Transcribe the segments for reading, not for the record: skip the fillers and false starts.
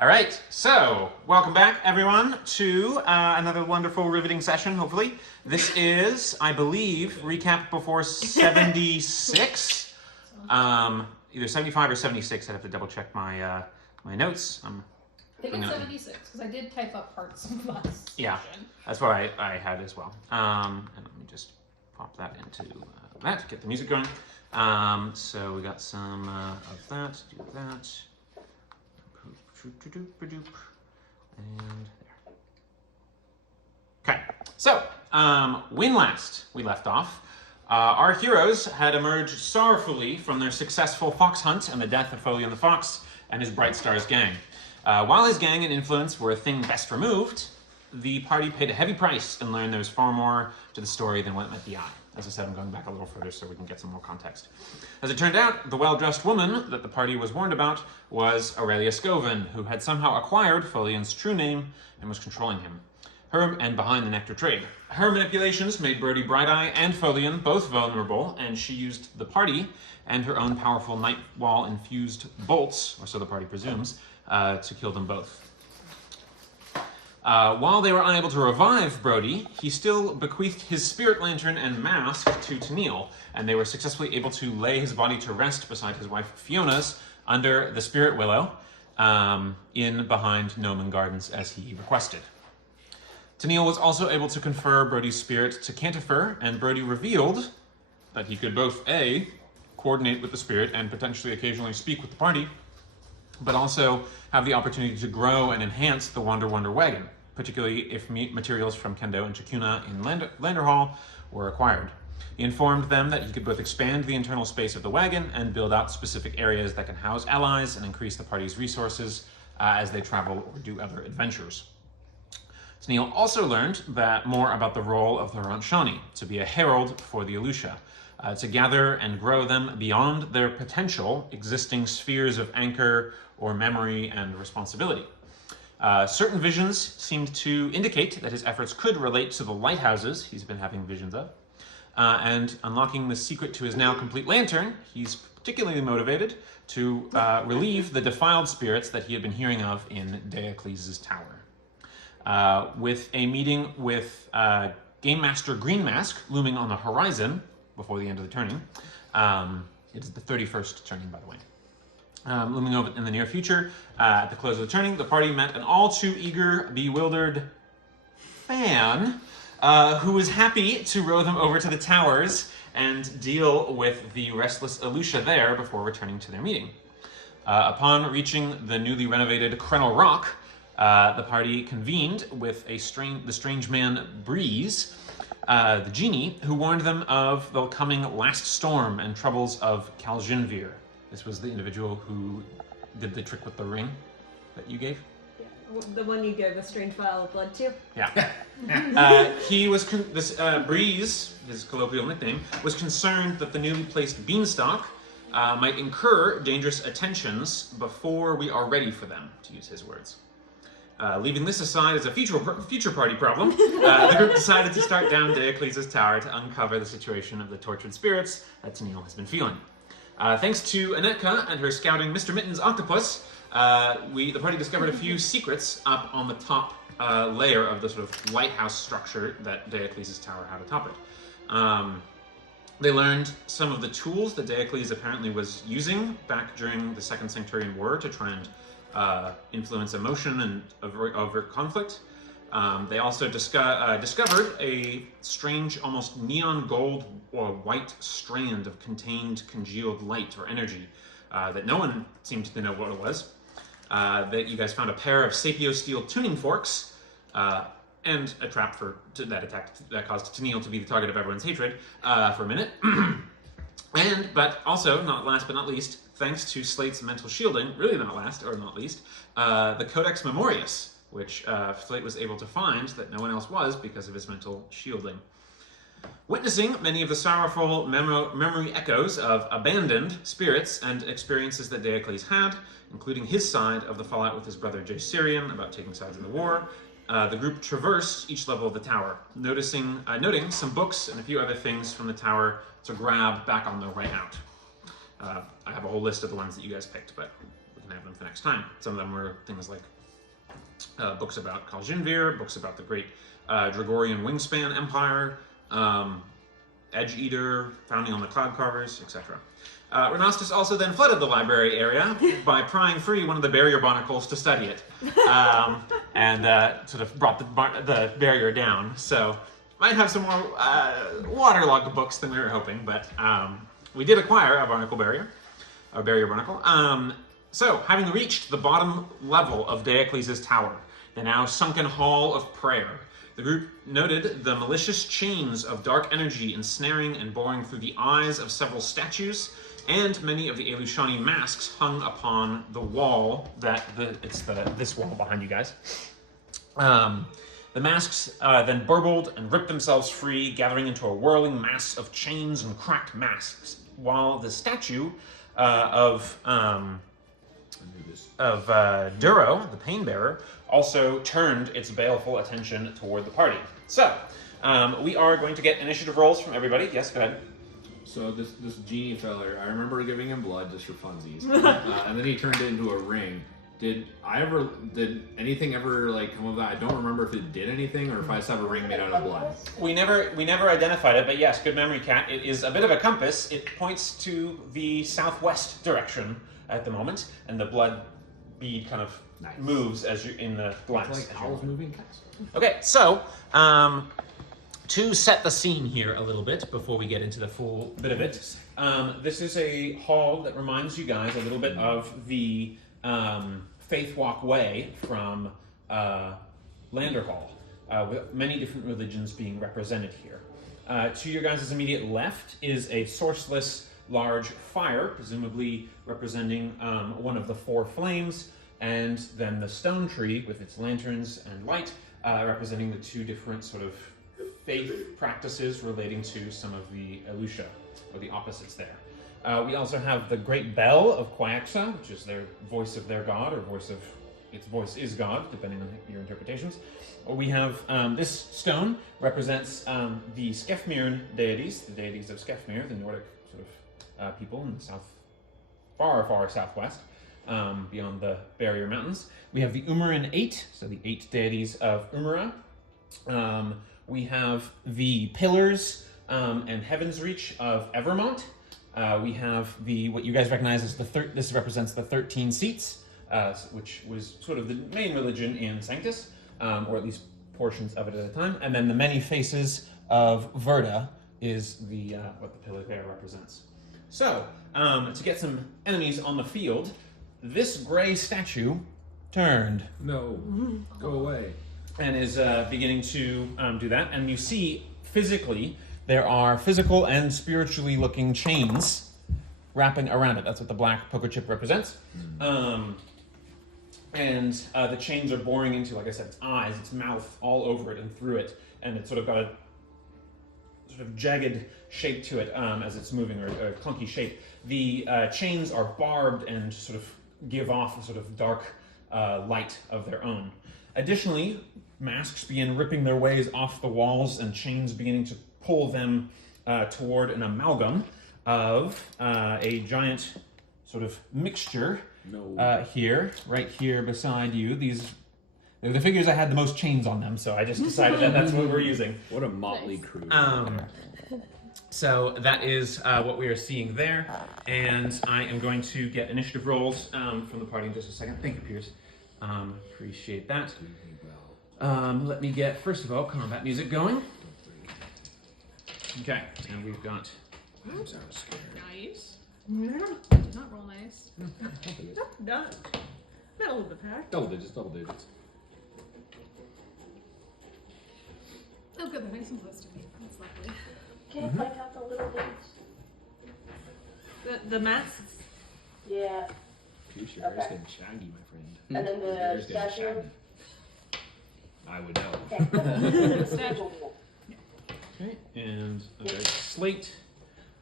All right, so welcome back, everyone, to another wonderful, riveting session, hopefully. This is, I believe, recap before 76. Either 75 or 76. I'd have to double check my my notes. I think it's 76, because I did type up parts of last session. Yeah, that's what I had as well. And let me just pop that into that, get the music going. So we got some of that, do that. And there. Okay, so when last we left off, our heroes had emerged sorrowfully from their successful fox hunt and the death of Folion the Fox and his Bright Stars gang. While his gang and influence were a thing best removed, the party paid a heavy price and learned there was far more to the story than what met the eye. As I said, I'm going back a little further so we can get some more context. As it turned out, the well-dressed woman that the party was warned about was Aurelia Scoven, who had somehow acquired Folion's true name and was controlling him. And behind the nectar trade. Her manipulations made Brody Bright-Eye and Folion both vulnerable, and she used the party and her own powerful Nightwall-infused bolts, or so the party presumes, to kill them both. While they were unable to revive Brody, he still bequeathed his spirit lantern and mask to Tennille, and they were successfully able to lay his body to rest beside his wife Fiona's under the Spirit Willow in behind Gnomon Gardens as he requested. Tennille was also able to confer Brody's spirit to Cantifer, and Brody revealed that he could both A, coordinate with the spirit and potentially occasionally speak with the party, but also have the opportunity to grow and enhance the Wander wagon, particularly if materials from Kendo and Chakuna in Landerhall were acquired. He informed them that he could both expand the internal space of the wagon and build out specific areas that can house allies and increase the party's resources as they travel or do other adventures. Tennille also learned more about the role of the Ranshani, to be a herald for the Elusha, to gather and grow them beyond their potential existing spheres of anchor or memory and responsibility. Certain visions seemed to indicate that his efforts could relate to the lighthouses he's been having visions of, and unlocking the secret to his now complete lantern, he's particularly motivated to relieve the defiled spirits that he had been hearing of in Déocles' tower. With a meeting with Game Master Green Mask looming on the horizon before the end of the turning. It is the 31st turning, by the way. Looming over in the near future, at the close of the turning, the party met an all-too-eager, bewildered fan who was happy to row them over to the towers and deal with the restless Elusha there before returning to their meeting. Upon reaching the newly renovated Krennel Rock, the party convened with the strange man Breeze, the genie, who warned them of the coming last storm and troubles of Kaljinvir. This was the individual who did the trick with the ring that you gave? Yeah, the one you gave a strange vial of blood to? Yeah. He was, Breeze, his colloquial nickname, was concerned that the newly placed beanstalk might incur dangerous attentions before we are ready for them, to use his words. Leaving this aside as a future party problem, the group decided to start down Déocles' tower to uncover the situation of the tortured spirits that Tennille has been feeling. Thanks to Anetka and her scouting Mr. Mitten's octopus, the party discovered a few secrets up on the top layer of the sort of lighthouse structure that Déocles' tower had atop it. They learned some of the tools that Déocles apparently was using back during the Second Sancturian War to try and influence emotion and avert conflict. They also discovered a strange, almost neon gold or white strand of congealed light or energy that no one seemed to know what it was. That you guys found a pair of sapio steel tuning forks and a trap that caused Tennille to be the target of everyone's hatred for a minute. But also, last but not least, thanks to Slate's mental shielding, really not last or not least, the Codex Memorius, which Slate was able to find that no one else was because of his mental shielding. Witnessing many of the sorrowful memory echoes of abandoned spirits and experiences that Déocles had, including his side of the fallout with his brother Jaecerion about taking sides in the war, the group traversed each level of the tower, noting some books and a few other things from the tower to grab back on their way out. I have a whole list of the ones that you guys picked, but we can can have them for next time. Some of them were things like books about Kaljinvir, books about the great Dragorian Wingspan Empire, Edge Eater, Founding on the Cloud Carvers, etc. Renastus also then flooded the library area by prying free one of the barrier barnacles to study it, and sort of brought the barrier down. So might have some more waterlogged books than we were hoping, but we did acquire a barnacle barrier, a barrier barnacle. So, having reached the bottom level of Déocles' tower, the now sunken hall of prayer, the group noted the malicious chains of dark energy ensnaring and boring through the eyes of several statues, and many of the Elushani masks hung upon the wall this wall behind you guys. The masks then burbled and ripped themselves free, gathering into a whirling mass of chains and cracked masks, while the statue of Duro, the pain bearer, also turned its baleful attention toward the party. So, we are going to get initiative rolls from everybody. Yes, go ahead. So this genie feller, I remember giving him blood just for funsies, and then he turned it into a ring. Did anything ever like come of that? I don't remember if it did anything or if I just have a ring made out of blood. We never identified it, but yes, good memory, Cat. It is a bit of a compass. It points to the southwest direction at the moment, and the blood bead kind of moves as you're in the glass. It's like owls moving cats. Okay, so to set the scene here a little bit before we get into the full bit of it, this is a hall that reminds you guys a little bit of the Faith Walk Way from Lander Hall, with many different religions being represented here. To your guys' immediate left is a sourceless large fire, presumably representing one of the four flames, and then the stone tree with its lanterns and light, representing the two different sort of faith practices relating to some of the Elusha, or the opposites there. We also have the great bell of Quayaxa, which is their voice of their god, or its voice is God, depending on your interpretations. We have this stone represents the Skefmirn deities, the deities of Skefmir, the Nordic sort of people in the far southwest, beyond the barrier mountains. We have the Umaran 8, so the 8 deities of Umara. We have the pillars and heaven's reach of Evermont. We have what you guys recognize as this represents the 13 seats, which was sort of the main religion in Sanctus, or at least portions of it at a time. And then the many faces of Verda is what the pillar there represents. So, to get some enemies on the field, this gray statue turned. No, go away. And is beginning to do that. And you see, physically, there are physical and spiritually looking chains wrapping around it. That's what the black poker chip represents. And the chains are boring into, like I said, its eyes, its mouth, all over it and through it. And it's sort of got a sort of jagged shape to it as it's moving, or a clunky shape. The chains are barbed and sort of give off a sort of dark light of their own. Additionally, masks begin ripping their ways off the walls, and chains beginning to pull them toward an amalgam of a giant sort of mixture right here beside you. They're the figures I had the most chains on them, so I just decided that's what we're using. What a motley crew. So that is what we are seeing there, and I am going to get initiative rolls from the party in just a second. Thank you, Piers. Appreciate that. Let me get, first of all, combat music going. Okay, and we've got... Nice. Yeah. Did not roll nice. Done. Middle of the pack. Double digits. Oh, good. They're nice and close to me. That's lovely. Can you point out the little bits? The masks. Yeah. Goose, your hair's getting shaggy, my friend. And then Your the hair's getting statue. shaggy. I would know. Statue. Okay, and there's Slate,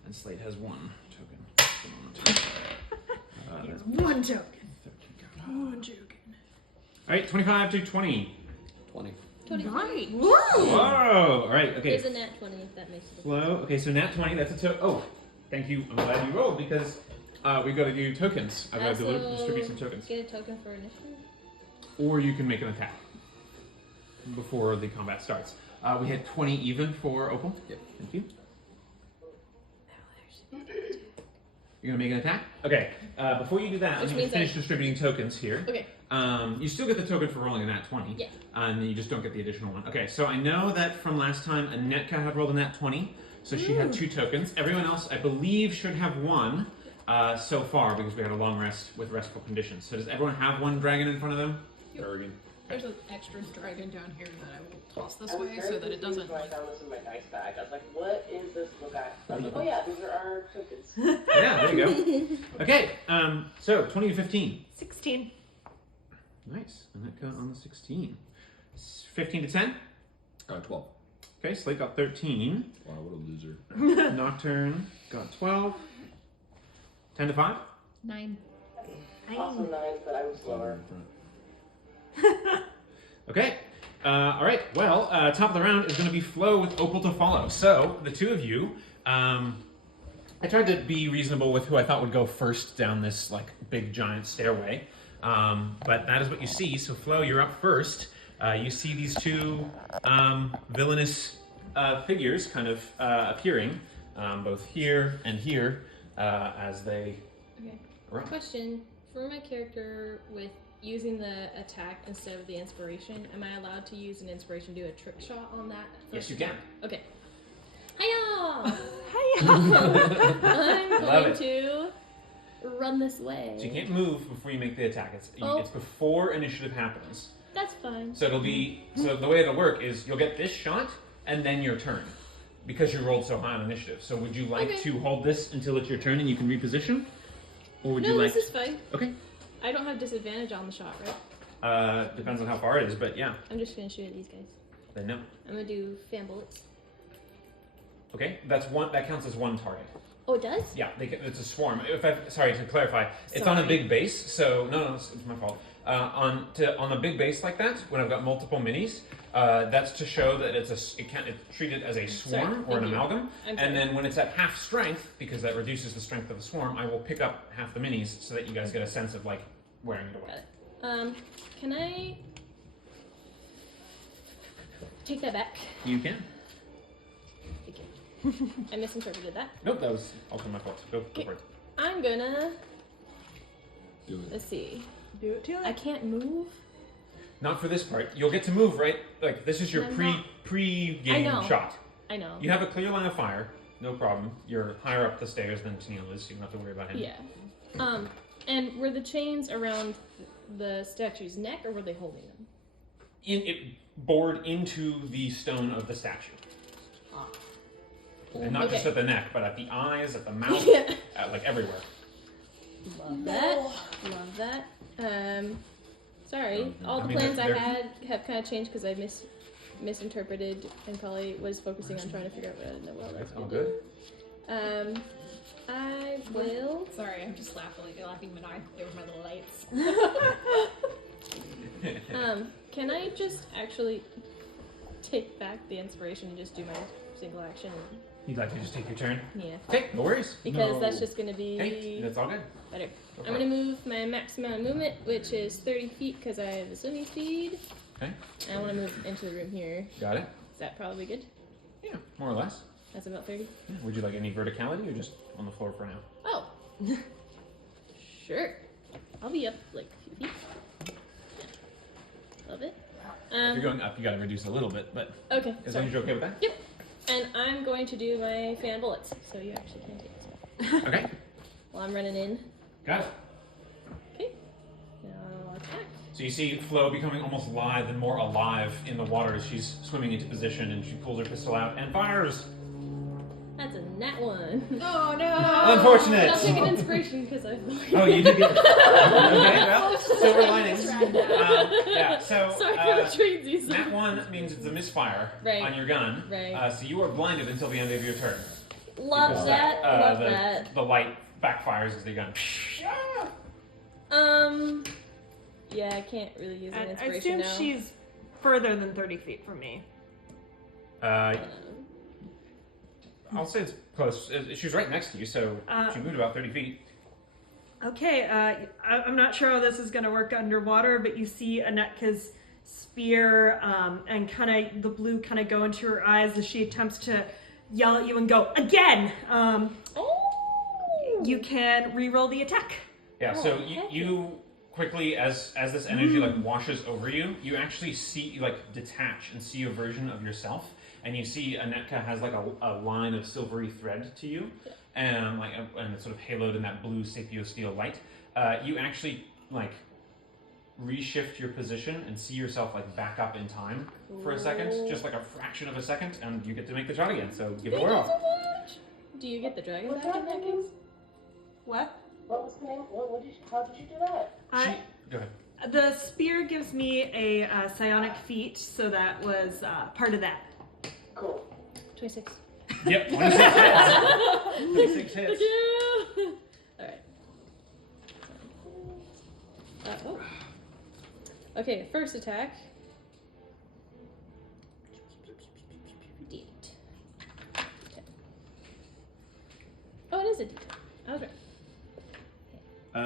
and Slate has one token. One token. One joking. All right, 25 to 20. 20. 20. Right. Whoa! All right, okay. There's a nat 20 if that makes it. Flow. Okay, so nat 20, that's a oh, thank you. I'm glad you rolled, because We got to do tokens. I've got to Also, distribute some tokens. Get a token for initiative. Or you can make an attack before the combat starts. We had 20 even for Opal. Yep. Thank you. You're gonna make an attack? Okay. Before you do that, Which I'm gonna means finish distributing tokens here. Okay. You still get the token for rolling a nat 20. Yeah. And you just don't get the additional one. Okay, so I know that from last time, Anetka had rolled a nat 20, so she had 2 tokens. Everyone else, I believe, should have 1 so far because we had a long rest with restful conditions. So does everyone have 1 dragon in front of them? Dragon. There's an extra dragon down here that I will toss this I was way very so that it confused doesn't. when I found this in my dice bag. I was like, what is this look at? I was like, oh yeah, these are our tokens. Yeah, there you go. Okay, so 20 to 15. 16. Nice. Anetka on the 16. 15 to 10. 12. Okay, Slate got 13. Wow, what a loser. Nocturne got 12. 10 to 5. 9. Also 9, but I was slower. Okay. All right. Well, top of the round is going to be Flo with Opal to follow. So the two of you, I tried to be reasonable with who I thought would go first down this like big giant stairway, but that is what you see. So Flo, you're up first. You see these two villainous figures kind of appearing, both here and here, as they. Okay. Right. Question for my character with using the attack instead of the inspiration. Am I allowed to use an inspiration to do a trick shot on that? Yes, you can. Okay. Hiya! Hiya! I'm Love going it. to run this way. So you can't move before you make the attack. It's Oh. it's before initiative happens. That's fine. So it'll be so the way it'll work is you'll get this shot and then your turn because you rolled so high on initiative. So would you like Okay. to hold this until it's your turn and you can reposition, or would No, you like? this is fine. Okay. I don't have disadvantage on the shot, right? Depends on how far it is, but yeah. I'm just gonna shoot at these guys. Then no. I'm gonna do fan bullets. Okay, that's one. That counts as one target. Oh, it does? Yeah, it's a swarm. Sorry to clarify, it's on a Sorry. big base. So no, it's my fault. On a big base like that, when I've got multiple minis, that's to show that it's treated as a swarm or an thank you. amalgam. I'm sorry. And then when it's at half strength, because that reduces the strength of the swarm, I will pick up half the minis so that you guys get a sense of like wearing it away. Got it. Can I take that back? You can. Thank you. I misinterpreted that. Nope, that was also my fault. Go for it. I'm gonna. Do it. Let's see. Do it to I it. can't move. Not for this part. You'll get to move, right? Like this is your I'm pre not- game I know. shot. I know. You have a clear line of fire, no problem. You're higher up the stairs than Tennille is, so you don't have to worry about him. Yeah. And were the chains around the statue's neck, or were they holding them? It bored into the stone of the statue. And not just Okay. at the neck, but at the eyes, at the mouth, Yeah. like everywhere. Love that. Love that. Sorry. All I the mean, plans I they're- had have kind of changed because I misinterpreted and probably was focusing on trying to figure out what in the world I was That's all gonna good. do. I will. Sorry, I'm just laughing maniacally with my little lights. Can I just actually take back the inspiration and just do my single action? You'd like to just take your turn? Yeah. Okay, no worries. Because No. that's just gonna be Hey, that's all good. better. Go for I'm gonna move my max amount of movement, which is 30 feet because I have the swimming speed. Okay. And I want to move into the room here. Got it? Is that probably good? Yeah, more or less. That's about 30. Yeah. Would you like any verticality or just on the floor for now? Oh. Sure. I'll be up like a few feet. Yeah. Love it. If you're going up, you gotta reduce a little bit, but Okay. as long as you're okay with that? Yep. And I'm going to do my fan bullets, so you actually can't take this Okay. while I'm running in. Got it. Okay. Now I'll attack. So you see Flo becoming almost live and more alive in the water as she's swimming into position, and she pulls her pistol out and fires. That's a nat one. Oh no! Unfortunate. I'll take an inspiration because I. Oh, you did get. Okay, well, silver linings. Yeah. So Sorry for the treesies. nat one means it's a misfire Right. on your gun. Right. So you are blinded until the end of your turn. Love Because that. Love the, that. The light backfires as the gun. Yeah, I can't really use an I inspiration assume now. she's further than 30 feet from me. I'll say it's close. She's right next to you, so Uh, she moved about 30 feet. Okay, I'm not sure how this is going to work underwater, but you see Anetka's spear and kind of the blue kind of go into her eyes as she attempts to yell at you and go, again! You can re-roll the attack. Yeah, so you quickly, as this energy like washes over you, you actually see, you like detach and see a version of yourself, and you see Anetka has like a line of silvery thread to you, and and it's sort of haloed in that blue sapio steel light. You actually like reshift your position and see yourself like back up in time for a second, just like a fraction of a second, and you get to make the shot again. So give it a whirl. Thank you so much. Do you get the dragon back in that case? What? What was the name? How did you do that? Go ahead. The spear gives me a psionic feat, so that was part of that. Cool. 26. Yep, 26 hits. 26 hits. Alright. Okay, first attack. D8. 10. Oh, it is a D10. I was right.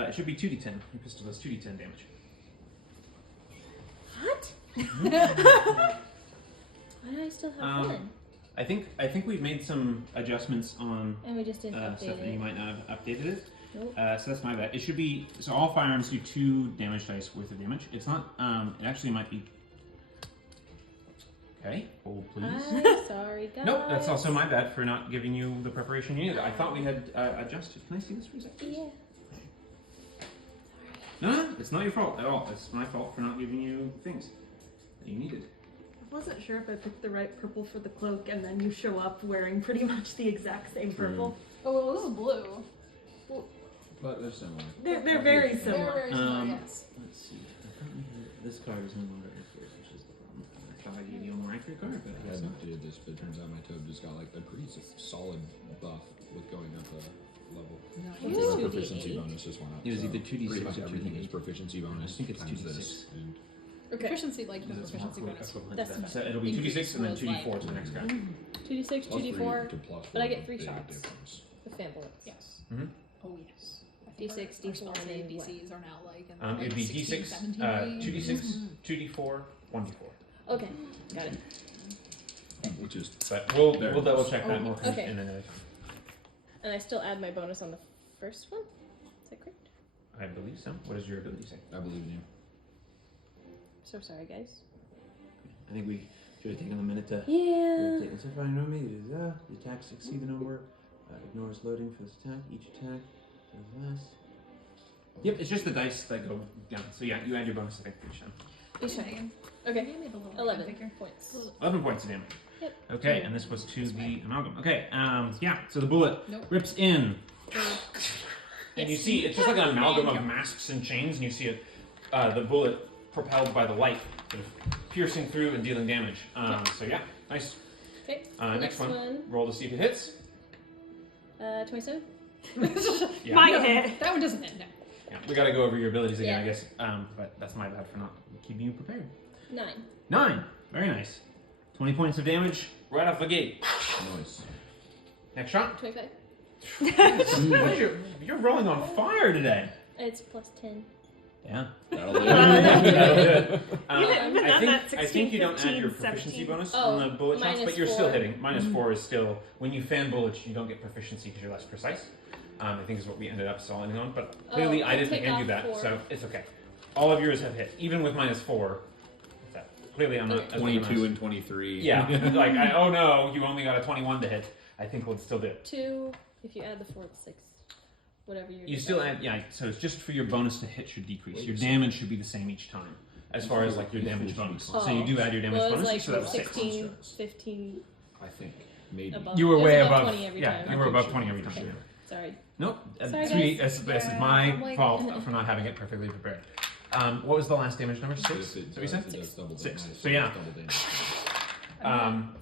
It should be 2d10. Your pistol does 2d10 damage. What? Why do I still have one? I think we've made some adjustments on And we just didn't update stuff, and it. you might not have updated it. Nope. So that's my bad. It should be, so all firearms do 2 damage dice worth of damage. It's not, it actually might be, okay, hold please. I'm sorry, guys. Nope, that's also my bad for not giving you the preparation you needed. I thought we had adjusted. Can I see this for a second? Yeah. No, it's not your fault at all. It's my fault for not giving you things that you needed. I wasn't sure if I picked the right purple for the cloak, and then you show up wearing pretty much the exact same purple. Oh, well, this is blue. But they're similar. They're very They're similar. very similar, yes. Let's see. I thought we had, this card is no longer accurate, which is the problem. I thought I gave you a more accurate card, but I it's hadn't not. updated this, but it turns out my toad just got like a pretty solid buff with going up a level. It's Our a 2d8. proficiency bonus just went up. It was so either 2d6 pretty much or everything 2d8. is proficiency bonus. I think it's times 2d6. this, and Okay. Proficiency, like the That's proficiency more bonus. Equivalent That's to that. fine. So it'll be 2d6 and then Increase was 2d4 to the next guy. 2d6, plus 3 2d4 to plus but I 4 get 3 big shots. difference. with fan bullets. Yes. Mhm. Oh, yes. D6, Our D4, spell and save then what? DCs are now like in the, It'd be 16, d6, 17 range. 2d6, 2d4, 1d4. Okay, got it. Which is But we'll There. double check that Oh, more okay. in another time. And I still add my bonus on the first one? Is that correct? I believe so. What does your ability say? I believe in you. So sorry, guys. I think we should have taken a minute to Yeah. rotate this. If I know me, the attack succeed the number. Ignores loading for this attack. Each attack does less. Yep, it's just the dice that go down. So yeah, you add your bonus attack each time. Each time. Megan, Okay. give me the little 11 figure. points. 11 points of damage. Yep. Okay, Two. and this was to This the way. amalgam. Okay, yeah, so the bullet Nope. rips in. And you Yes. see, it's just like an amalgam of Thank you. masks and chains, and you see it, the bullet propelled by the light, sort of piercing through and dealing damage. So yeah, nice. Okay. Next one, roll to see if it hits. 27? Yeah. My hit. That one doesn't hit. No. Yeah, we gotta go over your abilities again, I Yeah. guess. But that's my bad for not keeping you prepared. 9. 9, very nice. 20 points of damage right off the gate. Nice. Next shot. 25. You're rolling on fire today. It's plus 10. Yeah. That'll do That'll it. do it. Even I then, that think 16, you don't add your 15, proficiency 17. bonus Oh, on the bullet shots, minus but you're still 4. hitting. Minus 4 is still, when you fan bullets, you don't get proficiency because you're less precise. I think is what we ended up solving on, but clearly I didn't take hand you off that, 4. so it's okay. All of yours have hit, even with minus 4. What's that? Clearly I'm not. as 22 organized. and 23. Yeah, like, oh no, you only got a 21 to hit. I think we'll still do it. 2, if you add the 4, it's 6. Whatever you're You still add, yeah, so it's just for your bonus to hit should decrease. Wait Your a damage should be the same each time, as far as like your damage bonus. So you do add your damage Well, it was bonus, like so that was 6. 16, 15 I think. Maybe. above. You were It was way above above. 20 every Yeah, time. you were above 20 every time. Okay. Sorry. Nope. Sorry, Sweetie, guys. this is Yeah, my I'm like- fault for not having it perfectly prepared. What was the last damage number? 6? If So it we said? does, it does double 6. damage. So yeah, Double damage.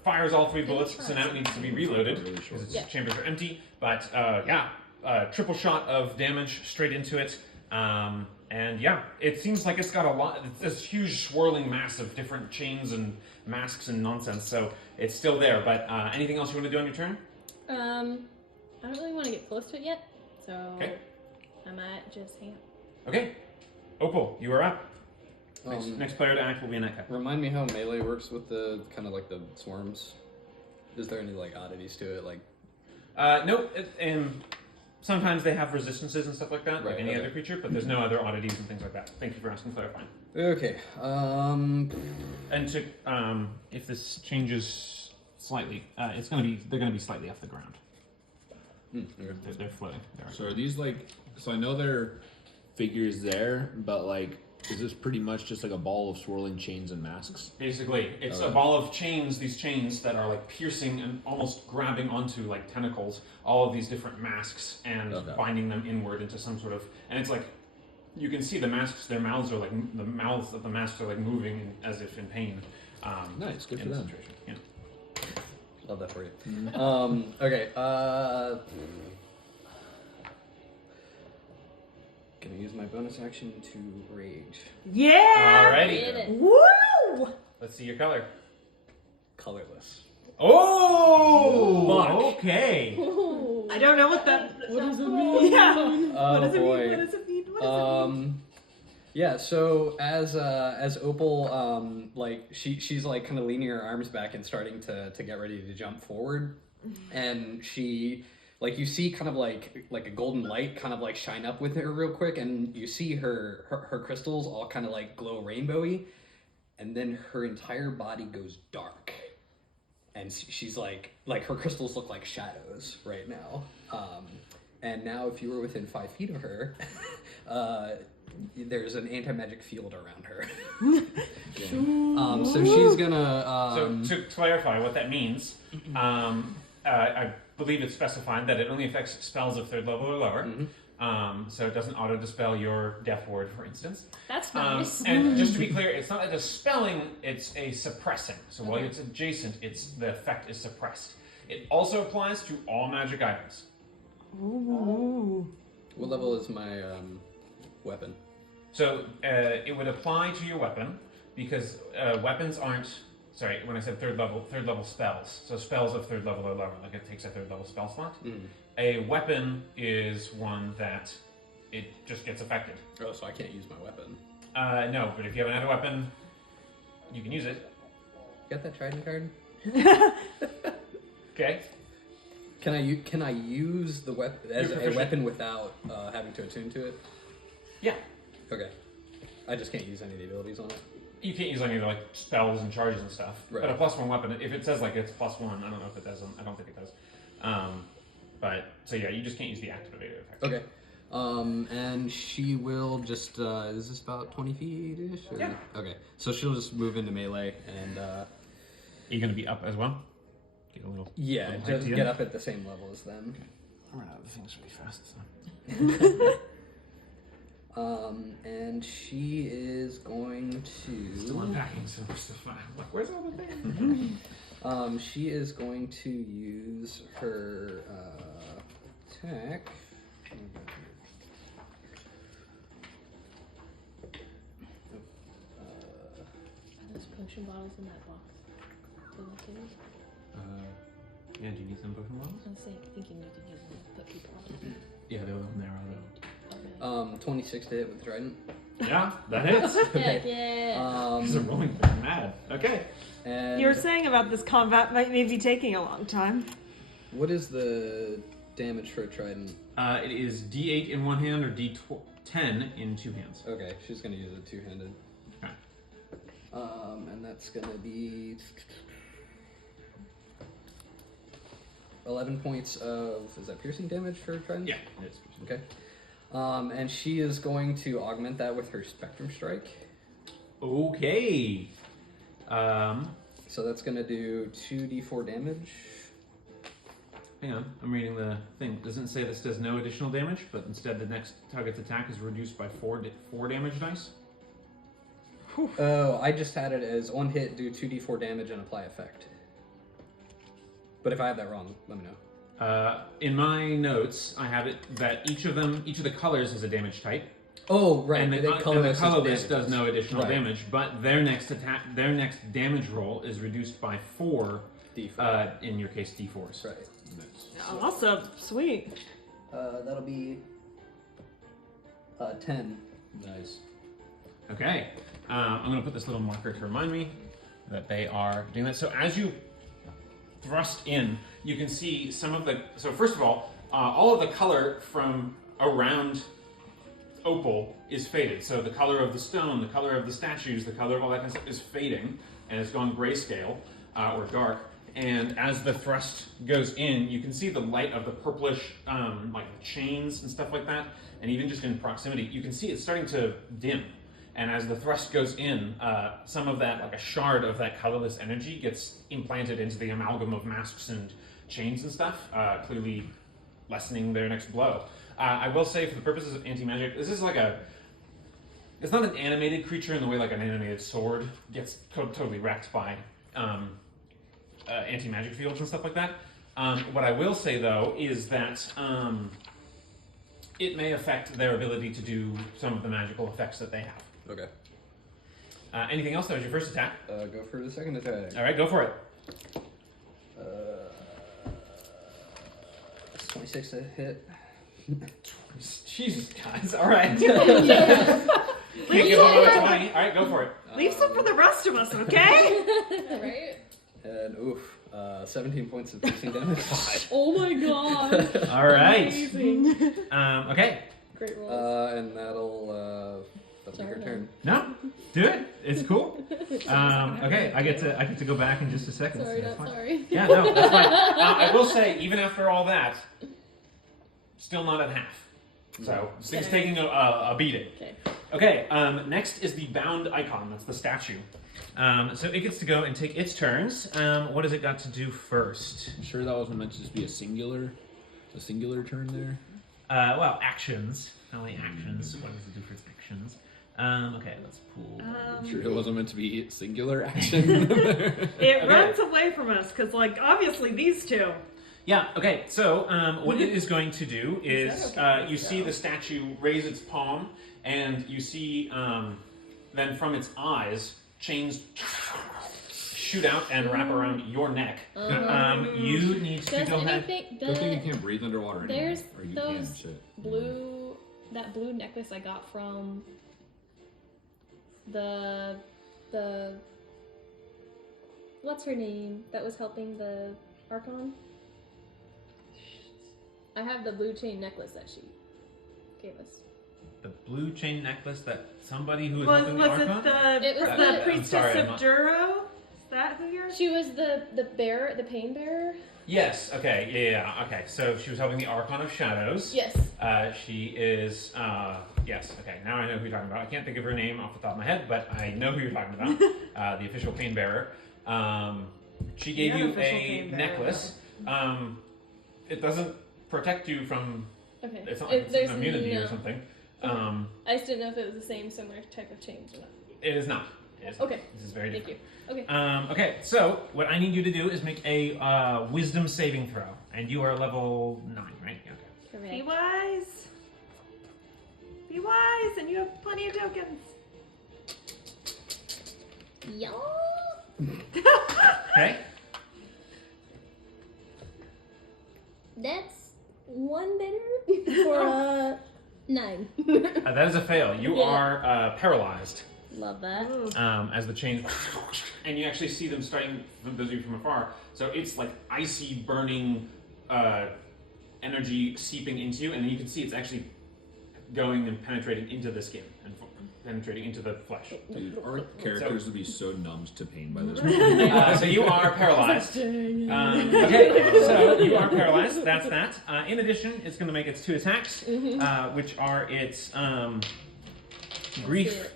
fires all 3 bullets, so now it needs to be reloaded Really because short. its Yeah. chambers are empty. But triple shot of damage straight into it. And yeah, it seems like it's got a lot. It's this huge swirling mass of different chains and masks and nonsense. So it's still there. But anything else you want to do on your turn? I don't really want to get close to it yet, so Okay. I might just hang up. Okay. Opal, you are up. Um, Next player to act will be Aneka. Remind me how melee works with the kind of like the swarms. Is there any like oddities to it? Like, Nope. And sometimes they have resistances and stuff like that, like Right, any okay. other creature, but there's no other oddities and things like that. Thank you for asking, clarifying. okay. And to if this changes slightly, they're gonna be slightly off the ground. Okay. They're floating. They're So are these like? So I know they're figures there, but like, is this pretty much just like a ball of swirling chains and masks? Basically, it's a Okay. ball of chains, these chains that are like piercing and almost grabbing onto like tentacles, all of these different masks and Okay. binding them inward into some sort of, and it's like, you can see the masks, their mouths are like, the mouths of the masks are like moving as if in pain. Nice, good in for this them. situation. Yeah. Love that for you. Okay. Can I use my bonus action to rage? Yeah! Did Alrighty. it. Woo! Let's see your color. Colorless. Oh! Fuck. Okay. Ooh. I don't know what that. What does it mean? Yeah. Oh What does it boy. mean? What does it mean? What does it mean? Yeah. So as Opal, like she's like kind of leaning her arms back and starting to get ready to jump forward, and she. Like you see kind of like a golden light kind of like shine up with her real quick, and you see her crystals all kind of like glow rainbowy, and then her entire body goes dark, and she's like her crystals look like shadows right now. And now if you were within 5 feet of her, there's an anti-magic field around her. So she's gonna. So to clarify what that means, I believe it's specified that it only affects spells of 3rd level or lower. So it doesn't auto-dispel your death ward, for instance. That's nice. And just to be clear, it's not a dispelling, it's a suppressing. So while it's adjacent, the effect is suppressed. It also applies to all magic items. Ooh. What level is my weapon? So it would apply to your weapon, because weapons aren't... Sorry, when I said third level spells. So spells of 3rd level or lower, like it takes a 3rd level spell slot. A weapon is one that it just gets affected. Oh, so I can't use my weapon. No, but if you have another weapon, you can use it. Got that trident card? Okay. Can I use the weapon as You're a proficient. weapon without having to attune to it? Yeah. Okay. I just can't use any of the abilities on it. You can't use any of the, like spells and charges and stuff. Right. But a +1 weapon, if it says like it's +1, I don't know if it does. I don't think it does. But so yeah, you just can't use the activated effect. Okay. And she will just is this about 20 feet-ish? Or? Yeah. Okay. So she'll just move into melee and Are you going to be up as well? Get a little. yeah, little height just to you? get up at the same level as them. I'll run out of things really fast. So. And she is going Still to unpacking some stuff. I'm like, where's all the things? she is going to use her attack. Are those potion bottles in that box? Do you like those? Yeah, do you need some potion bottles? I was thinking you could use them to put people on. Yeah, they were on there. Oh, 26 to hit with trident. Yeah, that hits. really? Heck yeah. These are rolling like mad. Okay. And You were saying about this combat might maybe taking a long time. what is the damage for a trident? It is D8 in one hand or D10 in two hands. Okay, she's gonna use it two-handed. Okay. And that's gonna be 11 points of is that piercing damage for trident? Yeah, it is. Okay. And she is going to augment that with her spectrum strike. Okay. So that's gonna do 2d4 damage. Hang on, I'm reading the thing. It doesn't say this does no additional damage, but instead the next target's attack is reduced by 4 damage dice. Oh, I just had it as on hit, do 2d4 damage and apply effect. But if I have that wrong, let me know. In my notes, I have it that each of the colors is a damage type, Oh, right. and the colorless colorless is does no additional Right. damage. But their next damage roll is reduced by 4. D4. In your case, D4s. Right. Awesome. Sweet. That'll be 10. Nice. Okay. I'm going to put this little marker to remind me that they are doing that. So as you thrust in, you can see some of the... So first of all of the color from around Opal is faded. So the color of the stone, the color of the statues, the color of all that kind of stuff is fading, and it's gone grayscale, or dark. And as the thrust goes in, you can see the light of the purplish, like chains and stuff like that. And even just in proximity, you can see it's starting to dim. And as the thrust goes in, some of that, like a shard of that colorless energy gets implanted into the amalgam of masks and chains and stuff, clearly lessening their next blow. I will say, for the purposes of anti-magic, this is like it's not an animated creature in the way like an animated sword gets totally wrecked by anti-magic fields and stuff like that. What I will say, though, is that it may affect their ability to do some of the magical effects that they have. Okay. Anything else? That was your first attack. Go for the second attack. All right, go for it. 26 to hit. Jesus, guys. All right. Leave All right, go for it. some for the rest of us, okay? Right? And 17 points of piercing damage. Oh my god. All right. Amazing. Okay. Great rolls. And that'll be her turn. No, do it. It's cool. Okay, I get to go back in just a second. Sorry, That's not fine. sorry. Yeah, no, that's fine. I will say, even after all that, still not at half. So this thing's taking a beating. Okay. Okay. Next is the bound icon. That's the statue. So it gets to go and take its turns. What has it got to do first? I'm sure that wasn't meant to just be a singular turn there. Well, actions. Only actions. What does it do for its actions? Okay, let's pull. I'm sure it wasn't meant to be singular action. It runs away from us, because, like, obviously these two. Yeah, okay, so what it is going to do is you see the statue raise its palm, and you see then from its eyes, chains shoot out and wrap around your neck. You need to Does go ahead. anything? Good thing you can't breathe underwater anymore. There's Or you those can, shit. that blue necklace I got from the what's her name that was helping the Archon? I have the blue chain necklace that she gave us. The blue chain necklace that somebody who is Was helping the it Archon? It was the the- priestess I'm sorry, of Duro? Is that who you're? She was the bearer, the pain bearer. Yes, okay, yeah, okay. So she was helping the Archon of Shadows. Yes. She is, yes, okay, now I know who you're talking about. I can't think of her name off the top of my head, but I know who you're talking about. The official pain bearer. She gave The you unofficial a pain bearer. necklace. It doesn't protect you from, Okay. it's not like it's There's an immunity no- or something. I just didn't know if it was the same similar type of chains or not. It is not. It is not. Okay. This is very Thank different. you. Okay. Okay, so what I need you to do is make a wisdom saving throw. And you are level 9, right? Yeah, okay. Be Correct. wise. Be wise, and you have plenty of tokens. Yeah. Okay. That's one better for 9. That is a fail. You Yeah. are paralyzed. Love that. As the chains, and you actually see them starting, for those of you from afar, so it's like icy burning energy seeping into you, and then you can see it's actually going and penetrating into the skin and penetrating into the flesh. Dude, our characters would be so numbed to pain by this point. So you are paralyzed. Okay, so you are paralyzed. That's that. In addition, it's going to make its 2 attacks, which are its grief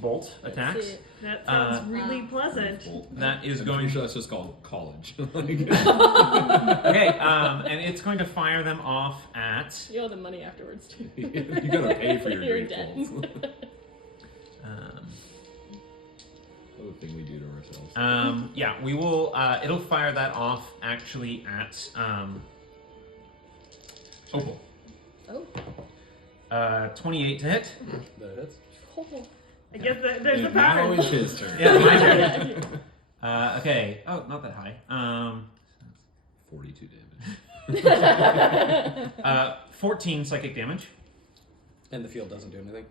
bolt attacks. See it. That sounds really pleasant. That is I'm going pretty sure that's just called college. Okay, and it's going to fire them off at. You owe them money afterwards too. You gotta pay for your You're grief dead. bolts. Other thing we do to ourselves. Yeah, we will. It'll fire that off actually at Opal. Oh. 28 to hit. That hits. I guess there's a And now pattern. it's his turn. Yeah, my turn. Okay. Oh, not that high. 42 damage. 14 psychic damage. And the field doesn't do anything.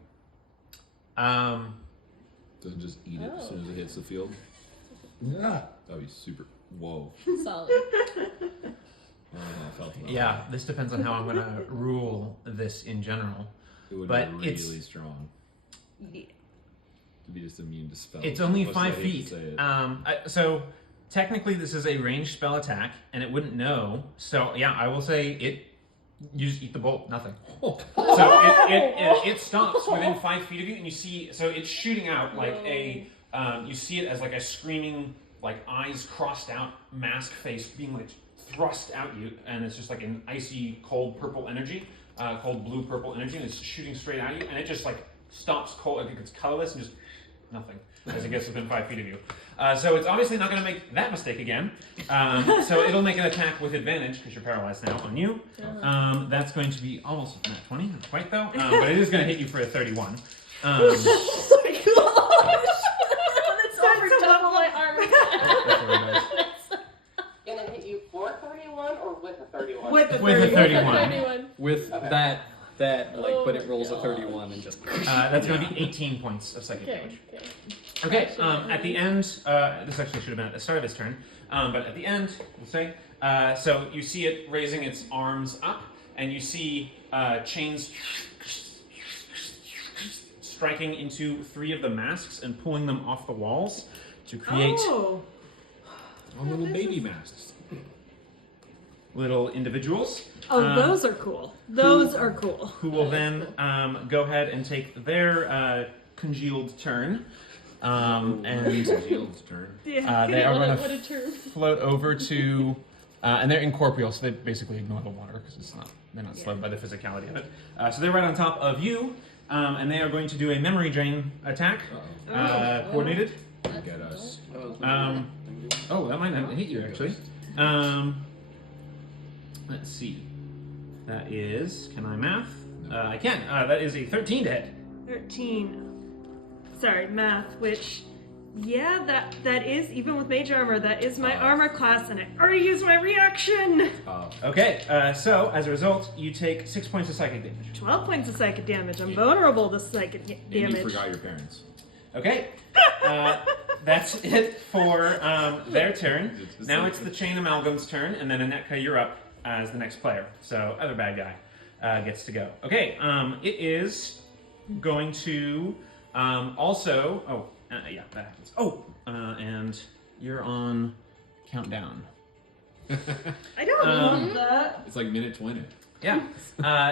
Doesn't just eat it as soon as it hits the field. Yeah. That'd be super. Whoa. Solid. I felt about Yeah, that. this depends on how I'm gonna rule this in general. It would but be it's- really strong Yeah. to be just immune to spells. It's only Much as I 5 hate to feet. say it. So technically, this is a ranged spell attack, and it wouldn't know. So yeah, I will say it. You just eat the bolt. Nothing. So it stops within 5 feet of you, and you see. So it's shooting out like a. You see it as like a screaming, like eyes crossed out, mask face being like thrust at you, and it's just like an icy, cold purple energy, cold blue purple energy, and it's shooting straight at you, and it just like stops cold. Like it's colorless and just nothing as it gets within 5 feet of you. So it's obviously not going to make that mistake again. So it'll make an attack with advantage because you're paralyzed now on you. That's going to be almost a 20, not quite though, but it is going to hit you for a 31. Oh my gosh! That's over double my armor. That's what it does. Gonna hit you for 31 or with a 31? With the With a 31. 31. With Okay. that like, Oh but it my rolls a God. 31 and just. That's going to be 18 points of psychic Okay. damage. Okay. Okay, at the end, this actually should have been at the start of his turn, but at the end, we'll say, so you see it raising its arms up, and you see chains striking into 3 of the masks and pulling them off the walls to create Oh. Oh, little baby masks. little individuals. Oh, those are cool. Those are cool. Who will then go ahead and take their congealed turn. And Shield's turn. Yeah. they are going What to a term. float over to, and they're incorporeal, so they basically ignore the water because it's not they're not slowed by the physicality of it. So they're right on top of you, and they are going to do a memory drain attack, coordinated. Get us. Oh, that might not hit you actually. Let's see. That is, can I math? I can. That is a 13 to hit. 13. Sorry, math, which, yeah, that is, even with mage armor, that is my armor class, and I already used my reaction! Okay, so as a result, you take 6 points of psychic damage. 12 points of psychic damage. I'm vulnerable to psychic And you damage. forgot your parents. Okay, that's it for their turn. Now it's the Chain Amalgam's turn, and then Anetka, you're up as the next player. So other bad guy gets to go. Okay, it is going to also. Oh, yeah, that happens. Oh, and you're on countdown. I don't love that. It's like minute 20. Yeah,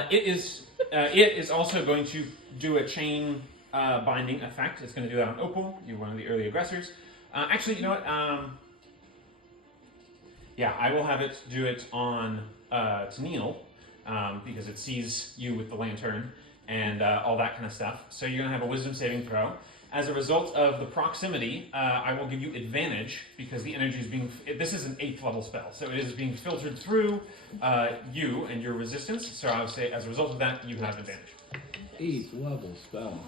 it is also going to do a chain binding effect. It's going to do that on Opal. You're one of the early aggressors. Actually, you know what? Yeah, I will have it do it on Tennille because it sees you with the lantern and all that kind of stuff. So you're going to have a wisdom saving throw. As a result of the proximity, I will give you advantage because the energy is being. This is an 8th level spell, so it is being filtered through you and your resistance. So I would say, as a result of that, you have advantage. 8th level spell.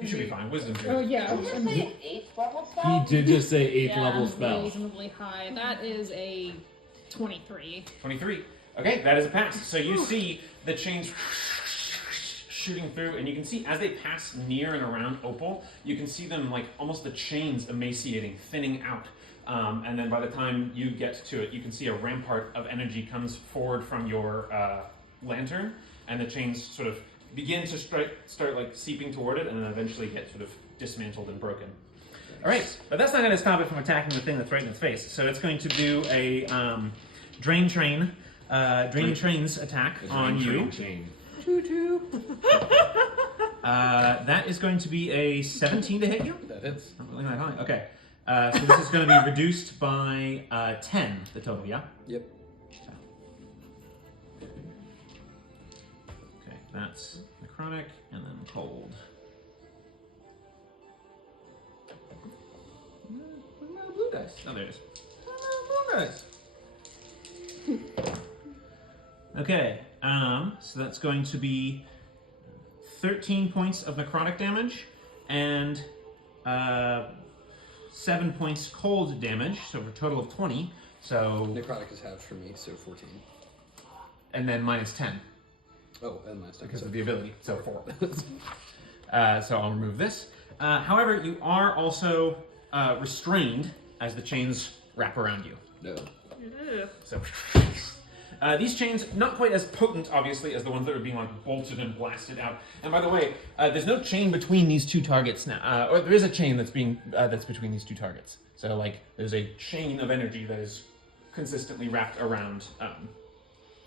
You should be fine. Wisdom. Oh yeah. Did you say an 8th level He spell? did just say 8th Yeah, level spell. reasonably high. That is a 23. 23. Okay, that is a pass. So you see the chains shooting through, and you can see as they pass near and around Opal, you can see them like almost the chains emaciating, thinning out. And then by the time you get to it, you can see a rampart of energy comes forward from your lantern, and the chains sort of begin to start like seeping toward it, and then eventually get sort of dismantled and broken. All right, but that's not going to stop it from attacking the thing that's right in its face. So it's going to do a drain trains attack on you. Chain. That is going to be a 17 to hit you. That hits. Not really that high. Okay. So this is going to be reduced by 10, the total, yeah? Yep. Okay, that's necrotic and then cold. Where's my blue dice? Oh, there it is. Where's my blue dice? Okay, so that's going to be 13 points of necrotic damage and 7 points cold damage, so for a total of 20. So Necrotic is halved for me, so 14. and then minus 10. Oh, and last time. because of the ability. So 4. So I'll remove this. However, you are also restrained as the chains wrap around you. No. So these chains, not quite as potent, obviously, as the ones that are being like bolted and blasted out. And by the way, there's no chain between these two targets now. Or there is a chain that's between these two targets. So like, there's a chain of energy that is consistently wrapped around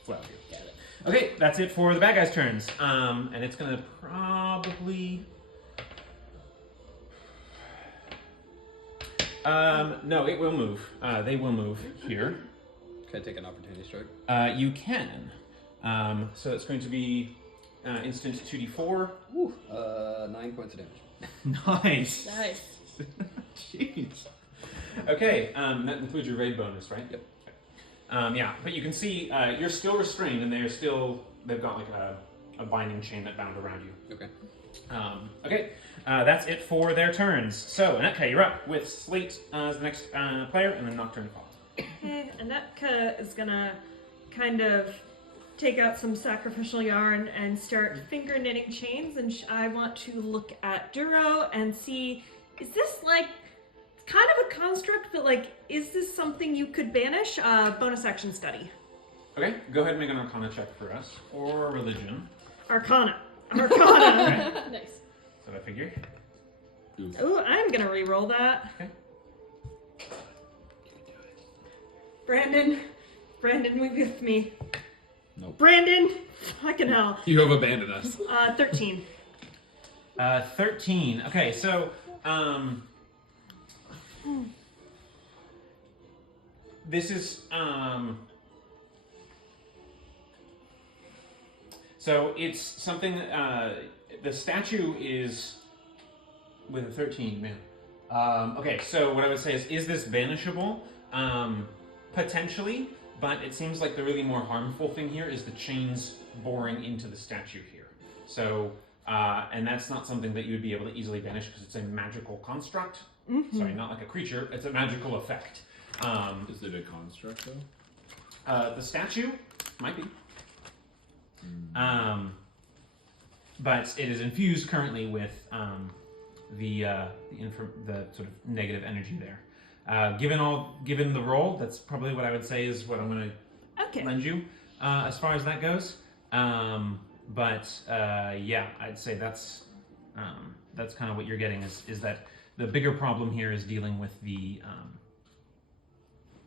Flail here. Got it. Okay, that's it for the bad guys' turns. And it's gonna probably. No, it will move. They will move here. Can I take an opportunity strike? You can. So it's going to be instant 2d4. Woo. 9 points of damage. Nice. Nice. Jeez. Okay, that includes your raid bonus, right? Yep. Yeah, but you can see you're still restrained, and they've got like a binding chain that bound around you. Okay. Okay, that's it for their turns. So, Anetka, you're up with Slate as the next player, and then Nocturne follows. Okay, Anetka is gonna kind of take out some sacrificial yarn and start finger knitting chains, and I want to look at Duro and see, is this like kind of a construct, but like, is this something you could banish? Bonus action study. Okay, go ahead and make an Arcana check for us, or Religion. Arcana. Okay, Nice. so I figure. Ooh, I'm gonna re-roll that. Okay. Brandon, with me. Nope. Brandon, fucking hell. You have abandoned us. 13. 13. Okay, so this is so it's something the statue is with a 13, man. Okay, so what I would say is this banishable? Potentially, but it seems like the really more harmful thing here is the chains boring into the statue here. So, and that's not something that you would be able to easily banish because it's a magical construct. Mm-hmm. Sorry, not like a creature. It's a magical effect. Is it a construct though? The statue might be. But it is infused currently with the sort of negative energy there. Given the roll, that's probably what I would say is what I'm going to lend you as far as that goes. Yeah, I'd say that's kind of what you're getting is that the bigger problem here is dealing with the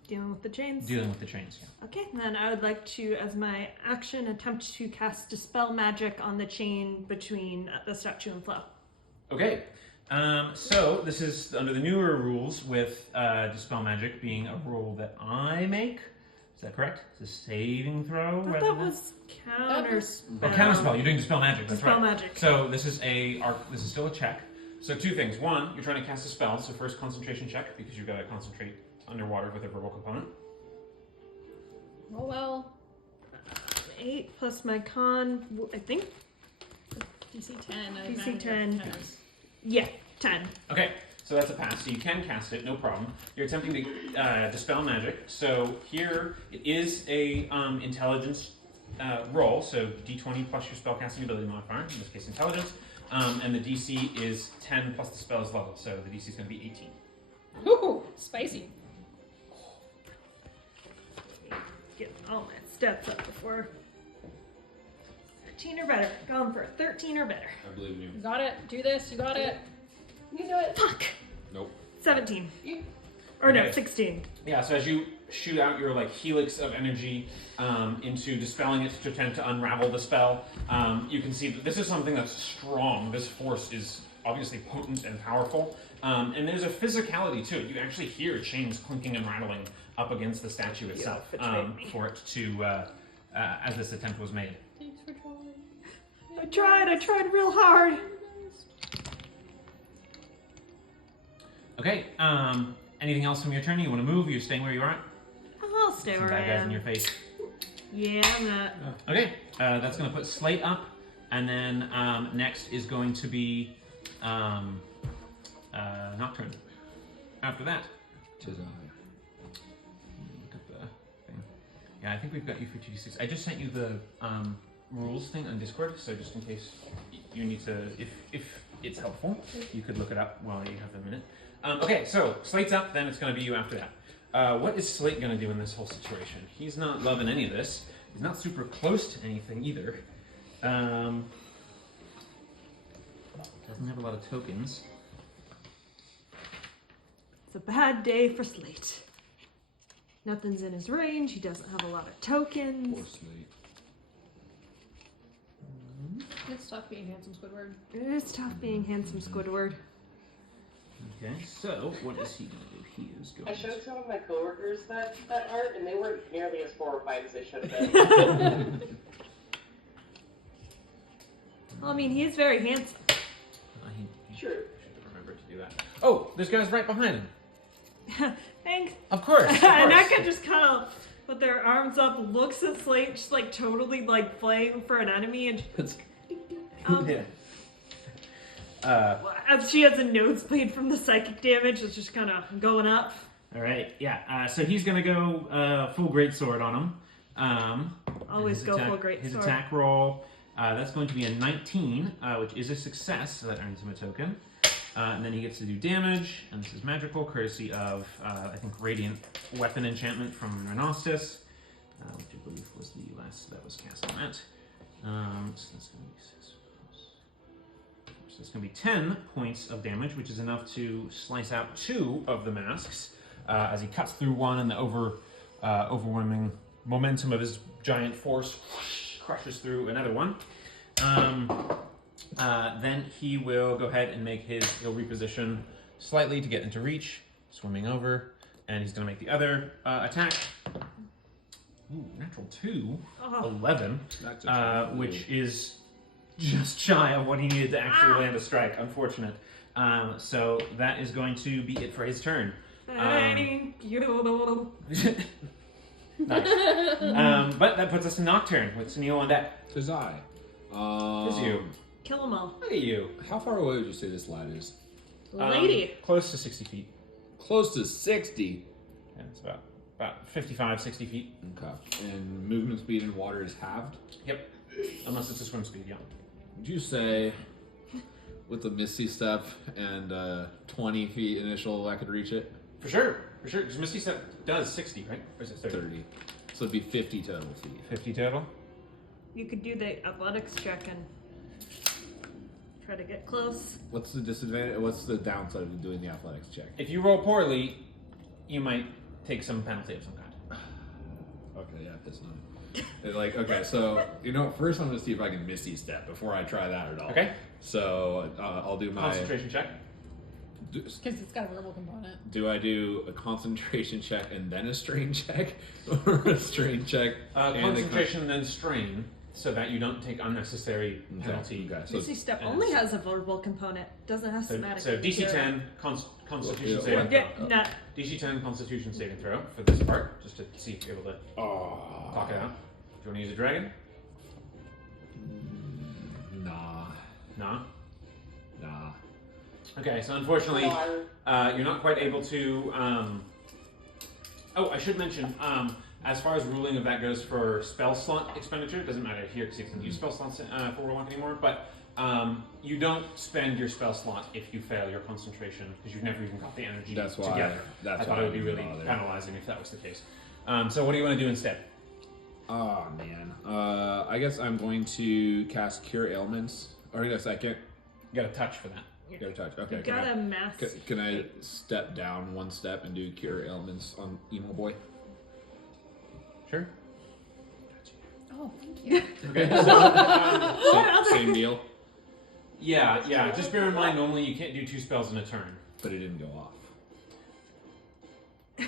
Dealing with the chains. Dealing with the chains. Yeah. Okay, then I would like to, as my action, attempt to cast Dispel Magic on the chain between the statue and Flo. Okay. So this is under the newer rules with Dispel Magic being a roll that I make. Is that correct? It's a saving throw. I thought that was Counterspell. Oh, Counterspell. You're doing Dispel Magic. That's Dispel right. Magic. So this is still a check. So two things. One, you're trying to cast a spell. So first, concentration check because you've got to concentrate underwater with a verbal component. Oh well. 8 plus my con, I think. DC 10. I DC imagine 10. tennis. Yeah, 10. Okay, so that's a pass. So you can cast it, no problem. You're attempting to dispel magic. So here it is a intelligence roll. So D20 plus your spellcasting ability modifier. In this case, intelligence. And the DC is 10 plus the spell's level. So the DC is going to be 18. Ooh, spicy. Get all my stats up before. 13 or better. Going for a 13 or better. I believe in you. You got it. Do this. You got it. You can do it. Fuck! Nope. 17. Or no, Okay. 16. Yeah, so as you shoot out your helix of energy into dispelling it to attempt to unravel the spell, you can see that this is something that's strong. This force is obviously potent and powerful. And there's a physicality to it. You actually hear chains clinking and rattling up against the statue itself for it to, as this attempt was made. Thanks for trying. I tried real hard. Okay, anything else from your turn? You want to move? You're staying where you are? I'll stay Some where I bad guys in am. your face. Yeah, I'm not. Okay, that's going to put Slate up, and then next is going to be Nocturne. After that, Tis I. look at the thing. Yeah, I think we've got you for 2d6. I just sent you the rules thing on Discord, so just in case you need to, if it's helpful, you could look it up while you have a minute. Okay, so Slate's up, then it's going to be you after that. What is Slate going to do in this whole situation? He's not loving any of this. He's not super close to anything either. Doesn't have a lot of tokens. It's a bad day for Slate. Nothing's in his range. He doesn't have a lot of tokens. Poor Slate. It's tough being handsome Squidward. It's tough being handsome Squidward. Okay, so what is he going to do? He is going I showed to... some of my coworkers that art, and they weren't nearly as horrified as they should have been. Well, I mean, he is very handsome. He True. should have remembered to do that. Oh, this guy's right behind him. Thanks. Of course. Of And course. Neka just kind of with their arms up, looks at Slate, just like totally like playing for an enemy, and just, Yeah. as she has a nosebleed from the psychic damage, it's just kind of going up. All right. Yeah. So he's gonna go full greatsword on him. Always His go attack- full greatsword. His attack roll. That's going to be a 19, which is a success, so that earns him a token. And then he gets to do damage, and this is magical, courtesy of, I think, Radiant Weapon Enchantment from Renostus, which I believe was the last that was cast on that. So that's going to be 6. So it's going to be 10 points of damage, which is enough to slice out 2 of the masks, as he cuts through one, and the overwhelming momentum of his giant force crushes through another one. Then he will go ahead and he'll reposition slightly to get into reach, swimming over, and he's going to make the other attack. Ooh, natural 2, 11, which is just shy of what he needed to actually land a strike. Unfortunate. So that is going to be it for his turn. Thank you. Nice. But that puts us in Nocturne with Sunil on deck. Tis I. It's you. Kill them all. Look at you. How far away would you say this lad is? Lady. Close to 60 feet. Close to 60. Yeah, it's about 55, 60 feet. Okay. And movement speed in water is halved? Yep. Unless it's a swim speed, yeah. Would you say, with the Misty Step and 20 feet initial, I could reach it? For sure. Because Misty Step does 60, right? Or is it 30? 30. So it'd be 50 total feet. 50 total? You could do the athletics check and try to get close. What's the disadvantage? What's the downside of doing the athletics check? If you roll poorly, you might take some penalty of some kind. Okay, yeah, that's not. Like, okay, so, first I'm going to see if I can Misty Step before I try that at all. Okay. So, I'll do my... Concentration check. Because it's got a verbal component. Do I do a concentration check and then a strain check? Or a strain check and Concentration, then strain, so that you don't take unnecessary penalty. Okay, so Misty Step only has a verbal component. Doesn't have somatic. So DC 10 Constitution Yeah. saving Yeah, throw. nah. DC 10 Constitution saving throw for this part, just to see if you're able to talk it out. Do you want to use a dragon? Nah. Nah. Nah. Okay, so unfortunately, you're not quite able to. Oh, I should mention, as far as ruling of that goes for spell slot expenditure, it doesn't matter here because you can use spell slots for Warlock anymore, but you don't spend your spell slot if you fail your concentration because you've never even got the energy That's why. together. That's I thought why it would be really bother. penalizing if that was the case. So what do you want to do instead? Oh man. I guess I'm going to cast Cure Ailments. Or I guess I can't. You got a touch for that. Get a touch. Okay. You got a mass. Can I step down one step and do Cure Ailments on Emo Boy? Sure. Oh, thank you. Okay. Same deal, Yeah. Just bear in mind, normally you can't do 2 spells in a turn. but it didn't go off.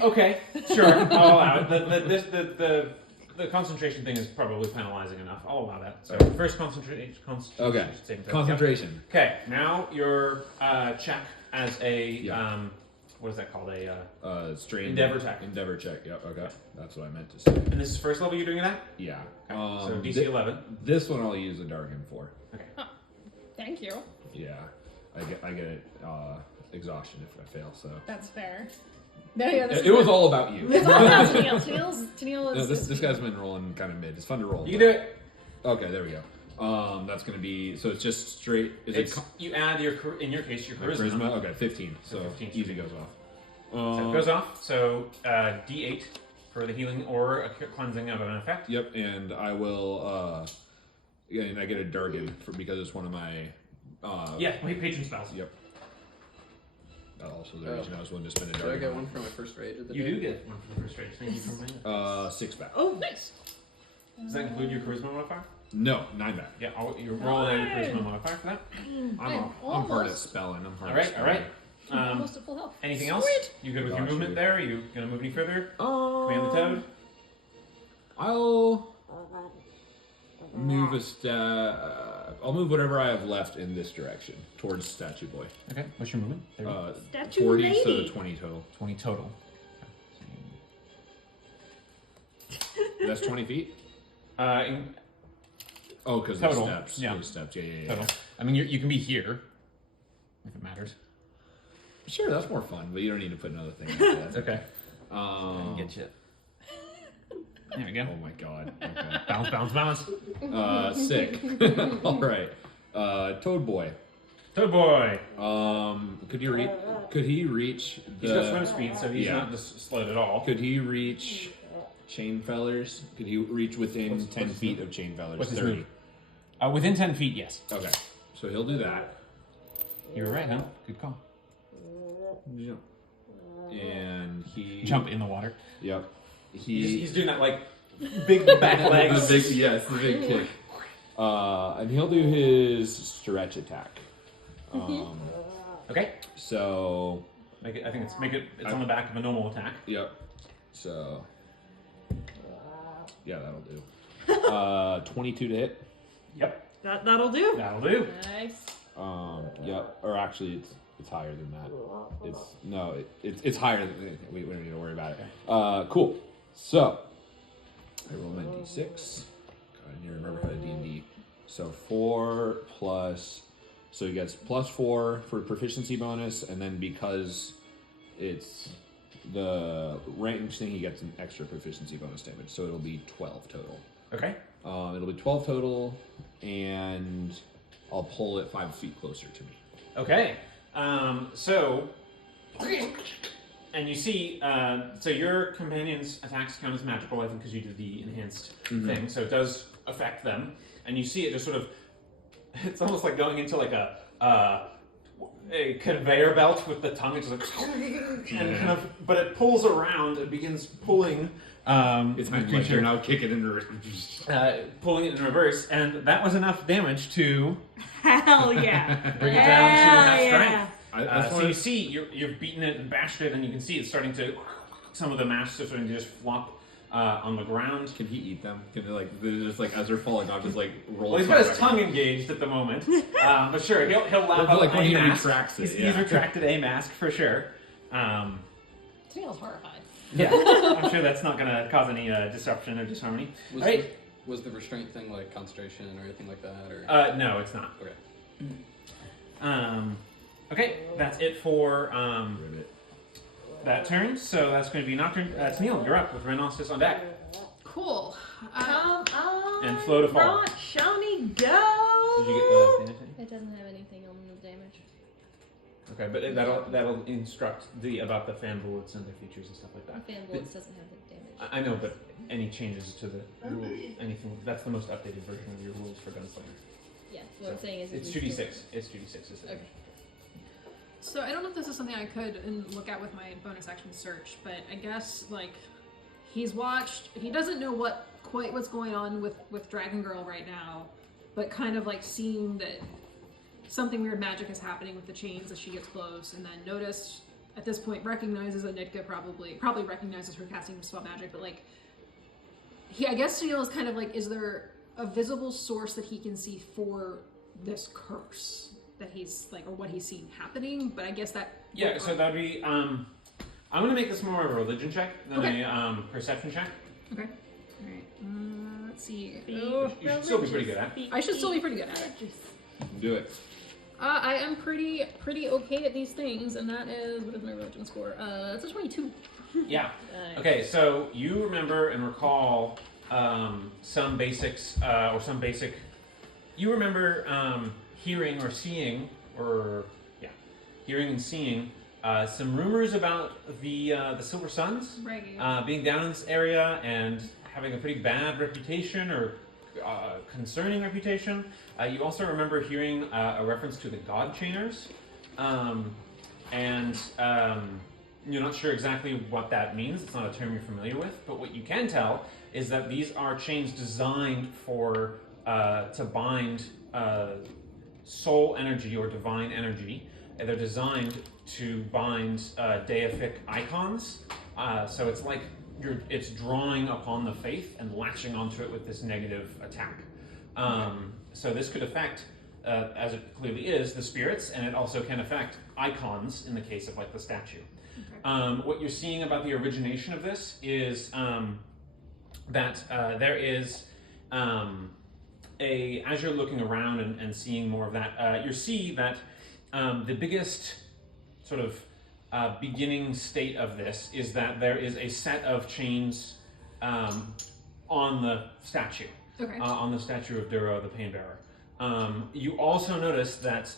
Okay, sure, I'll allow it. The concentration thing is probably penalizing enough. I'll allow that. So first concentration. Okay. saving throw. Concentration. Yep. Okay, now your check as a Yeah. what is that called? Strain. Endeavor check. Endeavor check. Yep. Okay. That's what I meant to say. And this is first level you're doing it at? Yeah. So DC 11. This one I'll use a Dargan for. Okay. Thank you. Yeah. I get it. Exhaustion if I fail. So. That's fair. No, yeah, this It was all about you. It's all about Tennille. Tennille No, is... this guy's been rolling kind of mid. It's fun to roll. You can do it. Okay, there we go. That's gonna be so it's just straight. You add in your case your charisma. Okay, 15. So 15 easy goes off. So it goes off. So D8 for the healing or a cleansing of an effect. Yep, and I will. And I get a Dargan because it's one of my. Patron spells. Yep. Also, the reason I was willing to spend a Dargan. Do I get one for my first rage of the You day? do get one for the first rage. Thank you for reminding. 6 back. Oh, nice. Does that include your charisma modifier? No, 9 back. Yeah, you're rolling out your charisma modifier for that. I'm hard at spelling. I'm hard. All right. Almost at full health. Anything else? You good with your movement there? Are you gonna move any further? Command the toad. I'll move a I'll move whatever I have left in this direction towards Statue Boy. Okay. What's your movement? Statue 40, lady. so 20 total. 20 total. That's 20 feet. Okay. Oh, because the Total, steps. yeah. The steps. Yeah. Total. I mean, you can be here if it matters. Sure, that's more fun, but you don't need to put another thing. Like that. That's okay. Get you. There we go. Oh my god. Okay. Bounce. Sick. All right. Toad Boy. Toad Boy. Could he reach the? He's got swim speed, so he's not just slowed at all. Could he reach chain fellers? Could he reach within 10 feet of chain fellers? What's his 30. move? Within 10 feet, yes. Okay. So he'll do that. You were right, huh? Good call. Jump. And he Jump in the water. Yep. He's doing that like big back legs. the big kick. And he'll do his stretch attack. Okay. So It's on the back of a normal attack. Yep. So yeah, that'll do. 22 to hit. Yep. That'll do. That'll do. Nice. Yep. Or actually, it's higher than that. It's higher than we don't need to worry about it. Cool. So I roll my d6. God, I need to remember how to D&D. So 4 plus. So he gets +4 for proficiency bonus, and then because it's the range thing, he gets an extra proficiency bonus damage. So it'll be 12 total. Okay. It'll be 12 total, and I'll pull it 5 feet closer to me. Okay. And you see, so your companion's attacks count as magical, I think, because you did the enhanced thing, so it does affect them. And you see it just sort of, it's almost like going into like a conveyor belt with the tongue. It's just like, and kind of, but it pulls around and begins pulling. It's my creature now kicking in reverse. Pulling it in reverse, and that was enough damage to Hell yeah. bring it down to half strength. Yeah. So you see, you've beaten it and bashed it, and you can see it's starting to, some of the masks are starting to just flop on the ground. Can he eat them? Can they're just like as they're falling off, just like roll? Well, he's got his tongue engaged at the moment, but sure, he'll lap up like when a he mask. retracts it. He's retracted a mask for sure. Tennille's horrified. Yeah, I'm sure that's not going to cause any disruption or disharmony. Was the restraint thing like concentration or anything like that? Or No, it's not. Okay. Okay, that's it for that turn. So that's going to be Nocturne. Tennille, you're up with Rhinoceros on deck. Cool. Come on. And Flow to Fall. Ron, Shawnee, Did you go. get the anything? It doesn't have anything on the damage. Okay, but that'll instruct about the fan bullets and their features and stuff like that. Fan bullets doesn't have the damage. I know, but any changes to the rules, anything, that's the most updated version of your rules for Gunslinger. Yeah, what I'm saying is It's 2d6. It's 2d6. Is it? Okay. So I don't know if this is something I could look at with my bonus action search, but I guess like he doesn't know what's going on with Dragon Girl right now, but kind of like seeing that something weird magic is happening with the chains as she gets close, and then noticed at this point recognizes that Nitka probably recognizes her casting spell magic, but like I guess Tennille is kind of like, is there a visible source that he can see for this curse that he's like, or what he's seen happening? But I guess that So that'd be I'm gonna make this more of a religion check than a perception check. Okay. All right. Let's see. You should still be pretty good at it. I should still be pretty good at it. Do it. I am pretty okay at these things, and that is, what is my religion score? That's a 22. Yeah. Okay, so you remember and recall some basics or some basic. You remember hearing or seeing, hearing and seeing some rumors about the Silver Suns Right. being down in this area and having a pretty bad reputation or concerning reputation. You also remember hearing a reference to the God Chainers, and you're not sure exactly what that means. It's not a term you're familiar with, but what you can tell is that these are chains designed for to bind soul energy or divine energy. And they're designed to bind deific icons. So it's like it's drawing upon the faith and latching onto it with this negative attack. So this could affect, as it clearly is, the spirits, and it also can affect icons in the case of like the statue. Okay. What you're seeing about the origination of this is that there is as you're looking around and seeing more of that, you see that the biggest sort of beginning state of this is that there is a set of chains on the statue, on the statue of Duro, the pain bearer. You also notice that,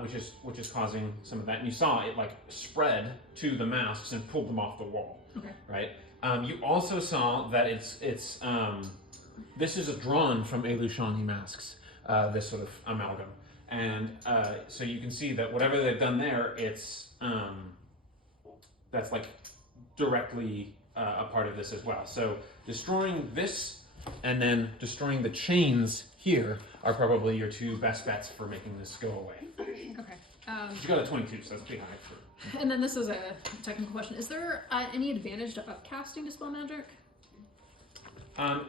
which is causing some of that, and you saw it like spread to the masks and pulled them off the wall. Okay. Right. You also saw that this is drawn from Elushani masks, this sort of amalgam, and so you can see that whatever they've done there, it's that's like directly a part of this as well. So destroying this and then destroying the chains here are probably your two best bets for making this go away. Okay. You got a 22, so that's pretty high for. And then this is a technical question. Is there any advantage to upcasting Dispel Magic?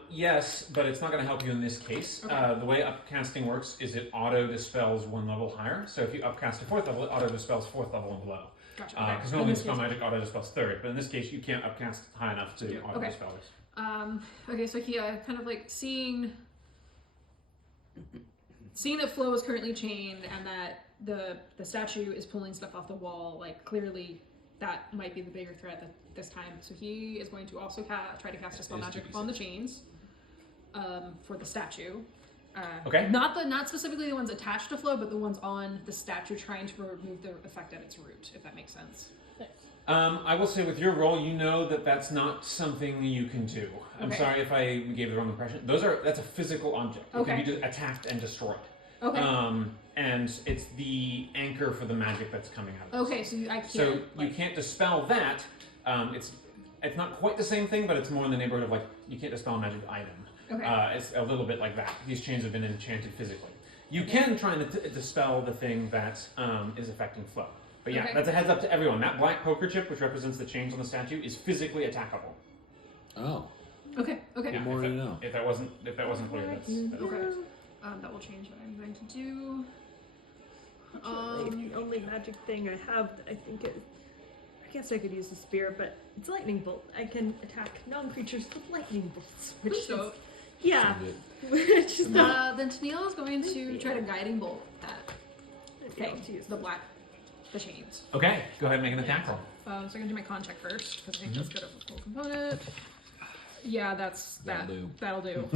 Yes, but it's not going to help you in this case. Okay. The way upcasting works is it auto-dispels one level higher. So if you upcast to 4th level, it auto-dispels 4th level and below. Gotcha. Because normally Dispel Magic auto-dispels 3rd, but in this case you can't upcast high enough to auto-dispel this. Okay, so kind of like seeing that Flo is currently chained and that the statue is pulling stuff off the wall, like clearly that might be the bigger threat this time. So he is going to also try to cast Dispel Magic on the chains for the statue. Okay. Not specifically the ones attached to Flo, but the ones on the statue, trying to remove the effect at its root, if that makes sense. I will say with your role, you know that that's not something you can do. I'm sorry if I gave the wrong impression. That's a physical object. It can be just attacked and destroyed. Okay. And it's the anchor for the magic that's coming out of it. Okay, so I can't. So you can't dispel that. It's not quite the same thing, but it's more in the neighborhood of like you can't dispel a magic item. Okay. It's a little bit like that. These chains have been enchanted physically. You can try to dispel the thing that is affecting Flo. But yeah, that's a heads up to everyone. That black poker chip, which represents the chains on the statue, is physically attackable. Oh. Okay. Yeah, more to know. If that wasn't clear, that's Okay. That will change what I'm going to do. The only magic thing I have that I think is, I guess I could use the spear, but it's lightning bolt. I can attack non-creatures with lightning bolts, which is which is not. Then Tennille is going to try to guiding bolt that thing, the chains. okay. Go ahead and make an attack roll. So I'm going to do my con check first because I think that's good of a full component. Yeah, that'll do.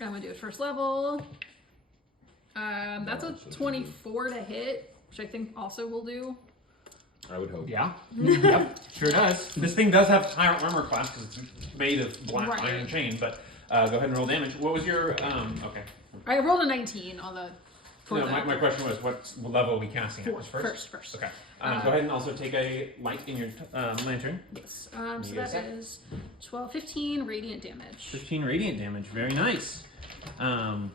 I'm going to do it first level. That's a 24 to hit, which I think also will do. I would hope. Yeah. Yep. Sure does. This thing does have higher armor class because it's made of black iron chain. But go ahead and roll damage. What was your? Okay. I rolled a 19 on the. No, my question was what level are we casting at? First. First. Okay. Go ahead and also take a light in your lantern. Yes. So that is 15 radiant damage. 15 radiant damage. Very nice. And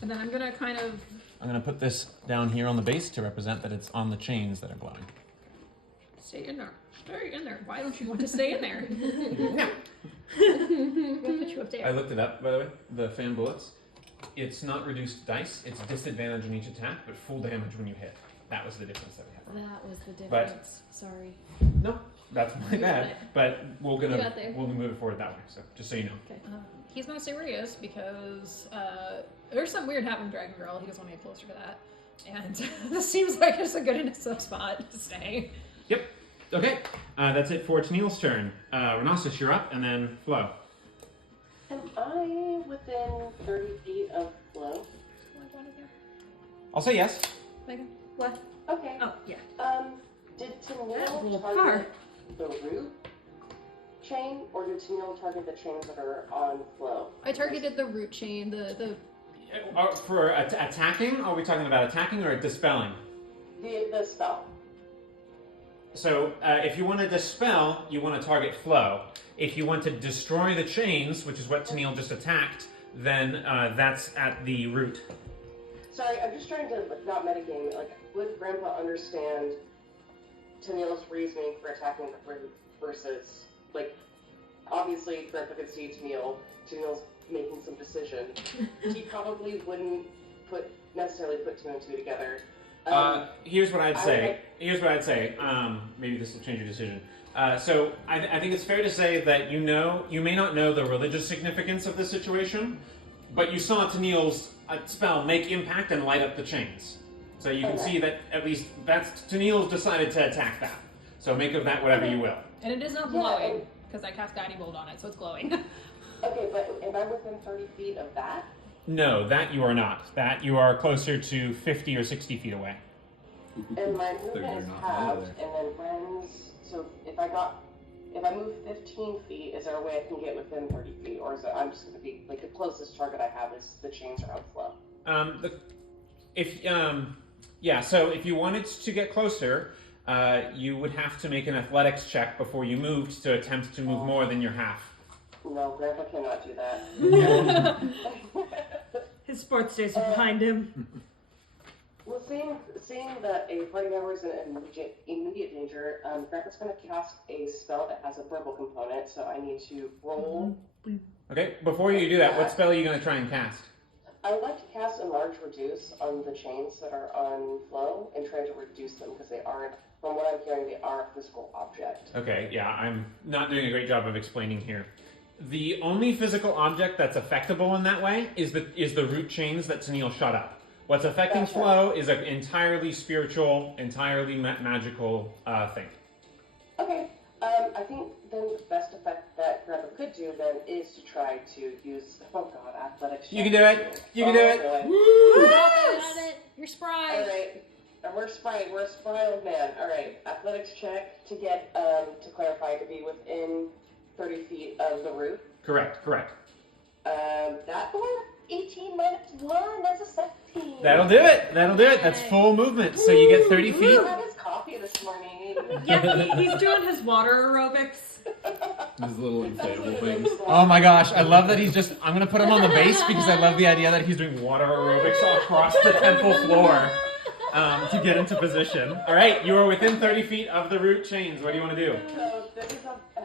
then I'm gonna I'm gonna put this down here on the base to represent that it's on the chains that are glowing. Stay in there. Stay in there. Why don't you want to stay in there? We'll put you up there. I looked it up, by the way. The fan bullets. It's not reduced dice. It's disadvantage on each attack, but full damage when you hit. That was the difference that we had. That was the difference. Sorry. No, that's my bad. it. But we'll got there. move it forward that way. So just so you know. Okay. He's gonna stay where he is because there's something weird happening with Dragon Girl. He doesn't want to get closer to that. And this seems like it's a good enough spot to stay. Yep. Okay, that's it for Tennille's turn. Renasis, you're up, and then Flo. Am I within 30 feet of Flo? I'll say yes. Megan? What? Okay. Oh, yeah. Did That's a little Tennille far. target the root chain, or did Tennille target the chains that are on Flo? I targeted the root chain, the For attacking, are we talking about attacking or dispelling? The spell. So if you want to dispel, you want to target Flo. If you want to destroy the chains, which is what Tennille just attacked, then that's at the root. Sorry, I'm just trying to not metagame. Like, would Grandpa understand Tennille's reasoning for attacking the root versus, like, obviously Grandpa could see Tennille's making some decision. He probably wouldn't necessarily put two and two together. Here's what I'd say. Maybe this will change your decision. So I think it's fair to say that you may not know the religious significance of this situation, but you saw Tennille's spell make impact and light up the chains. So you can see that at least Tennille's decided to attack that. So make of that whatever you will. and it is not glowing because I cast Guiding Bolt on it, so it's glowing. Okay, but am I within 30 feet of that? No, that you are not. That you are closer to 50 or 60 feet away. And my They're movement is not halved, there. and then friends. So if I move 15 feet, is there a way I can get within 30 feet, or is it I'm just going to be like the closest target I have is the chains around Flo? So if you wanted to get closer, you would have to make an athletics check before you moved to attempt to move more than your half. No, Grandpa cannot do that. His sports days are behind him. Well, seeing that a party member is in immediate danger, Grandpa's going to cast a spell that has a verbal component, so I need to roll. Okay, before you do that, what spell are you going to try and cast? I would like to cast Enlarge Reduce on the chains that are on Flo and try to reduce them because they aren't, from what I'm hearing, they are a physical object. Okay, yeah, I'm not doing a great job of explaining here. The only physical object that's affectable in that way is the root chains that Tennille shot up. What's affecting Gotcha. Flo is an entirely spiritual, entirely magical thing. Okay, I think then the best effect that Grandpa could do then is to try to use, athletics. You can do it! You can do it! You got it. You're spry. Alright, and we're spry old man. Alright, athletics check to get, to clarify, to be within 30 feet of the root. Correct. That one, 18 minus 1, that's a 17. That'll do it! That's full movement, so you get 30 feet. He had his coffee this morning. Yeah, he's doing his water aerobics. These little inflatable things. Oh my gosh, I love that I'm gonna put him on the base because I love the idea that he's doing water aerobics across the temple floor to get into position. Alright, you are within 30 feet of the root chains. What do you want to do? So this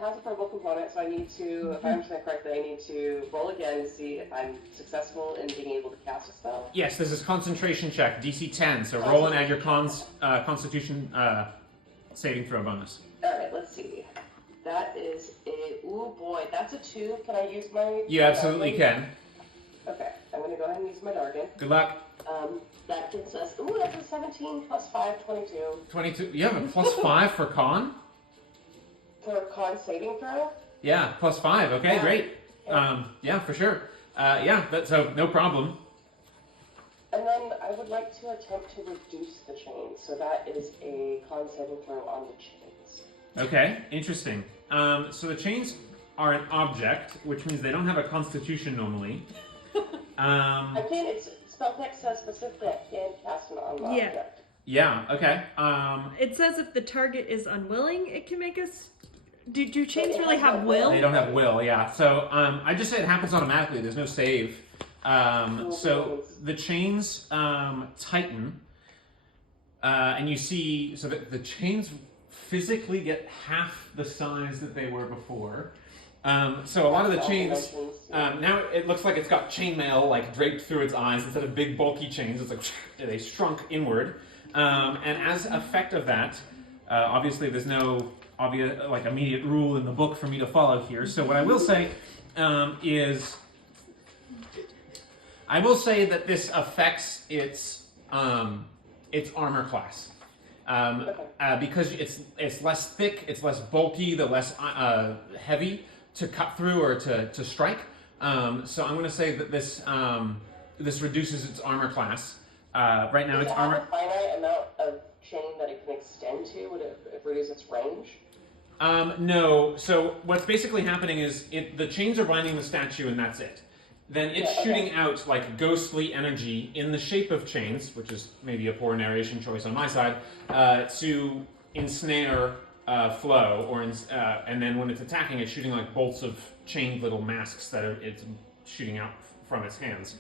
has a verbal component, so I need to, if I understand correctly, I need to roll again to see if I'm successful in being able to cast a spell. Yes, this is concentration check, DC 10, so roll and add your constitution saving throw bonus. Alright, let's see. That is a, ooh boy, that's a 2. Can I use my... You absolutely can. Okay, I'm going to go ahead and use my Dargan. Good luck. That gets us, ooh, that's a 17 plus 5, 22. 22. You have a plus 5 for con? For a con saving throw? Yeah, plus 5. Okay, Yeah. great. Yeah, for sure. So no problem. And then I would like to attempt to reduce the chains. So that is a con saving throw on the chains. Okay, interesting. So the chains are an object, which means they don't have a constitution normally. I can't, it's spell text says specifically I can't cast an on Yeah. object. Yeah, okay. It says if the target is unwilling, it can make us. Do chains really have will? They don't have will, yeah. So I just say it happens automatically. There's no save. So the chains tighten, and you see, so that the chains physically get half the size that they were before. So a lot of the chains, now it looks like it's got chainmail like draped through its eyes instead of big bulky chains. It's like they shrunk inward. And as effect of that, obviously there's no obvious immediate rule in the book for me to follow here. So what I will say is, I will say that this affects its armor class. because it's less thick, it's less bulky, the less heavy to cut through or to strike. So I'm going to say that this reduces its armor class. Right now, its armor. Does it have a finite amount of chain that it can extend to? Would it reduce its range? No. So what's basically happening is the chains are binding the statue, and that's it. Then it's shooting out like ghostly energy in the shape of chains, which is maybe a poor narration choice on my side, to ensnare Flo, and then when it's attacking, it's shooting like bolts of chained little masks that it's shooting out from its hands.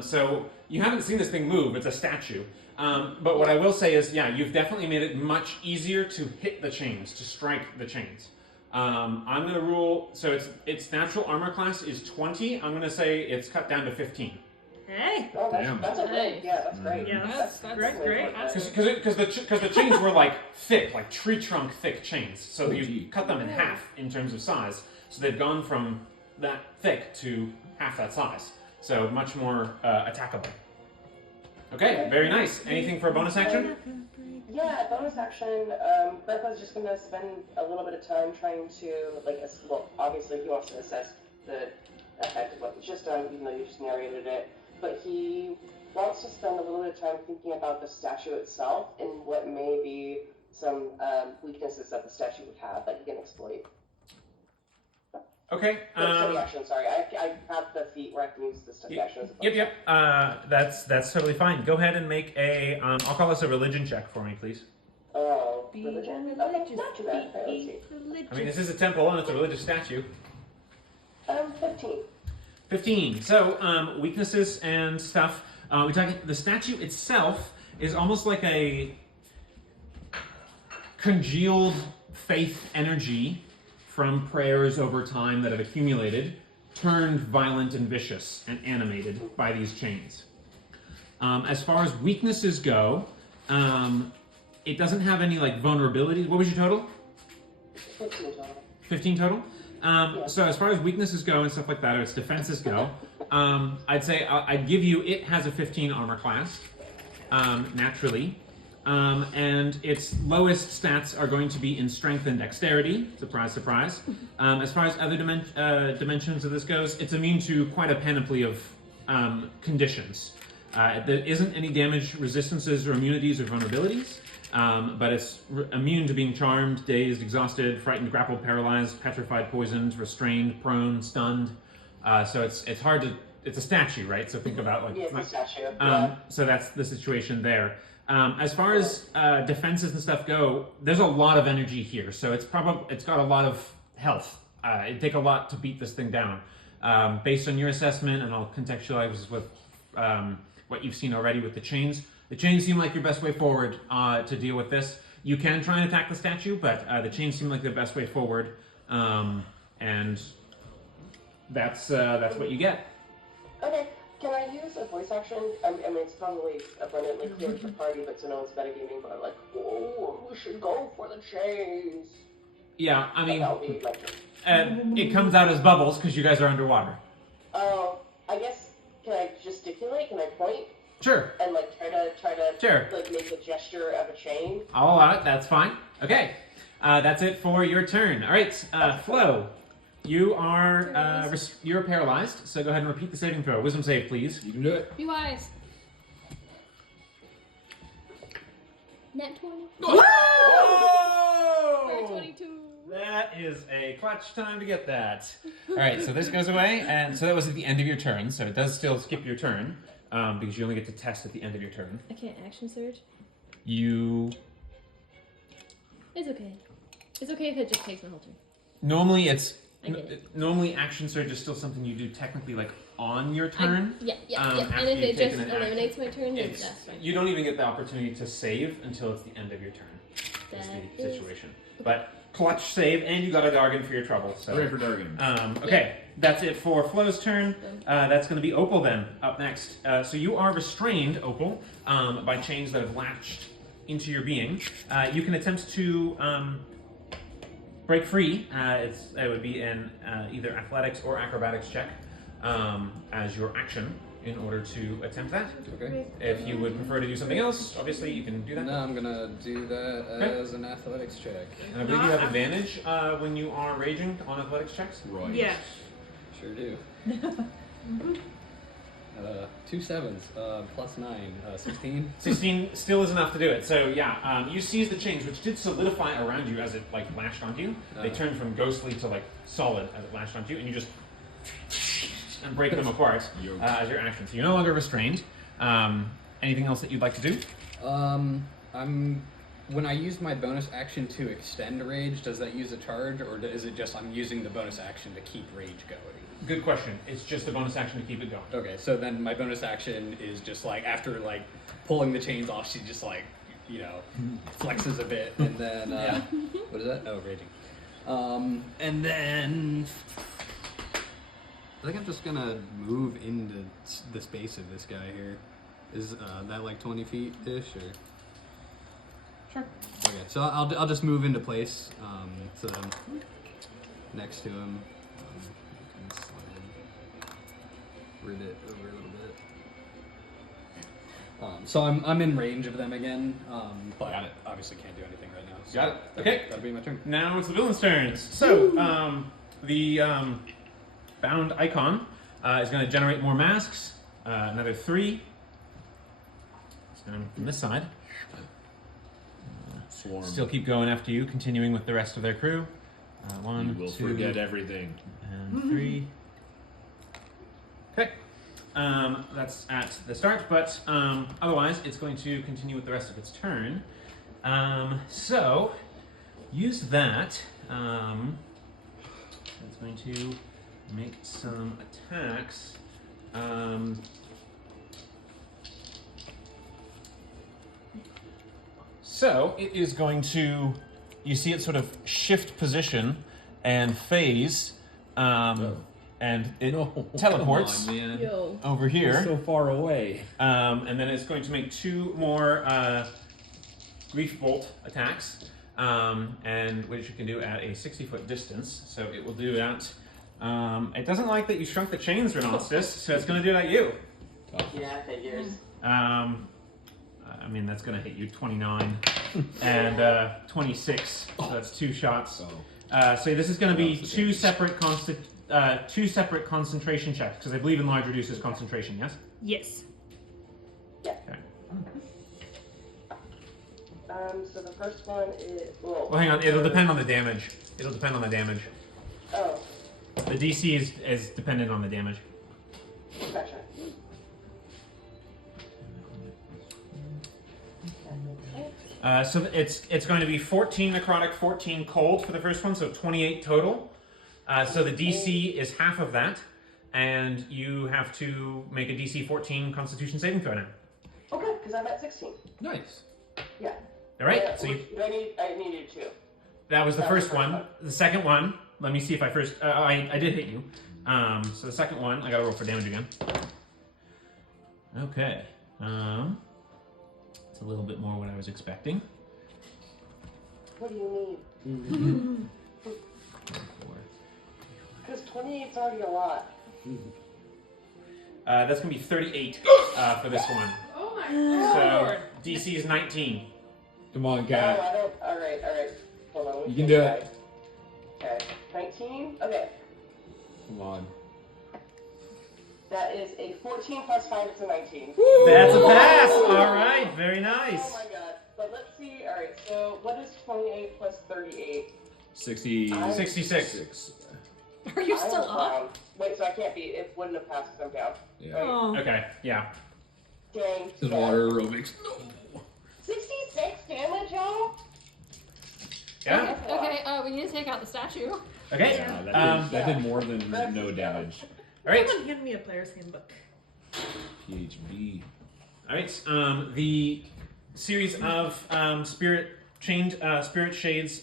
So you haven't seen this thing move; it's a statue. But what I will say is, yeah, you've definitely made it much easier to hit the chains, to strike the chains. I'm going to rule, so its natural armor class is 20. I'm going to say it's cut down to 15. Hey. Oh, that's a great. Yeah, that's great. Yeah, that's great. Because the chains were like thick, like tree trunk thick chains. So you cut them in half in terms of size. So they've gone from that thick to half that size. So much more attackable. Okay, very nice. Anything for a bonus action? Yeah, bonus action. Grandpa's just going to spend a little bit of time trying to, obviously he wants to assess the effect of what he's just done, even though you just narrated it. But he wants to spend a little bit of time thinking about the statue itself and what may be some weaknesses that the statue would have that he can exploit. Okay. Study action, sorry. I have the feat where I can use the study action as a bonus. Yep. That's totally fine. Go ahead and make a, I'll call this a religion check for me, please. Oh, religion? Okay, not too bad. Okay, let's see. I mean, this is a temple and it's a religious statue. 15. 15. So, weaknesses and stuff. We're talking, the statue itself is almost like a congealed faith energy from prayers over time that have accumulated, turned violent and vicious and animated by these chains. As far as weaknesses go, it doesn't have any like vulnerabilities. What was your total? 15 total. 15 total? So as far as weaknesses go and stuff like that, or its defenses go, I'd say I'd give you, it has a 15 armor class, naturally. And its lowest stats are going to be in strength and dexterity. Surprise, surprise. As far as other dimensions of this goes, it's immune to quite a panoply of conditions. There isn't any damage resistances or immunities or vulnerabilities, but it's immune to being charmed, dazed, exhausted, frightened, grappled, paralyzed, petrified, poisoned, restrained, prone, stunned. So it's hard to, it's a statue, right? So think about like... Yeah, it's a statue. So that's the situation there. As far as defenses and stuff go, there's a lot of energy here, so it's got a lot of health. It'd take a lot to beat this thing down. Based on your assessment, and I'll contextualize this with what you've seen already with the chains. The chains seem like your best way forward to deal with this. You can try and attack the statue, but the chains seem like the best way forward, and that's what you get. Okay. Can I use a voice action? I mean, it's probably abundantly clear to the party, but so no one's metagaming, but I'm like, oh, we should go for the chains. Yeah, I mean, That'll be my turn. it comes out as bubbles because you guys are underwater. Oh, I guess, can I gesticulate? Can I point? Sure. And like try to Sure. like make a gesture of a chain? I'll allow it, that's fine. Okay, that's it for your turn. All right, Flo. You are you're paralyzed, so go ahead and repeat the saving throw. Wisdom save, please. You can do it. Be wise. Net 20. Whoa! 22. That is a clutch time to get that. All right, so this goes away, and so that was at the end of your turn. So it does still skip your turn because you only get to test at the end of your turn. I can't action surge. It's okay. It's okay if it just takes my whole turn. Normally Okay. action surge is still something you do technically like on your turn. Yeah. After And if you've it just taken an action. eliminates my turn, then It's- that's fine. You don't even get the opportunity to save until it's the end of your turn. That's the That is- situation. But clutch save, and you got a Dargan for your trouble. So. Hooray for Dargan. Okay, that's it for Flo's turn. That's going to be Opal then, up next. So you are restrained, Opal, by chains that have latched into your being. You can attempt to break free. It would be in either athletics or acrobatics check as your action. in order to attempt that. Okay. If you would prefer to do something else, obviously you can do that. No, I'm gonna do that Okay. as an athletics check. And I believe you have advantage when you are raging on athletics checks. Right. Yeah. Sure do. 2 sevens, plus 9, 16. 16 still is enough to do it. So yeah, you seize the chains, which did solidify around you as it like lashed onto you. They turned from ghostly to like solid as it lashed onto you, and you just and break them apart as your action. So you're no longer restrained. Anything else that you'd like to do? When I use my bonus action to extend rage, does that use a charge, or is it just I'm using the bonus action to keep rage going? Good question. It's just a bonus action to keep it going. Okay, so then my bonus action is just like after like pulling the chains off, she just like flexes a bit, and then what is that? Oh, raging. And then I think I'm just gonna move into the space of this guy here. Is that like 20 feet ish or? Sure. Okay, so I'll just move into place so that I'm next to him. You can slide rid it over a little bit. So I'm in range of them again, but Got it. obviously can't do anything right now. So Got it. Okay. That'll be my turn. Now it's the villain's turns. So the bound icon is going to generate more masks. Another 3. So from this side. Swarm. Still keep going after you, continuing with the rest of their crew. You 1, will 2, forget everything. and 3. Okay. That's at the start, but otherwise it's going to continue with the rest of its turn. So use that. It's going to make some attacks. So it is going to, you see it sort of shift position and phase, and it teleports Come on, man. Yo. over here. You're so far away. And then it's going to make 2 more grief bolt attacks, and which you can do at a 60-foot distance. So it will do that. It doesn't like that you shrunk the chains, Renalstis, so it's going to do that at you. Yeah, figures. I mean, that's going to hit you 29 and 26. So that's 2 shots. So this is going to be 2 separate concentration checks, because I believe enlarge reduces concentration. Yes. Yes. Yeah. Okay. So the first one is Well, hang on. It'll depend on the damage. Oh, The DC is dependent on the damage. gotcha. So it's going to be 14 necrotic, 14 cold for the first one, so 28 total. So the DC is half of that, and you have to make a DC 14 Constitution saving throw now. Okay, because I'm at 16. Nice. Yeah. All right. Yeah, So which- I needed 2. that was the first one. The second one. Let me see if I first. I did hit you. So the second one, I got to roll for damage again. Okay. It's a little bit more what I was expecting. What do you need? Because 28's already a lot. That's gonna be 38 for this one. Oh my So lord. DC is 19. Come on, Oh, cat. I don't. Alright. Hold on. let me You can think do about it. Okay. 19? Okay. Come on. That is a 14 plus 5, it's a 19. That's a pass. All right, very nice. Oh my god. But let's see. Alright, so what is 28 plus 38? 66. Are you I still was up? down. Wait, so I can't be. It wouldn't have passed because I'm down. Yeah. Right. Oh. Okay, yeah. Dang. This is water aerobics. 66 damage, y'all? Yeah. That's a lot. Okay, we need to take out the statue. Okay. Yeah, that did more than no damage. All right. Someone give me a player's handbook. PHB. All right. The series of spirit shades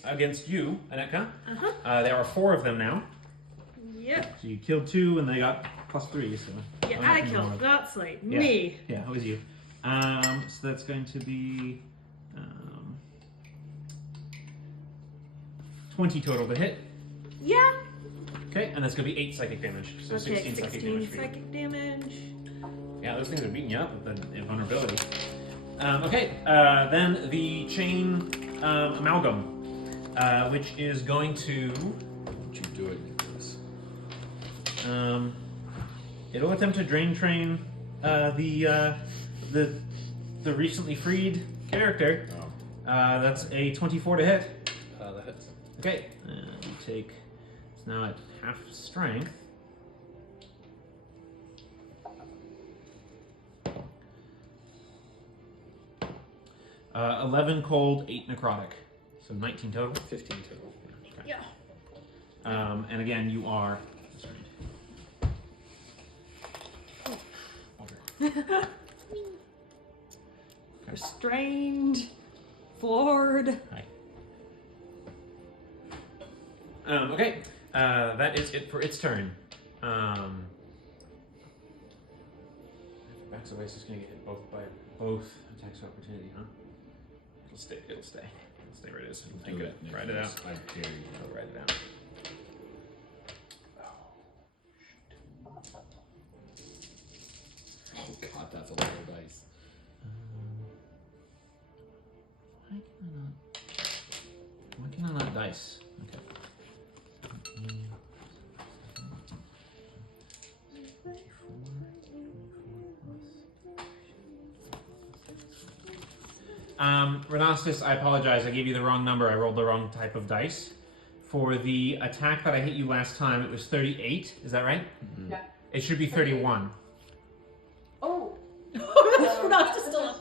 against you, Anetka. There are 4 of them now. Yep. So you killed 2, and they got +3. So Yeah, I'm I not killed. gonna- That's like Yeah. me. Yeah, it was you. So that's going to be 20 total to hit. Yeah. Okay, and that's going to be 8 psychic damage. So Okay, 16 psychic damage for you. psychic damage. Yeah, those things are beating you up with the invulnerability. Okay, then the chain amalgam, which is going to. Don't you do it, Nicholas. It'll attempt to drain train the recently freed character. Oh. That's a 24 to hit. That hits. Okay, you take. It's now at half strength. 11 cold, 8 necrotic. So 19 total. 15 total. Okay. Yeah. And again, you are. Restrained, floored. Hi. Okay, that is it for its turn. Back away, so it's going to get hit both by both attacks of opportunity, huh? It'll stay. It'll stay where it is. Do it, Write it out. Nicholas. I dare you. I'll write it out. Oh god, that's a lot of dice. Why can I not dice? Okay. Renastus, I apologize. I gave you the wrong number. I rolled the wrong type of dice. For the attack that I hit you last time, it was 38. Is that right? Yeah. It should be 31. Oh. Not just still.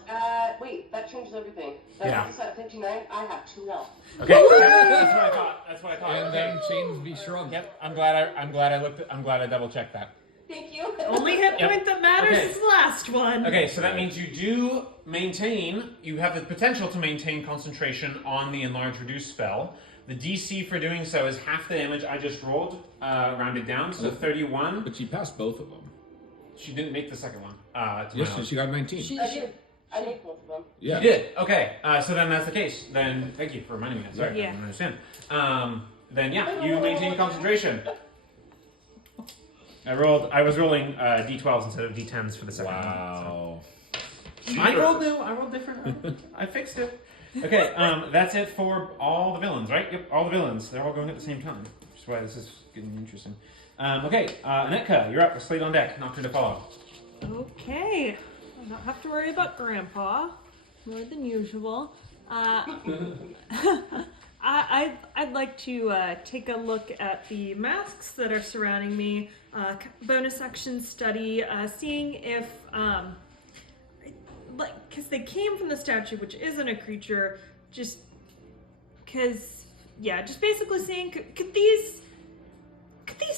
Wait, that changes everything. Yeah. That's at 59. I have 2 health. Okay, that's what I thought. That's what I thought. And Okay. then chains be shrunk. Yep. I'm glad I double checked that. Thank you. Only hit Yep. point that matters Okay. is the last one. Okay, so that means you do maintain. You have the potential to maintain concentration on the enlarge reduce spell. The DC for doing so is half the damage I just rolled, rounded down, so 31. But she passed both of them. She didn't make the second one. To my Yes, knowledge. she got 19. I did. I made both of them. Yeah. You did. Okay. So then that's the case. Then thank you for reminding me. I'm sorry, Yeah. I didn't understand. Then yeah, you maintain concentration. I was rolling d12s instead of d10s for the second one. Wow. So. I rolled new. I rolled different. I fixed it. Okay. That's it for all the villains, right? Yep. All the villains. They're all going at the same time, which is why this is getting interesting. Okay. Anetka, you're up. A slate on deck. Nocturne to follow. Okay. I don't have to worry about Grandpa more than usual. I'd like to take a look at the masks that are surrounding me. Bonus action study, seeing if, because they came from the statue, which isn't a creature, just basically seeing could these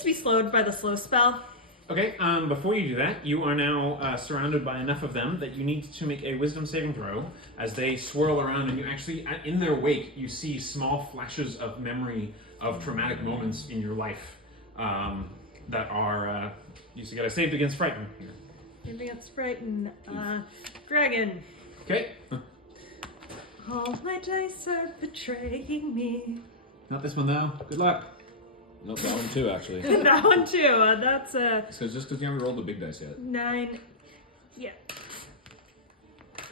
be slowed by the slow spell? Okay, before you do that, you are now surrounded by enough of them that you need to make a wisdom saving throw as they swirl around, and you actually, in their wake, you see small flashes of memory of traumatic moments in your life that are, you got to save against frighten. Maybe it's frightened. Dragon. Okay, All my dice are betraying me. not this one though. Good luck. Nope, that one too, actually. That one too. That's It's just because you haven't rolled the big dice yet. 9. Yeah.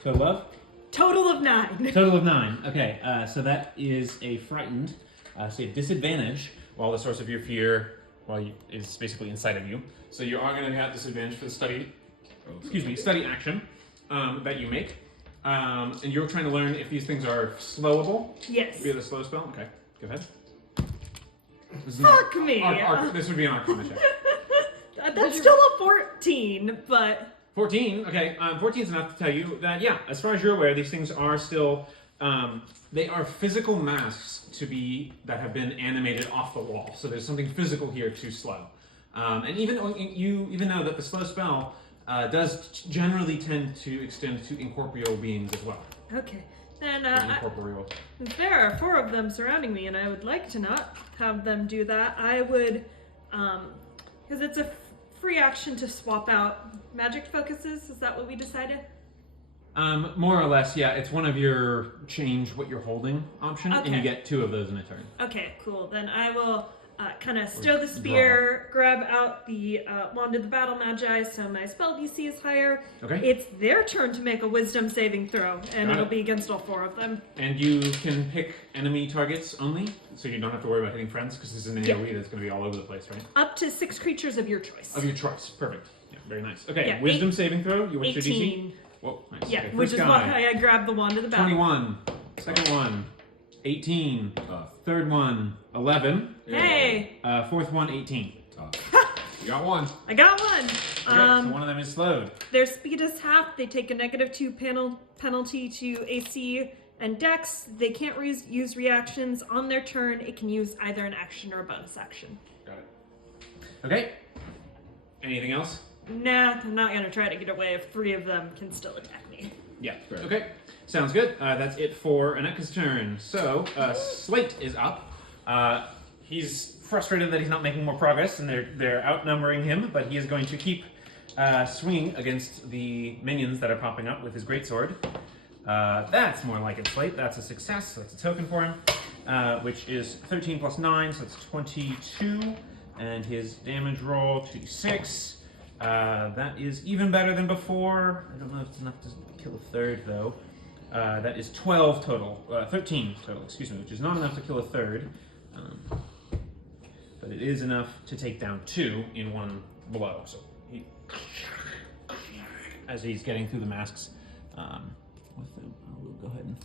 So love? Total of 9. Total of 9. Okay, so that is a frightened, so you have disadvantage while the source of your fear is basically inside of you. So you are going to have disadvantage for the study action that you make. And you're trying to learn if these things are slowable Yes. via the slow spell. Okay, go ahead. Fuck me. This would be an Arcana check. That's still a 14, but 14. Okay, 14 is enough to tell you that, yeah, as far as you're aware, these things are still, they are physical masks that have been animated off the wall. So there's something physical here to slow. And even though that the slow spell does generally tend to extend to incorporeal beings as well. okay. Then Incorporeal. there are 4 of them surrounding me, and I would like to not have them do that. I would, because it's a free action to swap out magic focuses. Is that what we decided? More or less, yeah. It's one of your change what you're holding option, and you Okay. get 2 of those in a turn. Okay, cool. Then I will kind of stow the spear, grab out the Wand of the Battle Magi, so my spell DC is higher. Okay. It's their turn to make a Wisdom saving throw, and Got it'll it. be against all 4 of them. And you can pick enemy targets only, so you don't have to worry about hitting friends, because this is an AoE that's going to be all over the place, right? Up to 6 creatures of your choice. Of your choice. Perfect. Yeah, very nice. Okay, Yeah, Wisdom saving throw. What's your DC? 18. Whoa, nice. Yeah, Okay, which first is guy. why I grabbed the Wand of the Battle. 21. Second one, 18. Third one, 11. Hey! Fourth one, 18. You got one. I got one! Okay, so one of them is slowed. Their speed is half. They take a -2 penalty to AC and Dex. They can't use reactions on their turn. It can use either an action or a bonus action. Got it. Okay. Anything else? Nah, I'm not gonna try to get away if 3 of them can still attack me. Yeah. Right. Okay. Sounds good. That's it for Aneka's turn. So, Slate is up. He's frustrated that he's not making more progress, and they're outnumbering him, but he is going to keep swinging against the minions that are popping up with his greatsword. That's more like it, Slate. That's a success. So that's a token for him, which is 13 plus 9, so that's 22. And his damage roll, 2d6. That is even better than before. I don't know if it's enough to kill a third, though. That is 12 total. 13 total, excuse me, which is not enough to kill a third. But it is enough to take down 2 in one blow. So as he's getting through the masks with them, I will go ahead and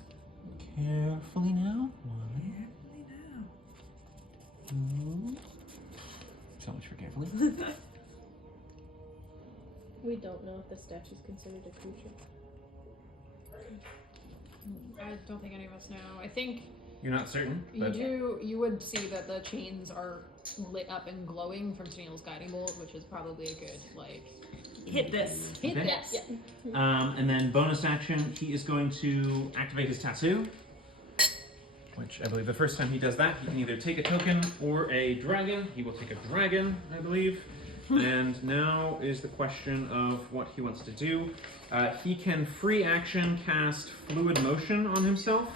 carefully now. 1, 2. So much for carefully. We don't know if the statue is considered a creature. I don't think any of us know. I think You're not certain, but you would see that the chains are lit up and glowing from Tennille's guiding bolt, which is probably a good Hit this. hit Okay. this. Yeah. And then bonus action, he is going to activate his tattoo, which I believe the first time he does that, he can either take a token or a dragon. He will take a dragon, I believe. And now is the question of what he wants to do. He can free action cast Fluid Motion on himself,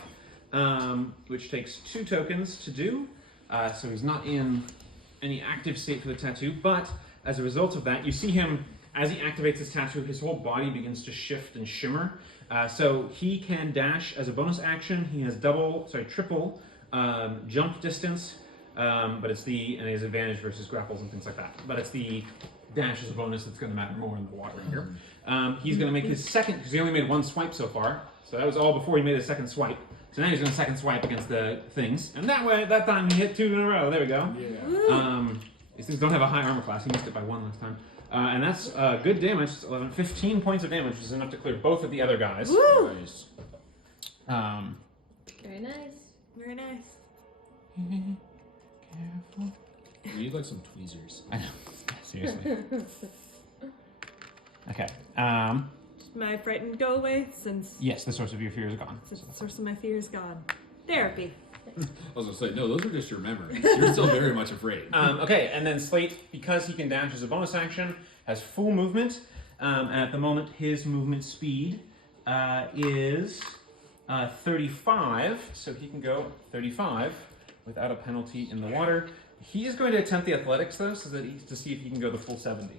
which takes 2 tokens to do. So he's not in any active state for the tattoo, but as a result of that, you see him, as he activates his tattoo, his whole body begins to shift and shimmer. So he can dash as a bonus action. He has triple jump distance, but it's and he has advantage versus grapples and things like that. But it's the dash as a bonus that's going to matter more in the water here. He's going to make his second, because he only made 1 swipe so far. So that was all before he made his second swipe. So now he's going to second swipe against the things. And that time he hit 2 in a row. There we go. Yeah. These things don't have a high armor class. He missed it by 1 last time. And that's good damage. It's 11, 15 points of damage, which is enough to clear both of the other guys. Woo! Nice. Very nice. Very nice. Careful. We need like some tweezers. I know. Seriously. Okay. Does my frightened go away since Yes, the source of your fear is gone. the source of my fear is gone? Therapy. I was gonna say, no, those are just your memories. You're still very much afraid. Okay, and then Slate, because he can dash as a bonus action, has full movement. And at the moment, his movement speed is 35, so he can go 35 without a penalty in the water. He is going to attempt the athletics, though, so that to see if he can go the full 70.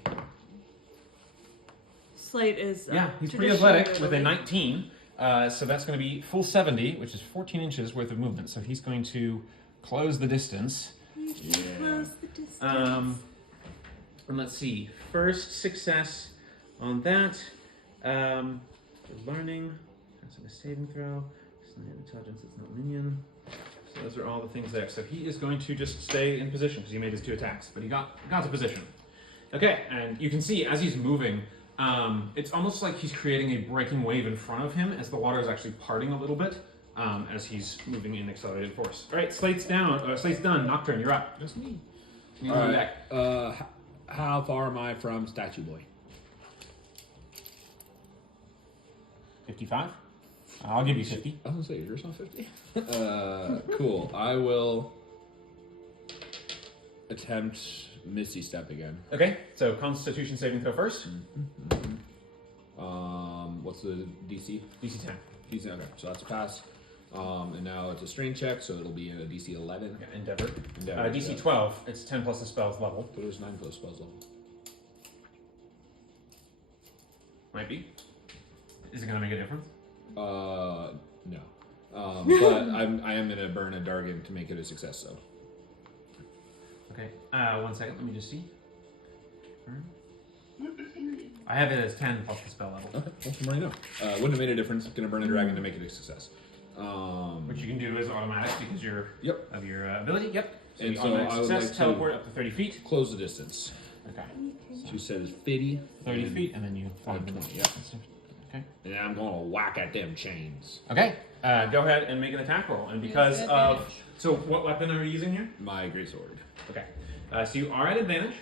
Slate is Yeah, he's pretty athletic with a 19. So that's going to be full 70, which is 14 inches worth of movement. So he's going to close the distance. Close the distance. And let's see. First success on that. Learning. That's a saving throw. It's not intelligence, it's not minion. So those are all the things there. So he is going to just stay in position because he made his 2 attacks. But he got to position. Okay, and you can see as he's moving, it's almost like he's creating a breaking wave in front of him as the water is actually parting a little bit as he's moving in accelerated force. All right, Slate's down. Slate's done. Nocturne, you're up. Just me. You All move right. back. How far am I from Statue Boy? 55. I'll give you 50. I was gonna say yours not 50. Cool. I will attempt Misty Step again. Okay, so Constitution saving throw first. What's the DC? DC 10. DC. Okay, so that's a pass. And now it's a strain check, so it'll be a DC 11. Yeah, Endeavor. Endeavor, DC yeah. 12. It's 10 plus the spell's level. But there's 9 plus spells level. Might be. Is it gonna make a difference? No. But I am gonna burn a Dargan to make it a success. So. Okay. 1 second. Let me just see. I have it as 10 plus the spell level. Okay. Well, from right now. Wouldn't have made a difference. Gonna burn a dragon to make it a success. Which you can do as automatic because you're Yep. of your ability. Yep. So And you so automatic I would success, like to- teleport up to 30 feet. Close the distance. Okay. She says 50. 30 feet, and then you fall into 20, the yeah. Okay. And I'm gonna whack at them chains. Okay. Go ahead and make an attack roll. And because Yes, of advantage. so, what weapon are you using here? My greatsword. Okay. So you are at advantage.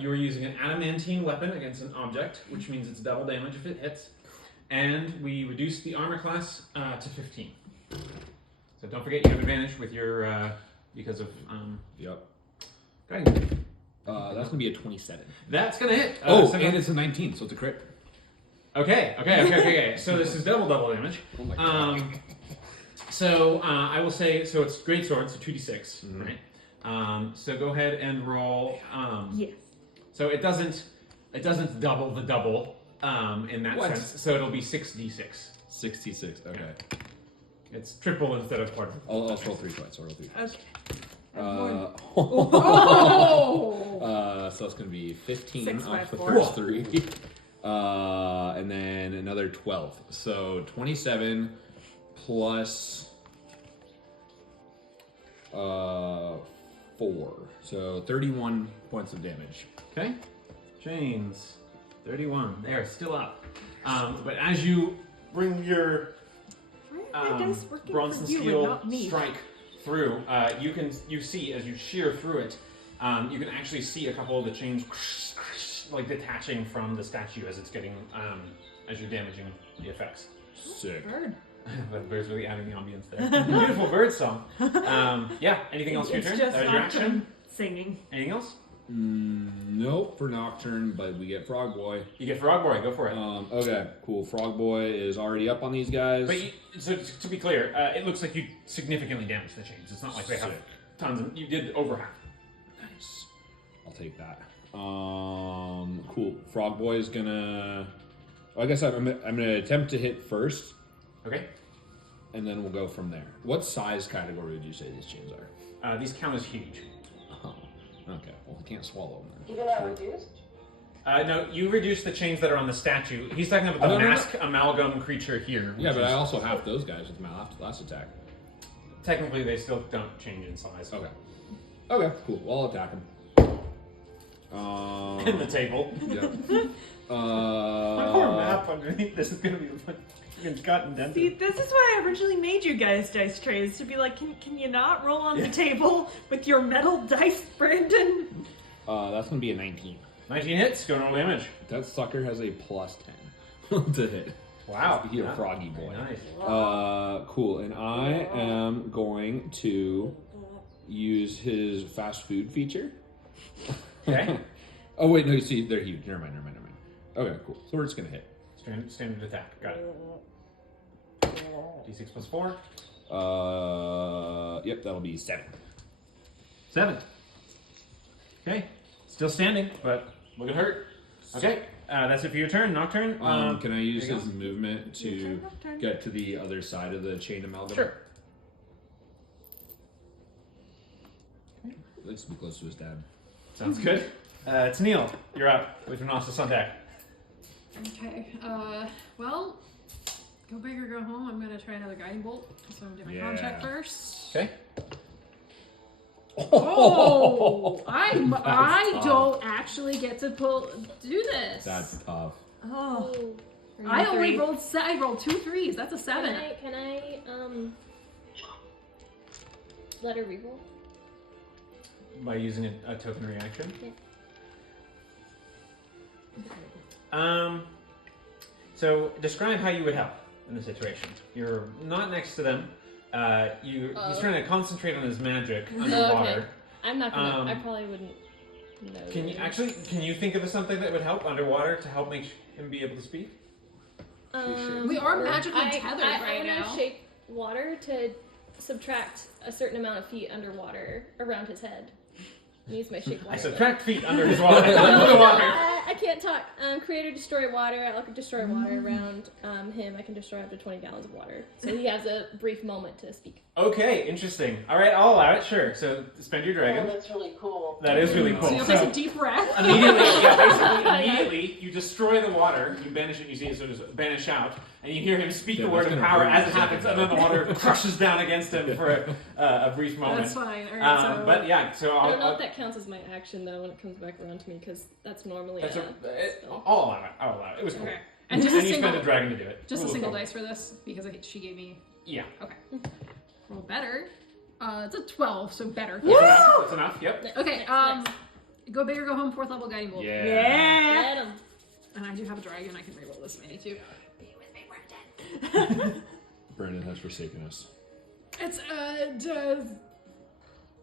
You are using an adamantine weapon against an object, which means it's double damage if it hits. And we reduce the armor class to 15. So don't forget you have advantage with your because of Yep. dragon. That's gonna be a 27. That's gonna hit. And it's a 19, so it's a crit. Okay. So this is double damage. Oh my god. So I will say so it's greatsword, so 2d6, Mhm. right? So go ahead and roll. Yes. So it doesn't double the double in that What? sense. So it'll be 6d6. 66. Okay. It's triple instead of quadruple. I'll roll 3 twice. I'll roll 3 twice. Okay. Oh! So that's gonna be 15 6 by off the 4. first 3. And then another 12. So 27 plus 4. So 31 points of damage. Okay. Chains. 31. They are still up. But as you bring your Why are my dice working bronze for and you and steel not me? strike through, you see as you shear through it, you can actually see a couple of the chains like detaching from the statue as it's getting as you're damaging the effects. Sick. Bird. The bird's really adding the ambience there. Beautiful bird song. Yeah. Anything else for your It's turn? just That was your Nocturne action. singing. Anything else? Nope, for Nocturne, but we get Frog Boy. You get Frog Boy. Go for it. Okay, cool. Frog Boy is already up on these guys. But so to be clear, it looks like you significantly damaged the chains. It's not like they have Sick. tons. You did over half. Nice. I'll take that. Cool. Frog Boy is gonna. Well, I guess I'm gonna attempt to hit first, Okay. and then we'll go from there. What size category would you say these chains are? These count as huge. Oh, okay. Well, I can't swallow them then. Even at reduced? No, you reduce the chains that are on the statue. He's talking about the No, no, no. mask amalgam creature here. Yeah, which but I is- also have those guys with my last attack. technically they still don't change in size. Okay. Okay, cool. Well, I'll attack him. In the table. Yeah. My poor map underneath this is gonna be fucking cut and dented. See, this is why I originally made you guys dice trays to be like, can you not roll on the table with your metal dice, Brandon? That's gonna be a 19. 19 hits. Go roll damage. That sucker has a plus 10 to hit. Wow. He's a Yeah. froggy boy. Nice. Cool. And I am going to use his fast food feature. Okay. Oh wait, no. You see, they're huge. Never mind. Okay, cool. So we're just gonna hit. Standard attack. Got it. D6 plus 4. Yep, that'll be 7. 7. Okay. Still standing, but look at hurt. Okay. That's it for your turn. Nocturne. Can I use anything his movement to Your turn. get to the other side of the chain amalgam? Sure. Let's be close to his dad. Sounds good. It's Neil. You're up with Renasus on deck. Okay, well, go big or go home. I'm gonna try another guiding bolt. So I'm doing my con check Yeah. first. Okay. Oh, That's I tough. don't actually get to do this. That's tough. Oh. I only Three. rolled I rolled 2 3s. That's a 7. Can I let her reroll? By using a token reaction. Yeah. So describe how you would help in this situation. You're not next to them. He's trying to concentrate on his magic underwater. Okay. I'm not gonna. I probably wouldn't know. Can you think of something that would help underwater to help make him be able to speak? We are magically tethered I'm right gonna now. water to subtract a certain amount of feet underwater around his head. And use my shape water. I subtract feet under his water. Under the water. I can't talk. Create or destroy water. I can destroy water around him. I can destroy up to 20 gallons of water. So he has a brief moment to speak. Okay, interesting. All right, I'll allow it. Sure. So spend your dragon. Oh, that's really cool. That is really cool. So you'll take a deep breath. Immediately, you destroy the water. You banish it. You see it sort of banish out, and you hear him speak the word of power as it happens, and then the water crushes down against him for a brief moment. That's fine. All right, so... But yeah, so I don't know if that counts as my action though when it comes back around to me because that's normally I'll spell. allow it. I'll allow it. It was cool. Okay. And just a you single, spend a dragon to do it. just a Cool, single cool. dice for this because she gave me. Yeah. Okay. Roll better. It's a 12, so better. That's enough. Yep. Okay. Go big or go home. 4th level guiding bolt. Yeah. Get him. And I do have a dragon. I can reroll this if I need to. Be with me, Brendan. Brandon has forsaken us. It's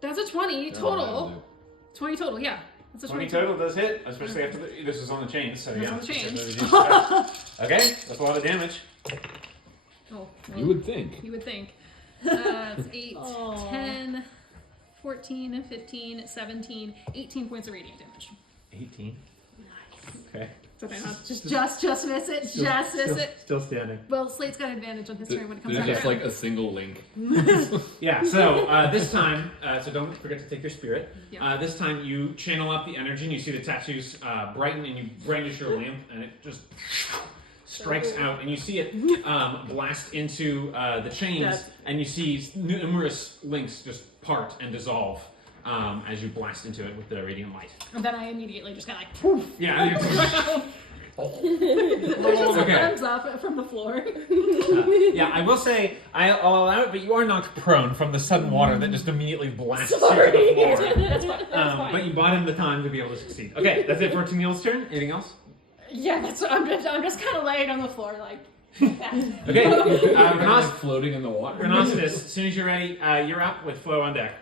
that's a 20 total. 20 total. Yeah. That's a 20 total does hit, especially after this is on the chains. So That's yeah. on the chains. It's just a okay, that's a lot of damage. Oh. You would think. You would think. It's 8, Aw. 10, 14, 15, 17, 18 points of radiant damage. 18. Okay. So they're not just miss it, just miss it. Still standing. Well, Slate's got advantage on his turn when it comes There's back just around. like a single link. Yeah, so this time, so don't forget to take your spirit. Yeah. This time you channel up the energy and you see the tattoos brighten and you brandish your lamp and it just strikes out and you see it blast into the chains and you see numerous links just part and dissolve as you blast into it with the radiant light. And then I immediately just got like poof. Yeah. There's just a Okay. thumbs up from the floor. Yeah, I will say I'll allow it, but you are knocked prone from the sudden water that just immediately blasts you to the floor. That's fine. But you bought him the time to be able to succeed. Okay, that's it for Tennille's turn. Anything else? Yeah, I'm just kind of laying on the floor like. Okay, Renas floating in the water. Renostis, as soon as you're ready, you're up with Flo on deck.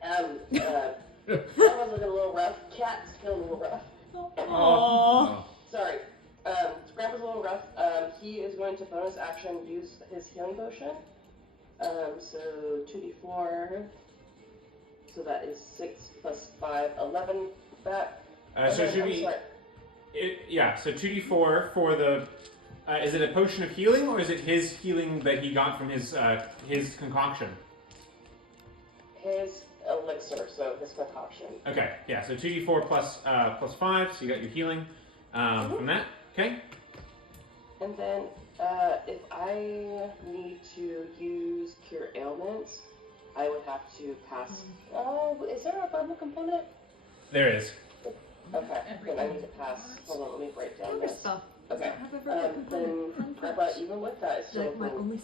That was a little rough. Cat's feeling a little rough. Oh. Sorry. Grandpa's a little rough. He is going to bonus action use his healing potion. So 2d4. So that is 6 plus 5, 11 back. So it should be. So 2d4 for the. Is it a potion of healing or is it his healing that he got from his concoction? His elixir, so his concoction. Okay, yeah. So 2d4 plus 5. So you got your healing from that. Okay. And then if I need to use cure ailments, I would have to pass. Oh, is there a verbal component? There is. Okay, then I need to pass. Hold on, let me break down this. Spell. Okay, then Grandpa, even with that, it's still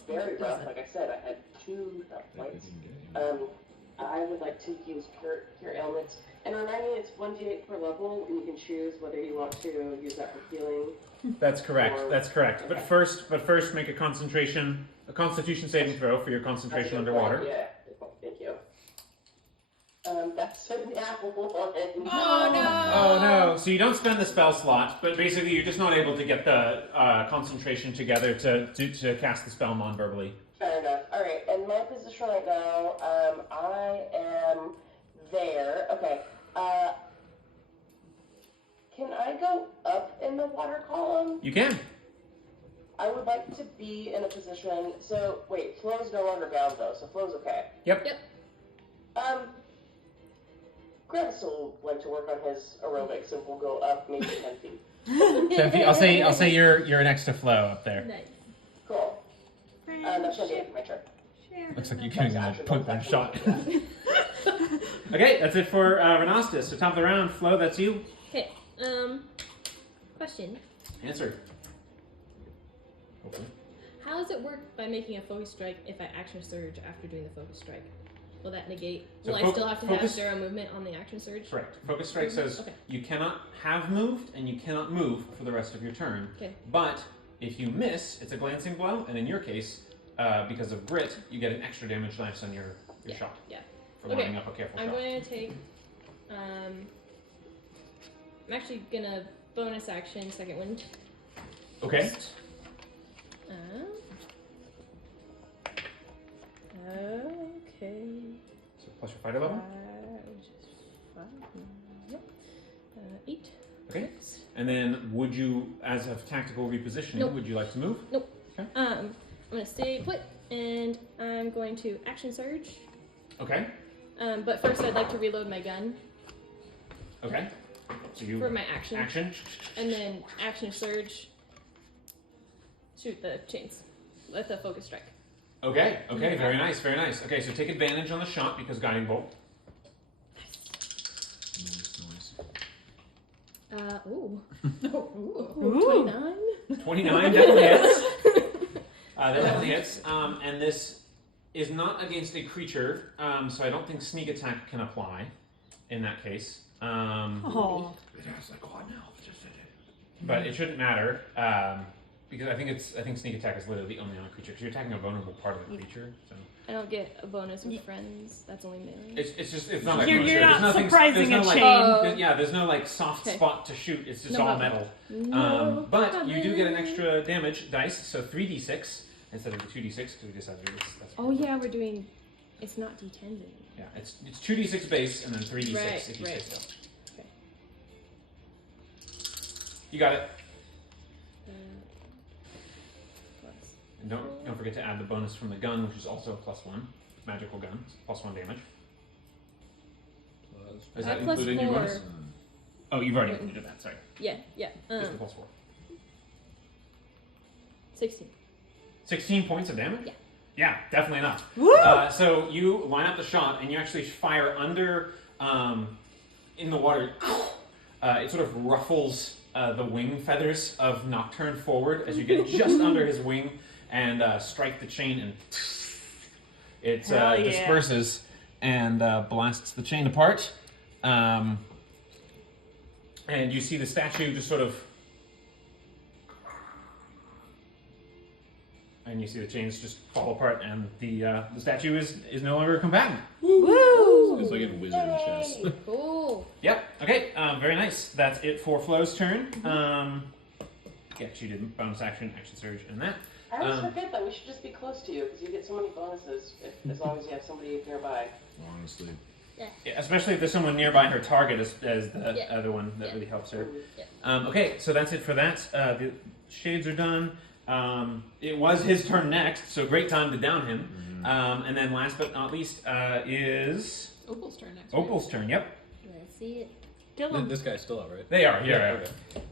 very rough. Like I said, I had 2 health points. I would like to use cure ailments. And remind me, it's 1d8 per level, and you can choose whether you want to use that for healing. That's correct. That's correct. Okay. But first, make a Constitution saving throw for your concentration underwater. Yeah, thank you. That's an apple one. Oh no! Oh no! So you don't spend the spell slot, but basically you're just not able to get the concentration together to cast the spell non-verbally. Fair enough. Alright, and my position right now, I am there. Okay. Can I go up in the water column? You can. I would like to be in a position. So, wait, Flo's no longer bound though, so Flo's okay. Yep. Greg still like to work on his aerobics, and we'll go up maybe 10 feet. 10 feet. I'll say you're next to Flo up there. Nice. Cool. That's gonna be it for my turn. Looks like you're getting a point-blank shot. Okay, that's it for Renostis. So top of the round, Flo, that's you. Okay. Question. Answer. Hopefully. How does it work by making a focus strike if I action surge after doing the focus strike? Will that negate? So Will I still have to have focus- 0 movement on the action surge? Correct. Focus strike says Okay. you cannot have moved and you cannot move for the rest of your turn. Okay. But if you miss, it's a glancing blow, and in your case, because of grit, you get an extra damage dice on your shot. Yeah. For Okay. lining up a careful I'm shot. going to take. I'm actually gonna bonus action second wind. Okay. Okay. So plus your fighter level. Which is 5. Yep. 8. Okay. And then would you, as a tactical repositioning, Nope. would you like to move? Nope. Okay. I'm gonna stay put, and I'm going to action surge. Okay. But first, I'd like to reload my gun Okay. So you for my action, action. and then action surge. Shoot the chains with a focus strike. Okay. Okay. Very nice. Very nice. Okay. So take advantage on the shot because guiding bolt. Ooh. Ooh. 29. 29 definitely hits. That definitely hits. And this is not against a creature, so I don't think sneak attack can apply in that case. Oh. It has like quad now. Just did it. But it shouldn't matter because I think sneak attack is literally only on a creature because you're attacking a vulnerable part of the creature. So I don't get a bonus with friends. That's only melee. it's not like You're creature. not There's surprising no, a like, chain. there's no like soft Okay. spot to shoot. It's just No all problem. metal. No But you do get an problem. extra damage dice, so 3d6 instead of the 2d6 because we just have this. That's Oh yeah, we're doing. It's not D10s anymore. Yeah, it's 2d6 base and then 3d6 Right, if you right. say so. Okay. You got it. Plus. And don't forget to add the bonus from the gun, which is also a +1 magical gun, +1 damage. Is that Plus included in your 4. bonus? Oh, you've already included that. Sorry, Yeah. just the +4. 16. 16 points of damage. Yeah. Yeah, definitely enough. Woo! So you line up the shot, and you actually fire under in the water. It sort of ruffles the wing feathers of Nocturne forward as you get just under his wing and strike the chain, and it Hell yeah. disperses and blasts the chain apart. And you see the statue just sort of. And you see the chains just fall apart, and the statue is no longer combatant. Woo! It's like in wizard chess. Cool. Yep. Okay. Very nice. That's it for Flo's turn. Yeah, she did bonus action, action surge, and that. I always forget that we should just be close to you because you get so many bonuses as long as you have somebody nearby. Honestly. Yeah, especially if there's someone nearby her target as the Yeah. other one that Yeah. really helps her. Yeah. Okay, so that's it for that. The shades are done. It was his turn next, so great time to down him. And then last but not least is Opal's turn next. right? Opal's turn. Yep, Let's see it. Kill him. This guy's still out, right? they are. Yeah,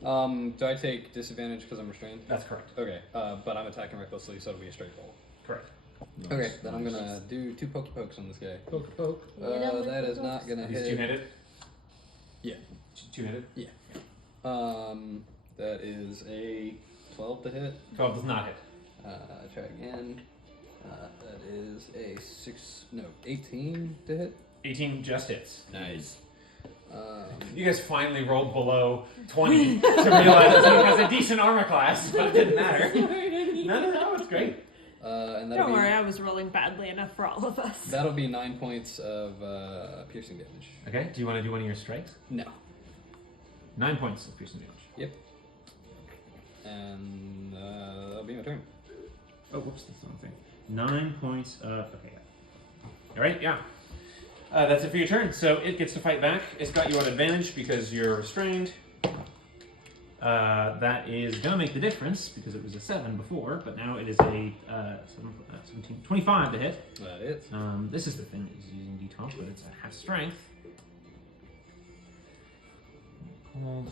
Okay. Do I take disadvantage because I'm restrained? that's correct. Okay, but I'm attacking recklessly, so it'll be a straight roll. Correct. Okay, then I'm gonna do 2 pokey pokes on this guy. Poke, poke. That is not gonna He's hit. two-handed. Yeah. Two-handed. That is a 12 to hit. 12 does not hit. Try again. That is a 18 to hit. 18 just hits. Nice. You guys finally rolled below 20 to realize that he has a decent armor class, but it didn't matter. No, it's great. And Don't worry, I was rolling badly enough for all of us. That'll be 9 points of piercing damage. Okay, do you want to do one of your strikes? No. 9 points of piercing damage. Yep. And that'll be my turn. Oh, whoops, that's the wrong thing. 9 points of. Okay, yeah. Alright, yeah. That's it for your turn. So it gets to fight back. It's got you at advantage because you're restrained. That is going to make the difference because it was a 7 before, but now it is a 17, 25 to hit. That is. This is the thing, it's using D12, but it's a half strength. Cold.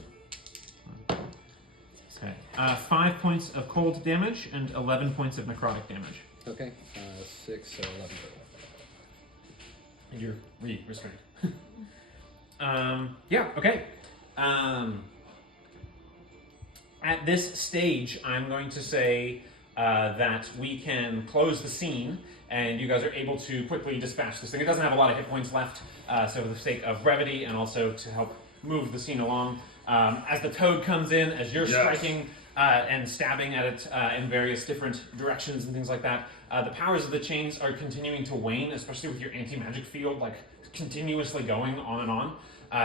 Okay. 5 points of cold damage and 11 points of necrotic damage. Okay. 6, so 11 total. And you're restrained. Yeah, okay. At this stage, I'm going to say that we can close the scene and you guys are able to quickly dispatch this thing. It doesn't have a lot of hit points left, so for the sake of brevity and also to help move the scene along. As the toad comes in, as you're striking and stabbing at it in various different directions and things like that, the powers of the chains are continuing to wane, especially with your anti-magic field like continuously going on and on.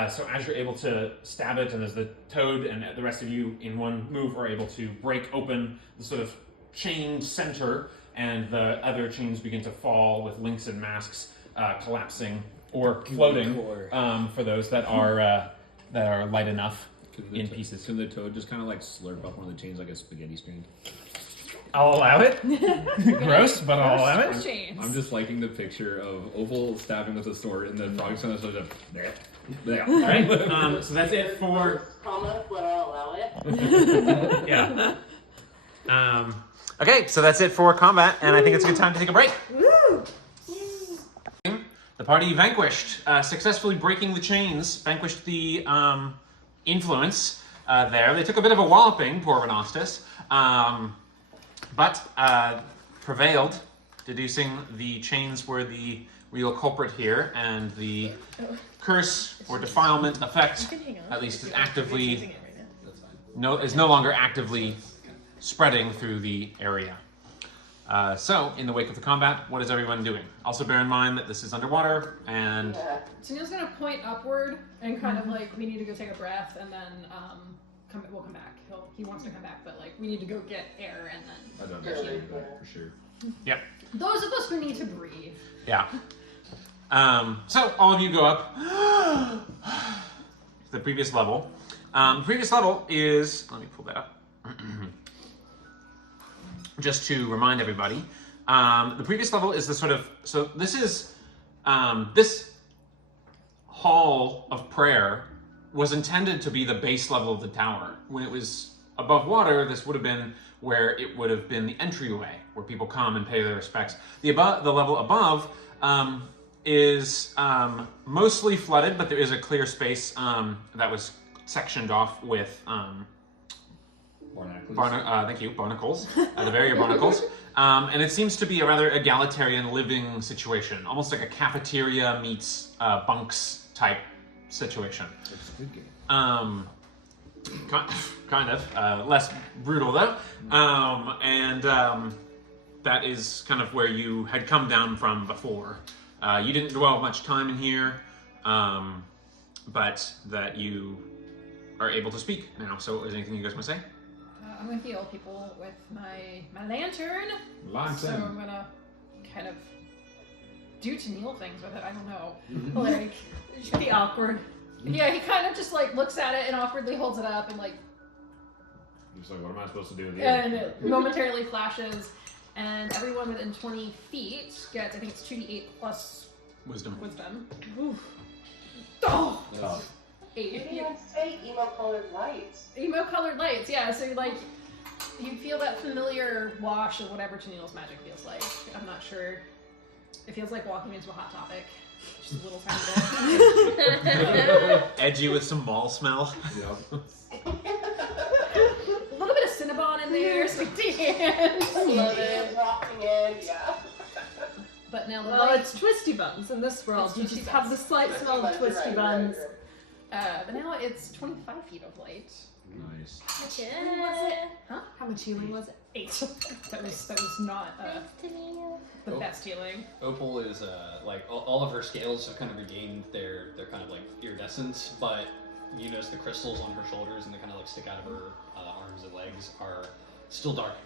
So as you're able to stab it, and as the toad and the rest of you in one move are able to break open the sort of chained center and the other chains begin to fall with links and masks collapsing or floating for those that are light enough in pieces. Can the toad just kind of like slurp up one of the chains like a spaghetti string? I'll allow it. Gross, but I'll allow it. Chains. I'm just liking the picture of Opal stabbing with a sword and the frog's kind of sort of All right. So that's it for. Comma, but I'll allow it. Yeah. Okay, so that's it for combat, and I think it's a good time to take a break. Woo! The party vanquished, successfully breaking the chains, vanquished the influence there. They took a bit of a walloping, poor Renastus, but prevailed, deducing the chains were the real culprit here, and the curse or defilement effect, at least is actively, is no longer actively spreading through the area. So, in the wake of the combat, what is everyone doing? Also bear in mind that this is underwater, and... Tennille's gonna point upward and kind of like, we need to go take a breath, and then we'll come back. He wants to come back, but like, we need to go get air, and then... I don't know that for sure. Yep. Those of us who need to breathe. Yeah. So, all of you go up to the previous level. The previous level is... Let me pull that up. Just to remind everybody, the previous level is the sort of, so this is, this hall of prayer was intended to be the base level of the tower. When it was above water, this would have been where it would have been the entryway, where people come and pay their respects. The level above is mostly flooded, but there is a clear space that was sectioned off with thank you, barnacles, the very barnacles. And it seems to be a rather egalitarian living situation, almost like a cafeteria meets bunks type situation. It's a good game. Kind of. Less brutal though. That is kind of where you had come down from before. You didn't dwell much time in here, but that you are able to speak now. So is there anything you guys want to say? I'm gonna heal people with my lantern. So I'm gonna kind of do Tennille things with it. I don't know. Like, It should be awkward. yeah, he kind of just like looks at it and awkwardly holds it up and like, He's like, what am I supposed to do with you? and it momentarily flashes, and everyone within 20 feet gets, I think it's 2d8 plus Wisdom. Oof. Oh, Tough. You 8. didn't even say emo-colored lights. Emo colored lights, yeah. So like, you feel that familiar wash of whatever Tennille's magic feels like. I'm not sure. It feels like walking into a Hot Topic, just a little tiny bit. Edgy with some mall smell. Yep. A little bit of Cinnabon in there, sweet tan. Love it. Dropping in, yeah. But now the Well, light, it's twisty buns in this world. It's You twisty just have the buns. slight smell of twisty buns. but now it's 25 feet of light. Nice. Huh? How much healing was it? 8. That was not the best healing. Opal is like all of her scales have kind of regained their kind of like iridescence, but you notice the crystals on her shoulders and they kind of like stick out of her arms and legs are still darkened.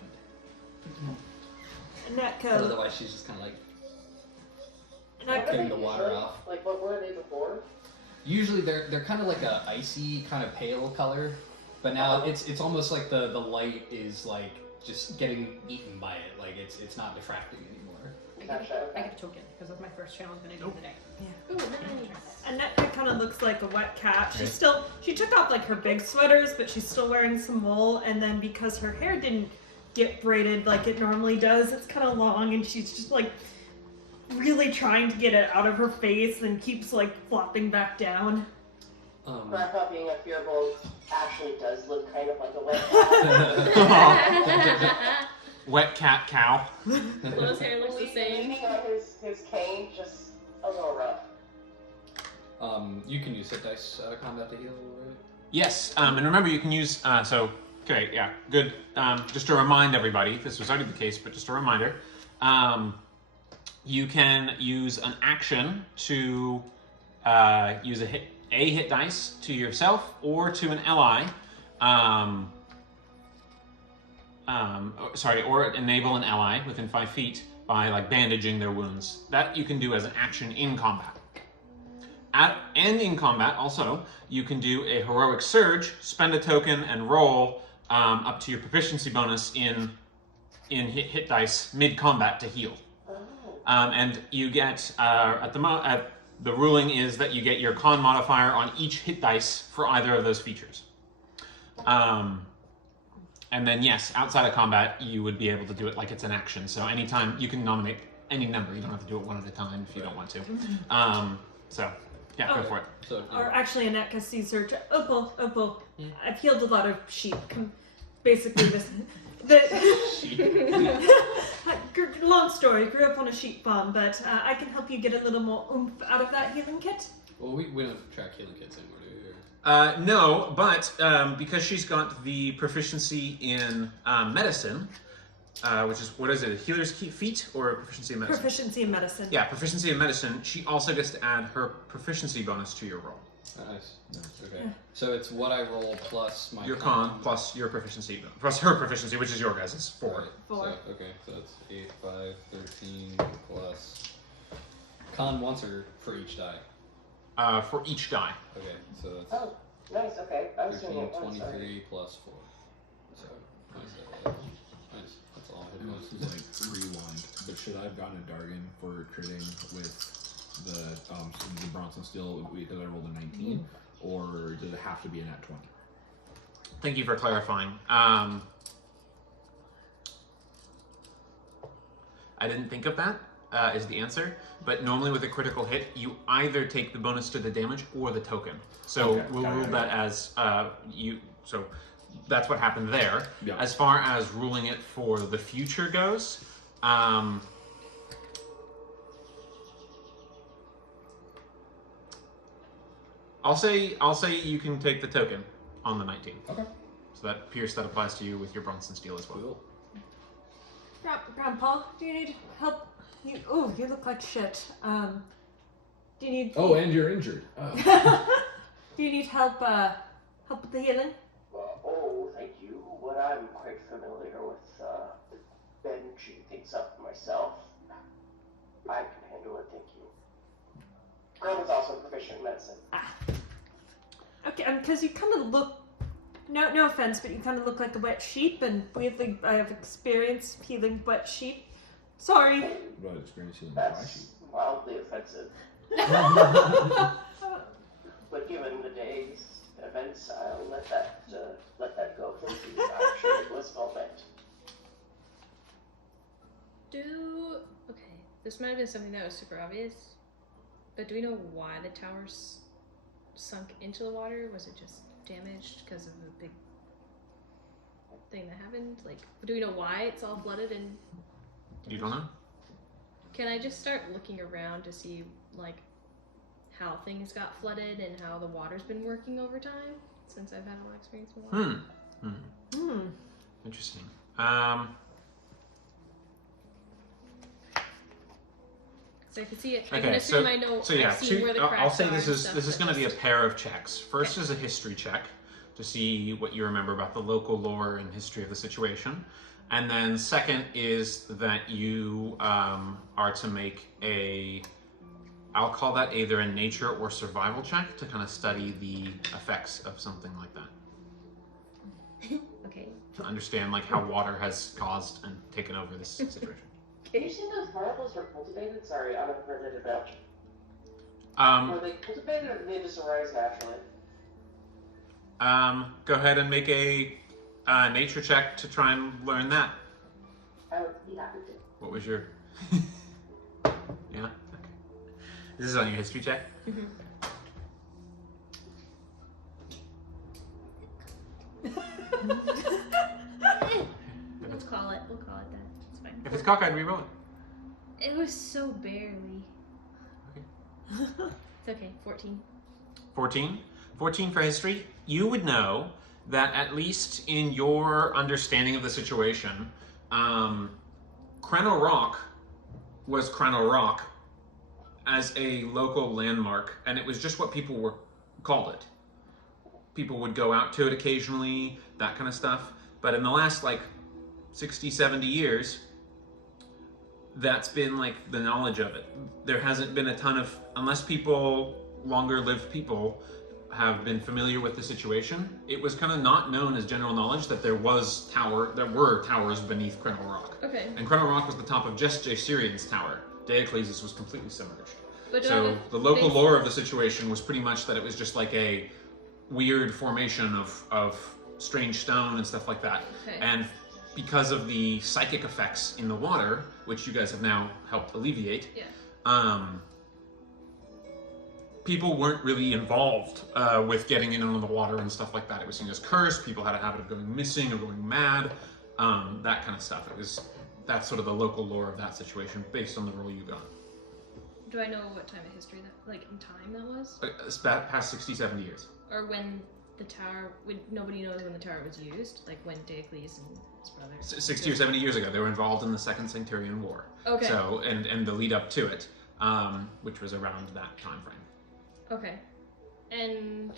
But Netka. otherwise, she's just kind of like getting the water off. Like, what were they before? Usually they're kind of like a icy kind of pale color, but now it's almost like the light is like just getting eaten by it. Like it's not diffracting anymore. I get a token because of my first challenge that I did today. Ooh, nice. Annette kind of looks like a wet cat. She took off like her big sweaters, but she's still wearing some wool. And then because her hair didn't get braided like it normally does, it's kind of long, and she's just like really trying to get it out of her face and keeps like flopping back down. Grandpa being a fearful actually does look kind of like a wet cat. Wet cat cow. Willow's hair looks the same. Leaning on his cane, just a little rough. You can use hit dice combat to heal, right? Yes, and remember you can use, okay, yeah, good. Just to remind everybody, this was already the case, but just a reminder, you can use an action to use a hit dice to yourself or to an ally. or enable an ally within 5 feet by like bandaging their wounds. That you can do as an action in combat. And in combat, also, you can do a heroic surge, spend a token, and roll up to your proficiency bonus in hit dice mid-combat to heal. And you get the ruling is that you get your con modifier on each hit dice for either of those features. And then yes, outside of combat, you would be able to do it like it's an action. So anytime you can nominate any number, you don't have to do it one at a time if you don't want to. So. Yeah, go for it. So, Or actually, Anetka sees her. Opal. I've healed a lot of sheep. Basically, long story. Grew up on a sheep farm, but I can help you get a little more oomph out of that healing kit. well, we don't track healing kits anymore, do we? No, but because she's got the proficiency in medicine, which is, what is it, a healer's feat or a proficiency in medicine? Proficiency in medicine. Yeah, proficiency in medicine. She also gets to add her proficiency bonus to your roll. Nice. Okay. So it's what I roll plus my Your con plus your proficiency, plus her proficiency, which is your guys' 4. Right. 4. So, okay, so that's 8, 5, 13 plus con once or for each die? For each die. Okay, so that's Oh, nice. Okay, I was 13, doing it once. 23 plus 4. So nice. That's all I I know this is like 3-1, but should I have gotten a Dargan for critting with the Bronson Steel because I rolled a 19, or does it have to be a nat 20? Thank you for clarifying. I didn't think of that, is the answer. But normally with a critical hit, you either take the bonus to the damage or the token. So Okay, we'll got it, rule got that as So that's what happened there. Yeah. As far as ruling it for the future goes, I'll say you can take the token on the 19. Okay. So that Pierce, that applies to you with your Bronson Steel as well. cool. Grandpa, do you need help? You look like shit. Do you need? Oh, and you're injured. Oh. Do you need help? Help with the healing? Oh, thank you. But I'm quite familiar with benching things up myself. I can handle it, thank you. Grandma's also proficient in medicine. Okay, because you kind of look. No offense, but you kind of look like a wet sheep, and weirdly, I have experience healing wet sheep. Sorry. What about experience healing dry That's sheep? mildly offensive. But given the day's events, I'll let that go. Thank you. I'm sure it was well meant. Okay, this might have been something that was super obvious, but do we know why the towers sunk into the water? Was it just damaged because of the big thing that happened? Like, do we know why it's all flooded and You don't know? Can I just start looking around to see, like, how things got flooded and how the water's been working over time, since I've had a lot of experience with water? Interesting. So I can see it. I Okay, can assume so I know. so yeah, I've seen where the cracks I'll say are this and is stuff, this is but going to be a just- pair of checks. First is a history check to see what you remember about the local lore and history of the situation, and then second is that you are to make a, I'll call that either a nature or survival check to kind of study the effects of something like that, Okay. to understand like how water has caused and taken over this situation. Did you say those marbles were cultivated? Sorry, I haven't heard it about. Were they cultivated or did they just arise naturally? Go ahead and make a nature check to try and learn that. I would be happy to. What was your? Yeah. Okay. This is on your history check. We'll call it that. It's fine. If it's cockeyed, re-roll it. It was so barely. Okay. It's okay. 14. 14. 14 for history. You would know that at least in your understanding of the situation, Crano Rock was Crano Rock as a local landmark, and it was just what people called it. People would go out to it occasionally, that kind of stuff. But in the last 60, 70 years, that's been like the knowledge of it. There hasn't been a ton of, unless longer lived people have been familiar with the situation, it was kind of not known as general knowledge that there were towers beneath Krennel Rock. Okay. And Krennel Rock was the top of just Jasirian's tower. Déocles was completely submerged. But So the local lore of the situation was pretty much that it was just like a weird formation of strange stone and stuff like that. Okay. And because of the psychic effects in the water, which you guys have now helped alleviate, people weren't really involved with getting in on the water and stuff like that. It was seen as cursed. People had a habit of going missing or going mad, that kind of stuff. That's sort of the local lore of that situation based on the role you got. Do I know what time of history that, like in time that was? It's past 60, 70 years. Or when the tower, nobody knows when the tower was used? Like when Déocles and his brother? 60 or 70 years ago, they were involved in the Second Sancturian War. Okay. So, and the lead up to it, which was around that time frame. Okay. And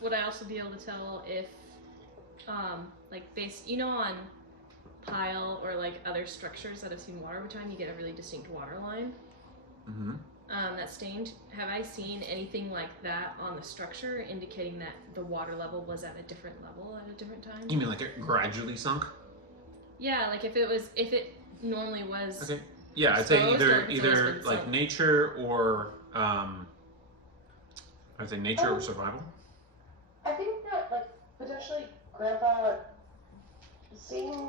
would I also be able to tell if, like based, on Pile or like other structures that have seen water over time, you get a really distinct water line. Mm-hmm. That's stained. Have I seen anything like that on the structure, indicating that the water level was at a different level at a different time? You mean like it gradually sunk? Yeah, like if it normally was. Okay. Yeah, I'd say exposed, or if it's always either been like sunk. nature or I'd say nature or survival. I think that, like, potentially Grandpa seeing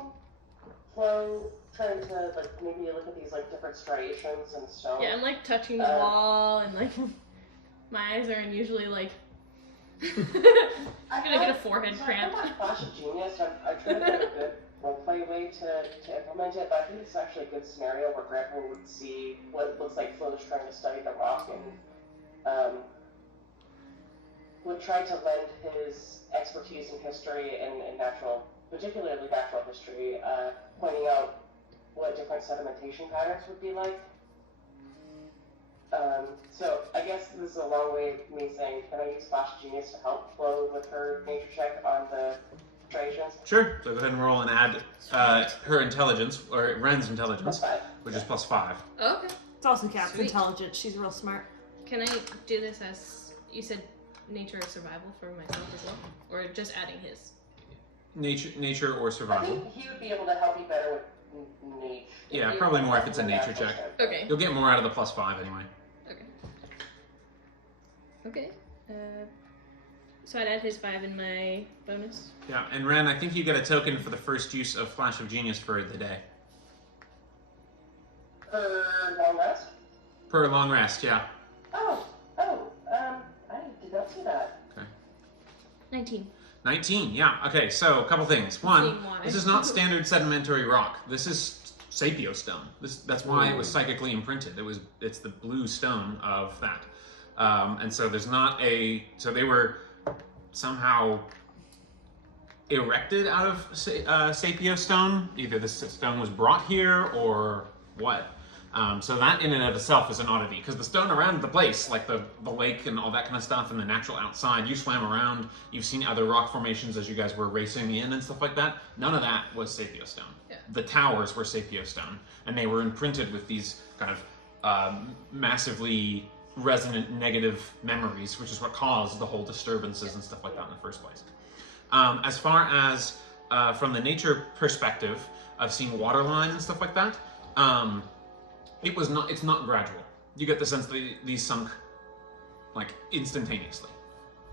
Flo trying to, like, maybe look at these, like, different striations and stone. Yeah, I'm like touching the wall and like my eyes are unusually like I'm gonna get a forehead cramp. I'm not Flash of Genius. I'm trying to get a good roleplay way to implement it, but I think it's actually a good scenario where Grandpa would see what it looks like Flo's trying to study the rock and would try to lend his expertise in history and natural, particularly natural history, pointing out what different sedimentation patterns would be like. So I guess this is a long way of me saying, can I use Flash Genius to help Flo with her nature check on the striations? Sure. So go ahead and roll and add her intelligence, or Ren's intelligence, +5. which is +5. Okay. It's also Cap's Sweet. intelligence. She's real smart. Can I do this as you said, nature or survival for myself as well, or just adding his? Nature or I survival. think he would be able to help you better with nature. Yeah, probably more if it's a nature check. Okay. You'll get more out of the +5 anyway. Okay. So I'd add his 5 in my bonus. Yeah, and Ren, I think you get a token for the first use of Flash of Genius for the day. Long rest? Per long rest, yeah. I did not see that. Okay. 19. 19, yeah. Okay, so a couple things. One, Seeing why. this is not standard sedimentary rock. This is sapio stone. That's why it was psychically imprinted. It's the blue stone of that. And so there's not so they were somehow erected out of sapio stone. Either the stone was brought here or what. So that in and of itself is an oddity, because the stone around the place, like the lake and all that kind of stuff, and the natural outside, you swam around, you've seen other rock formations as you guys were racing in and stuff like that. None of that was sapio stone. Yeah. The towers were sapio stone, and they were imprinted with these kind of massively resonant negative memories, which is what caused the whole disturbances and stuff like that in the first place. As far as from the nature perspective of seeing waterline and stuff like that, it's not gradual. You get the sense that these sunk like instantaneously.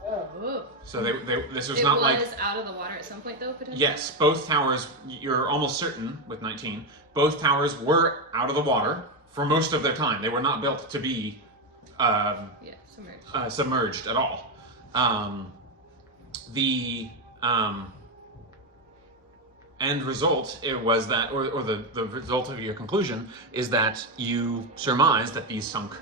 Oh. So this was It not was like out of the water at some point though, potentially? yes, both towers, you're almost certain with 19, both towers were out of the water for most of their time. They were not built to be submerged. Submerged at all. The end result was that, or the result of your conclusion is that you surmise that these sunk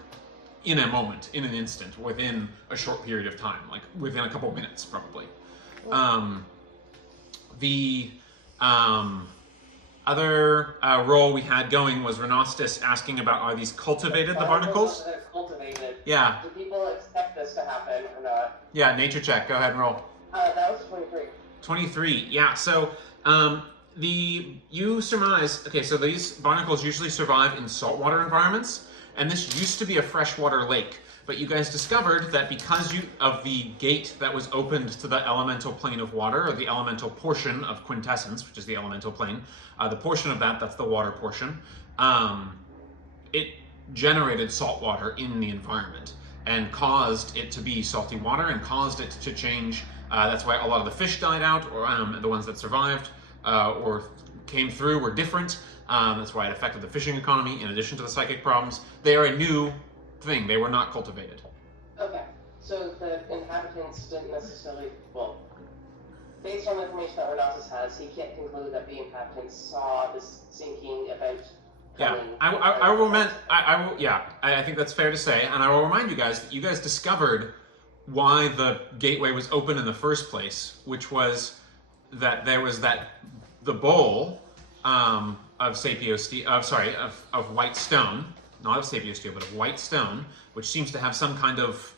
in a moment, in an instant, within a short period of time, like within a couple minutes, probably. The other role we had going was Renostis asking about, are these cultivated, the barnacles? They're cultivated. Yeah. Do people expect this to happen or not? Yeah, nature check. Go ahead and roll. That was 23. 23. Yeah. So You surmise, okay, so these barnacles usually survive in saltwater environments, and this used to be a freshwater lake. But you guys discovered that because of the gate that was opened to the elemental plane of water, or the elemental portion of quintessence, which is the elemental plane, the portion of that's the water portion, it generated salt water in the environment and caused it to be salty water and caused it to change. That's why a lot of the fish died out, or the ones that survived or came through were different. That's why it affected the fishing economy in addition to the psychic problems. They are a new thing. They were not cultivated. Okay, so the inhabitants didn't necessarily, well, based on the information that Renatus has, he can't conclude that the inhabitants saw this sinking event coming. I think that's fair to say, and I will remind you guys that you guys discovered why the gateway was open in the first place, which was that there was the bowl of sapio steel, of white stone, not of sapio steel, but of white stone, which seems to have some kind of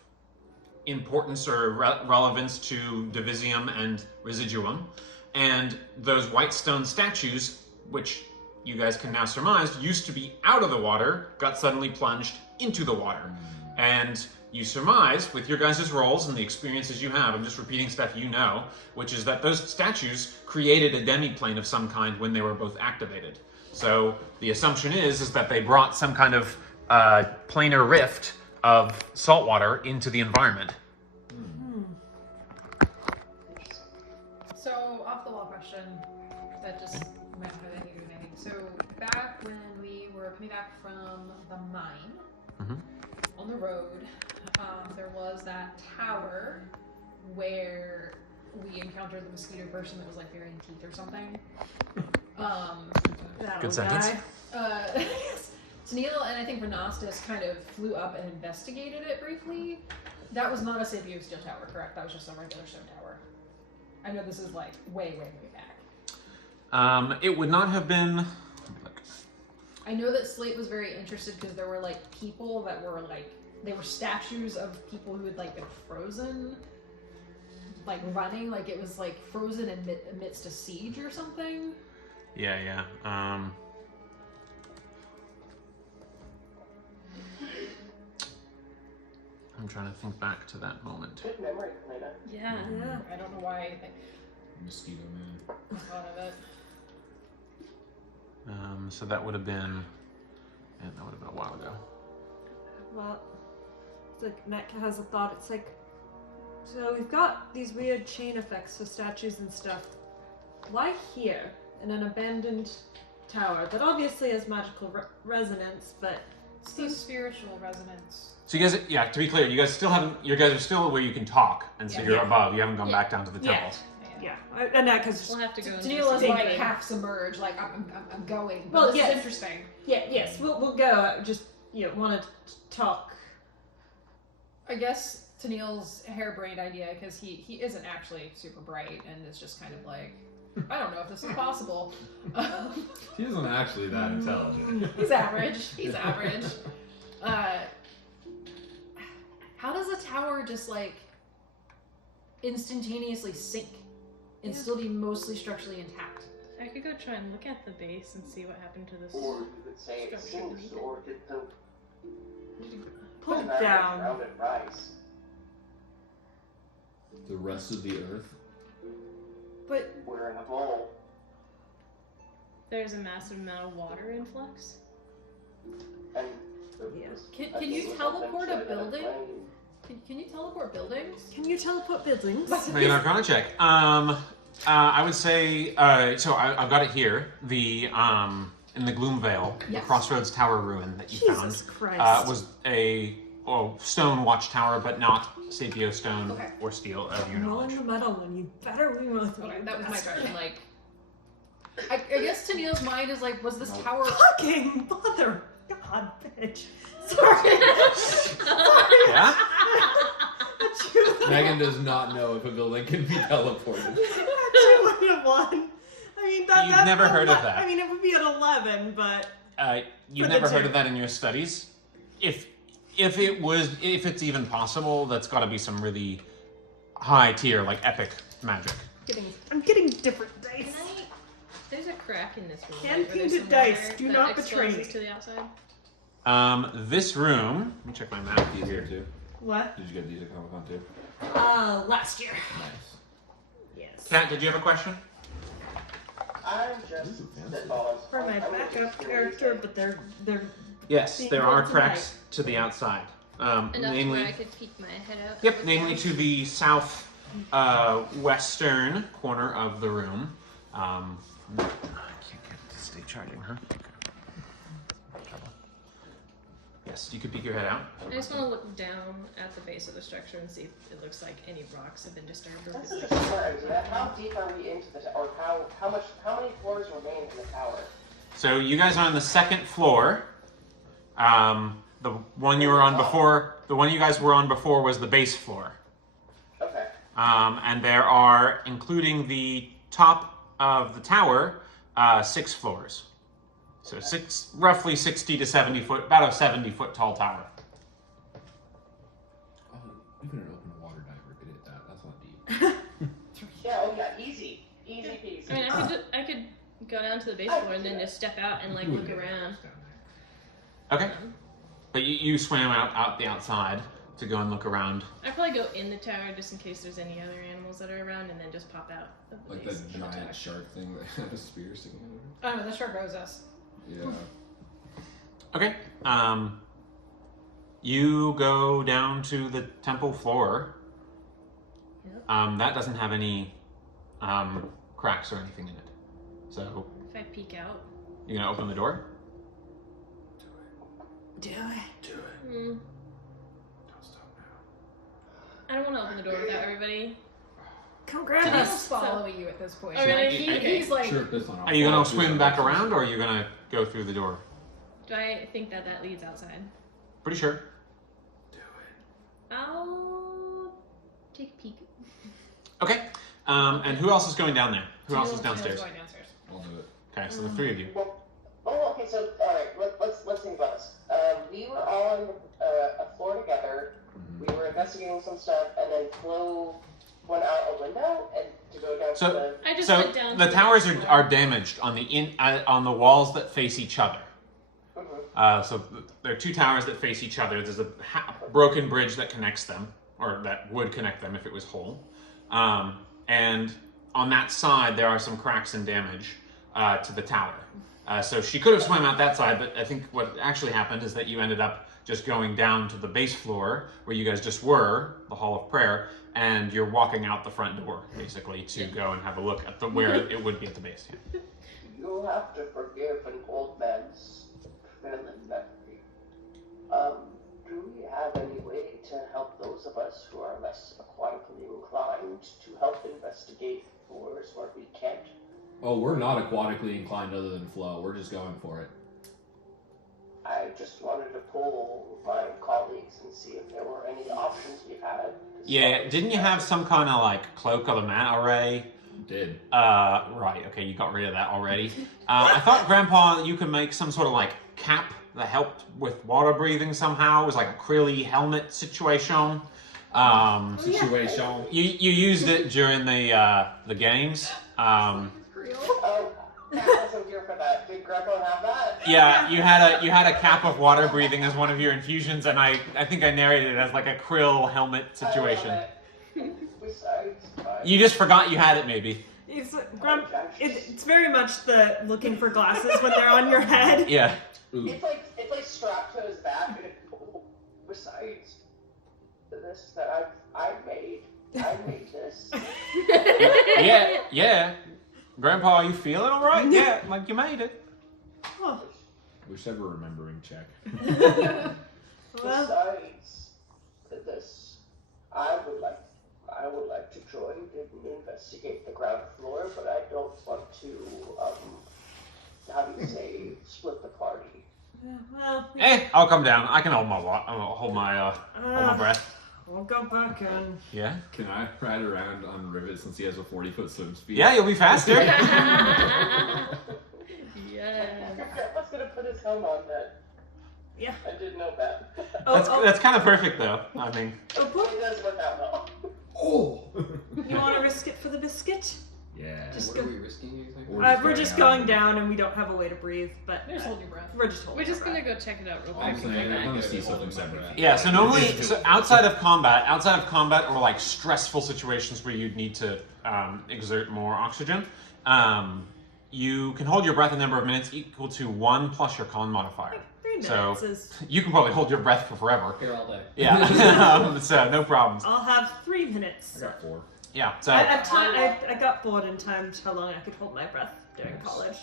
importance or relevance to divisium and residuum. And those white stone statues, which you guys can now surmise, used to be out of the water, got suddenly plunged into the water. And you surmise, with your guys' roles and the experiences you have, I'm just repeating stuff you know, which is that those statues created a demiplane of some kind when they were both activated. So the assumption is that they brought some kind of planar rift of salt water into the environment. So, off the wall question that just went for the anything. So, back when we were coming back from the mine on the road, there was that tower where we encountered the mosquito person that was like burying teeth or something. Good sentence. Tennille and I think Renastus kind of flew up and investigated it briefly. That was not a sapio steel tower, correct? That was just a regular stone tower. I know this is like way, way, way back. It would not have been. I know that Slate was very interested because there were like people that were like, they were statues of people who had like been frozen, like running, like it was like frozen amidst a siege or something. Yeah. I'm trying to think back to that moment. Good memory, Kalina. Yeah. I don't know why I Mosquito man. thought of it. So that would have been, a while ago. Well, it's like Metka has a thought. It's like, so we've got these weird chain effects for statues and stuff. Why here in an abandoned tower that obviously has magical resonance, but It's the spiritual resonance. So you guys, to be clear, you guys are still where you can talk, and so you're above. You haven't gone back down to the temple. yeah, and Netka's We'll have to go. Tennille is like Thinking. half submerged, like I'm going. But Well, this yes. is interesting. yes, we'll go. I just wanted to talk. I guess Tennille's harebrained idea, because he isn't actually super bright, and it's just kind of like, I don't know if this is possible. He isn't actually that intelligent. He's average. He's average. How does a tower just like instantaneously sink and still be mostly structurally intact? I could go try and look at the base and see what happened to this. Or you could say it Structure sinks, beneath it. or did the Put it environment down. around it rise? The rest of the earth. But We're in a bowl. There's a massive amount of water influx. And Can you teleport a building? Can you teleport buildings? can you teleport buildings? Make an Arcana check. I would say, so I've got it here. The in the Gloom Vale, the Yes. Crossroads Tower ruin that you Jesus found Christ. was a stone watchtower, but not sapio stone Okay. or steel of your Rolling knowledge. the metal when you better be with me. Okay, that was my question. Like, I guess Tennille's mind is like, was this tower? Fucking mother, God, bitch. Sorry. Yeah? Megan does not know if a building can be teleported. 2-1. I mean, You've never heard of that. I mean, it would be at 11, but You've For the never heard two. of that in your studies? If it's even possible, that's got to be some really high tier, like epic magic. I'm getting different dice. There's a crack in this room. Hand right, where there's painted some dice. water Do that not betray exposes me. to the outside. This room. Let me check my map These here. here too. What? Did you get these at Comic-Con too? Last year. Nice. Yes. Kat, did you have a question? I'm just spitballing. For my backup character, but they're Yes, Being there are built cracks to the outside. Enough Namely, where I could peek my head out. yep, namely to the south western corner of the room. I can't get it to stay charging, huh? Trouble. Yes, you could peek your head out. I just want to look down at the base of the structure and see if it looks like any rocks have been disturbed. Or That's if such it's a smart idea. How deep are we into the tower? Or how many floors remain in the tower? So you guys are on the second floor. The one you were on before, the one you guys were on before was the base floor. Okay. And there are, including the top of the tower, 6 floors. So roughly 60 to 70 foot, about a 70-foot tall tower. Oh, even an open water diver could hit that. That's not deep. Yeah. Oh yeah. Easy. Easy peasy. I mean, I could go down to the base floor and then just step out and like You look wouldn't get around. down there. Okay. But you swam out the outside to go and look around. I'd probably go in the tower just in case there's any other animals that are around and then just pop out of the Like base that of the tower. giant shark thing that had a spear sticking out of Oh, the shark owes us. it. Yeah. Okay. You go down to the temple floor. Yep. That doesn't have any cracks or anything in it. So If I peek out. you're gonna open the door? do it. Do it. Hmm. Don't stop now. I don't want to open the door without everybody. Come grab Tennille's us. following you at this point. Oh, really? Like, he's like, Sure, this one. Are you gonna swim back around, or are you gonna go through the door? Do I think that leads outside? Pretty sure. Do it. I'll take a peek. Okay. And who else is going down there? Who else is Tennille's downstairs? going downstairs. I'll do it. Okay, so the 3 of you. Oh, okay. So, all right. Let's think about this. We were on a floor together. We were investigating some stuff, and then Flo went out a window and to go down So- to the. I just So went down. the to towers floor. are damaged on the walls that face each other. So there are 2 towers that face each other. There's a broken bridge that connects them, or that would connect them if it was whole. And on that side, there are some cracks and damage to the tower. So she could have swam out that side, but I think what actually happened is that you ended up just going down to the base floor where you guys just were, the Hall of Prayer, and you're walking out the front door, basically, to go and have a look at where it would be at the base. Yeah. You'll have to forgive an old man's failing memory. Do we have any way to help those of us who are less aquatically inclined to help investigate floors where we can't? Oh, we're not aquatically inclined other than Flo. We're just going for it. I just wanted to poll my colleagues and see if there were any options we had. Yeah, didn't you have some kind of like cloak of the manta ray? Did. Right, okay, you got rid of that already. I thought, Grandpa, you could make some sort of like cap that helped with water breathing somehow. It was like a Krilly helmet situation. Situation. You used it during the games. Oh, I wasn't here for that. Did Grandpa have that? Yeah, you had a cap of water breathing as one of your infusions, and I think I narrated it as like a Krill helmet situation. I love it. Besides, You just forgot you had it, maybe. It's very much the looking for glasses when they're on your head. Yeah. Ooh. it's like strapped to his back, and besides this that I made this. Yeah. Grandpa, are you feeling all right? Yeah, like you made it. Oh, Wish I were remembering check. well, Besides this, I would like to join and investigate the ground floor, but I don't want to how do you say split the party. well, I'll come down. I can hold my breath. we'll go back and Yeah. Can I ride around on Rivet since he has a 40-foot swim speed? Yeah, you'll be faster. Yeah. Grandpa's gonna put his helmet on then. yeah. I didn't know that. That's kind of perfect, though. I mean, It does work out though. Oh! You want to risk it for the biscuit? Yeah. Just What go- are we risking, you think? We're just going down and we don't have a way to breathe, but Just hold your breath. we're just holding We're just our gonna breath. go check it out real I'm quick. saying I want to see Holding something my breath. separate. Yeah, so normally, so outside of combat or like stressful situations where you'd need to exert more oxygen, you can hold your breath a number of minutes equal to 1 plus your con modifier. 3 So minutes is. you can probably hold your breath for forever. Here all day. Yeah, so no problems. I'll have 3 minutes. I got 4. Yeah, so I got bored and timed how long I could hold my breath during college.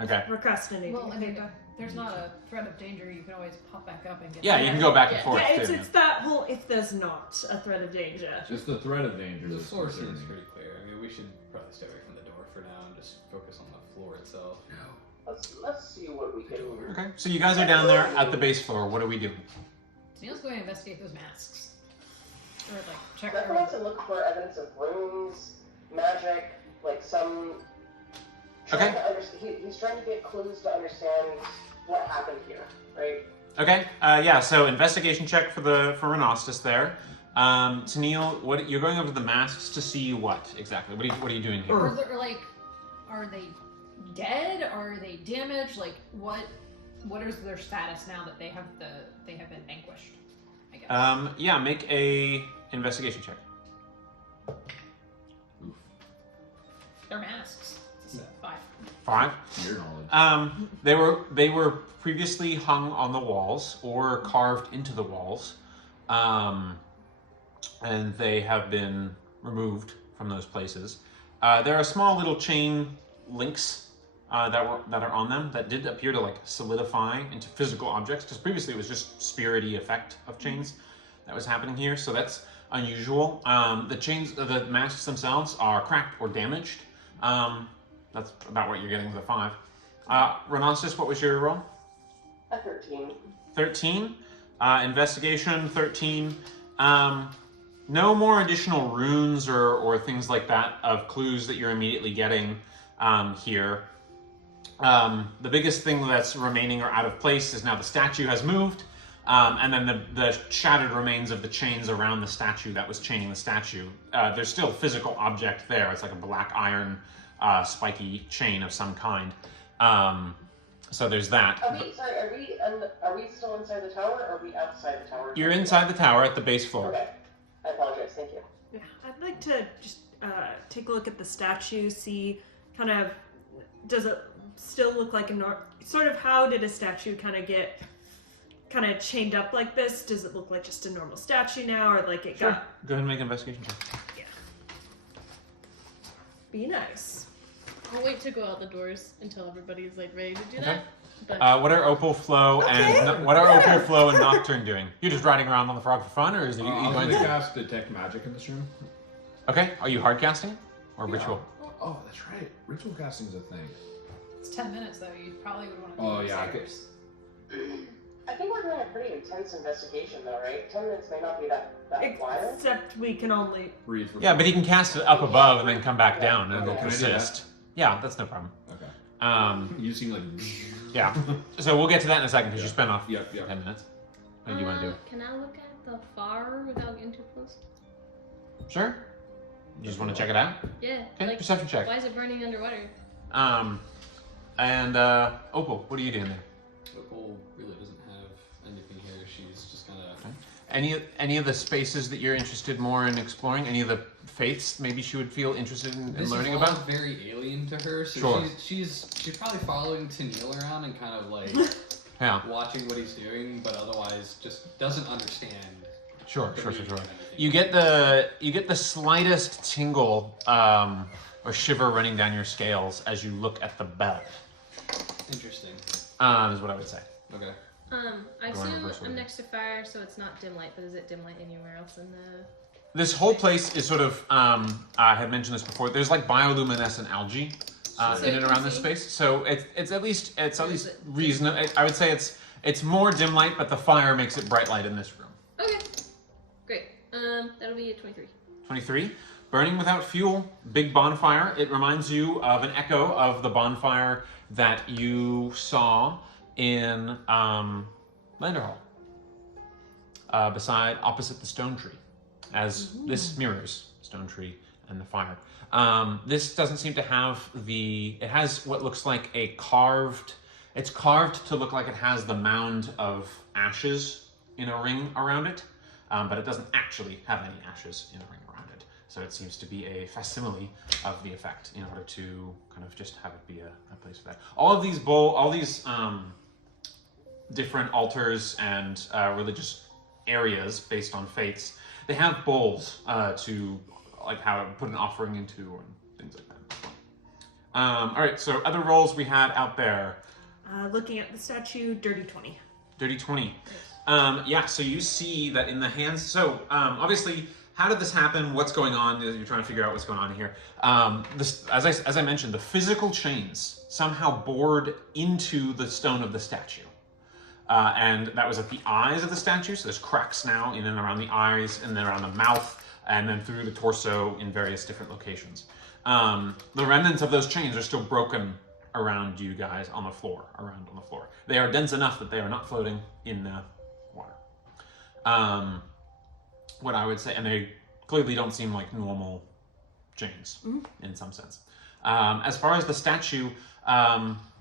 okay. Procrastinating. Well, I mean, there's not a threat of danger. You can always pop back up and get. Yeah, you can go back and Yeah. forth Yeah, too. it's that whole if there's not a threat of danger. Just the threat of danger. The is floor concerning. seems pretty clear. I mean, we should probably stay away from the door for now and just focus on the floor itself. Let's see what we can. Okay, so you guys are down there at the base floor. What are we doing? Neil's going to investigate those masks, or like check. I want to look for evidence of runes, magic, like some. Okay. He's trying to get clues to understand what happened here, right? Okay, yeah. So investigation check for Renostus there. Tennille, what you're going over the masks to see what exactly? What are you doing here? Or are they dead? Are they damaged? Like what is their status now that they have been vanquished? I guess. Yeah, make a investigation check. They're masks. It's a 5. 5. Your knowledge. They were previously hung on the walls or carved into the walls, and they have been removed from those places. There are small little chain links that are on them that did appear to like solidify into physical objects, because previously it was just spirity effect of chains that was happening here. So that's unusual. The masks themselves are cracked or damaged. That's about what you're getting with a 5. Renostus, what was your roll? A 13. 13. Investigation, 13. No more additional runes or things like that of clues that you're immediately getting here. The biggest thing that's remaining or out of place is now the statue has moved, and then the shattered remains of the chains around the statue that was chaining the statue. There's still a physical object there. It's like a black iron spiky chain of some kind. So there's that. Are we still inside the tower, or are we outside the tower? You're inside the tower at the base floor. Okay. I apologize. Thank you. Yeah, I'd like to just take a look at the statue, see kind of, does it still look like sort of how did a statue kind of get chained up like this? Does it look like just a normal statue now, or like it Sure. got... Go ahead and make an investigation check. Yeah. Be nice. I'll wait to go out the doors until everybody's like ready to do Okay. that. But What are Opal, Flo, and Opal, Flo, and Nocturne doing? You're just riding around on the frog for fun, or is it you I'm going going to to? cast detect magic in this room. Okay. Are you hard casting or ritual? Oh, that's right. Ritual casting's a thing. It's 10 minutes though. You probably would want to. Oh, yeah, I could- I think we're doing a pretty intense investigation, though, right? 10 minutes may not be that wild. Except we can only... Breathe for Yeah, but he can cast it up above and then come back down, and it'll Okay. persist. Yeah, that's no problem. Okay. You seem like. Yeah. So we'll get to that in a second because you spent off Yep. 10 minutes. What do you want to do? Can I look at the fire without getting too close? Sure. You just want to check it out? Yeah. Okay. Like, Perception check. why is it burning underwater? And Opal, what are you doing there? Opal really doesn't have anything here. She's just kind of. Any of the spaces that you're interested more in exploring? Any of the faiths maybe she would feel interested in This learning is all about? very alien to her, so Sure. she's probably following Tennille around and kind of like Yeah. watching what he's doing, but otherwise just doesn't understand. Sure. the meaning of anything. You get the slightest tingle or shiver running down your scales as you look at the bell. Interesting. Is what I would say. Okay. I Go in assume reverse order. I'm next to fire, so it's not dim light, but is it dim light anywhere else in the... This whole place is sort of, I had mentioned this before, there's like bioluminescent algae So in and you around can this see- space. So it's at least is it- reasonable. I would say it's more dim light, but the fire makes it bright light in this room. Okay. Great. That'll be a 23. 23. Burning without fuel, big bonfire. It reminds you of an echo of the bonfire that you saw in Landerhall, opposite the stone tree, as this mirrors stone tree and the fire. This doesn't seem to have the... It has what looks like a carved... It's carved to look like it has the mound of ashes in a ring around it, but it doesn't actually have any ashes in a ring around it. So it seems to be a facsimile of the effect in order to kind of just have it be a place for that. All these different altars and religious areas based on faiths, they have bowls to like how to put an offering into and things like that. All right, so other roles we had out there. Looking at the statue, dirty 20. Dirty 20. Yeah, so you see that in the hands. So obviously, how did this happen? What's going on? You're trying to figure out what's going on here. As I mentioned, the physical chains somehow bored into the stone of the statue. And that was at the eyes of the statue. So there's cracks now in and around the eyes and then around the mouth and then through the torso in various different locations. The remnants of those chains are still broken around you guys on the floor, They are dense enough that they are not floating in the water. What I would say, and they clearly don't seem like normal chains in some sense. As far as the statue,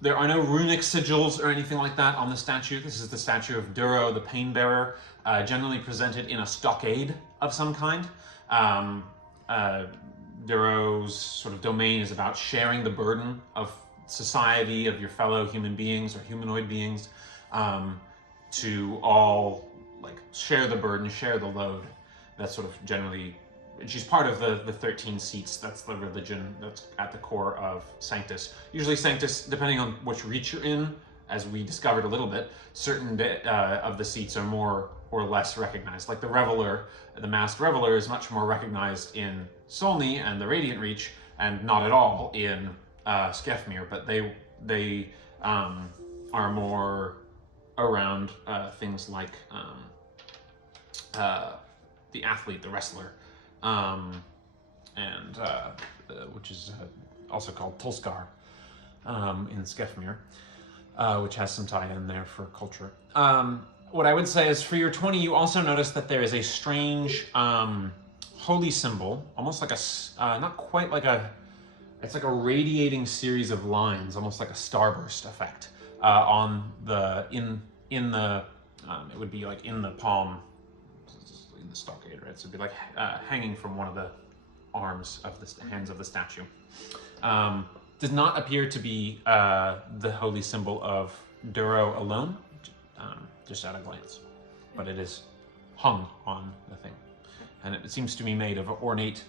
there are no runic sigils or anything like that on the statue. This is the statue of Duro, the pain bearer, generally presented in a stockade of some kind. Duro's sort of domain is about sharing the burden of society, of your fellow human beings or humanoid beings, to all like share the burden, share the load. That's sort of generally, she's part of the 13 seats. That's the religion that's at the core of Sanctus. Usually Sanctus, depending on which reach you're in, as we discovered a little bit, certain of the seats are more or less recognized. Like the Reveler, the Masked Reveler is much more recognized in Solney and the Radiant Reach, and not at all in Skefmir, but they are more around things like the athlete, the wrestler, and which is also called Tulskar in Skefmir, which has some tie-in there for culture. What I would say is for your 20, you also notice that there is a strange holy symbol, almost like a, not quite like a, it's like a radiating series of lines, almost like a starburst effect on the, in the, it would be like in the palm, in the stockade, right? So it'd be like hanging from one of the arms of the hands of the statue. Does not appear to be the holy symbol of Duro alone, just at a glance, but it is hung on the thing. And it seems to be made of ornate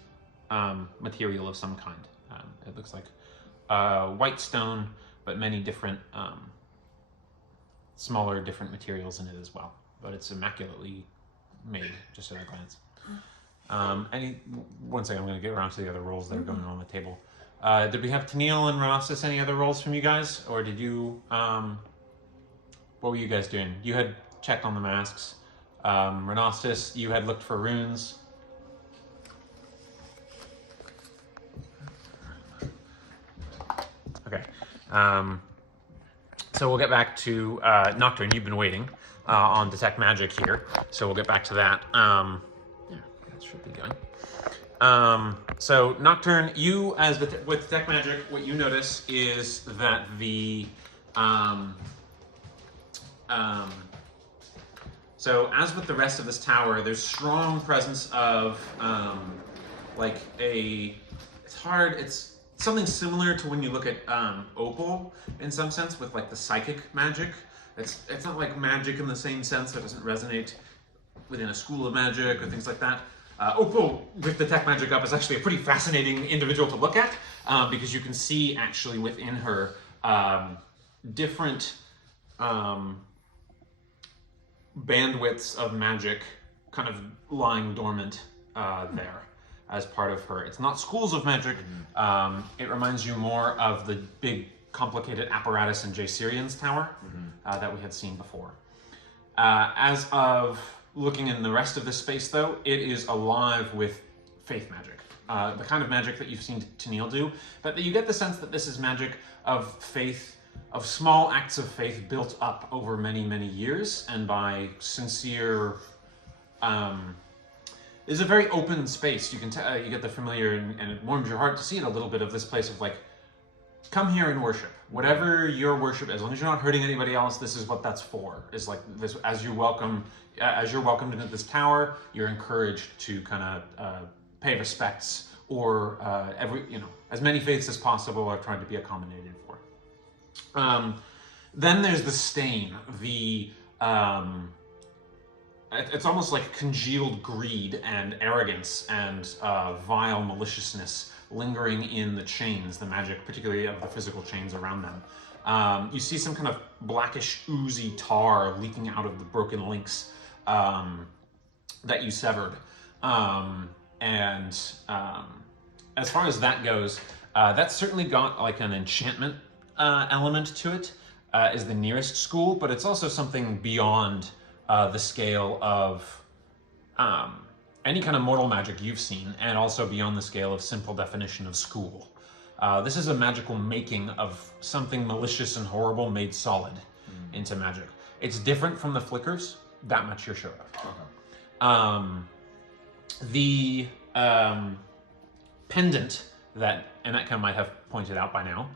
material of some kind. It looks like white stone, but many different, smaller, different materials in it as well. But it's immaculately made, just at a glance. One second, I'm going to get around to the other rolls that are going on the table. Did we have Tennille and Renastus any other rolls from you guys? Or did you, what were you guys doing? You had checked on the masks. Renastus, you had looked for runes. Okay. So we'll get back to Nocturne. You've been waiting on Detect Magic here. So we'll get back to that. Yeah, that should be going. So Nocturne, you with Detect Magic, what you notice is that the so as with the rest of this tower, there's strong presence of like it's something similar to when you look at Opal in some sense with like the psychic magic. It's not like magic in the same sense. It doesn't resonate within a school of magic or things like that. Opal with Detect Magic up is actually a pretty fascinating individual to look at because you can see actually within her different bandwidths of magic kind of lying dormant there as part of her. It's not schools of magic. It reminds you more of the big complicated apparatus in Jaysirian's tower that we had seen before. As of looking in the rest of this space, though, it is alive with faith magic. The kind of magic that you've seen Tennille do, but you get the sense that this is magic of faith, of small acts of faith built up over many, many years, and by sincere It's a very open space. You can you get the familiar, and it warms your heart to see it a little bit of this place of like, come here and worship. Whatever your worship, as long as you're not hurting anybody else, this is what that's for. Is like this as you're welcomed into this tower, you're encouraged to kind of pay respects or as many faiths as possible are trying to be accommodated for. Then there's the stain, it's almost like congealed greed and arrogance and vile maliciousness lingering in the chains, the magic, particularly of the physical chains around them. You see some kind of blackish, oozy tar leaking out of the broken links that you severed. As far as that goes, that's certainly got like an enchantment element to it, is the nearest school, but it's also something beyond the scale of any kind of mortal magic you've seen, and also beyond the scale of simple definition of school. This is a magical making of something malicious and horrible made solid into magic. It's different from the flickers, that much you're sure of. Okay. The pendant that Anetka might have pointed out by now,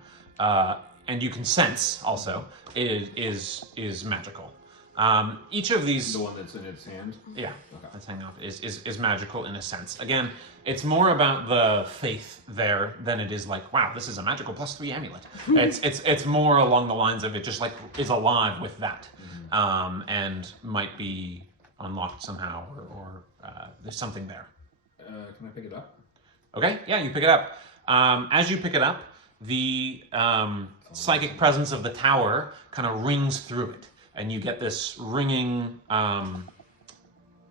and you can sense also, is magical. Each of these... The one that's in its hand? Yeah, Okay. that's hanging off, is magical in a sense. Again, it's more about the faith there than it is like, wow, this is a magical +3 amulet. It's more along the lines of it just like is alive with that, and might be unlocked somehow, or there's something there. Can I pick it up? Okay, yeah, you pick it up. As you pick it up, the psychic presence of the tower kind of rings through it, and you get this ringing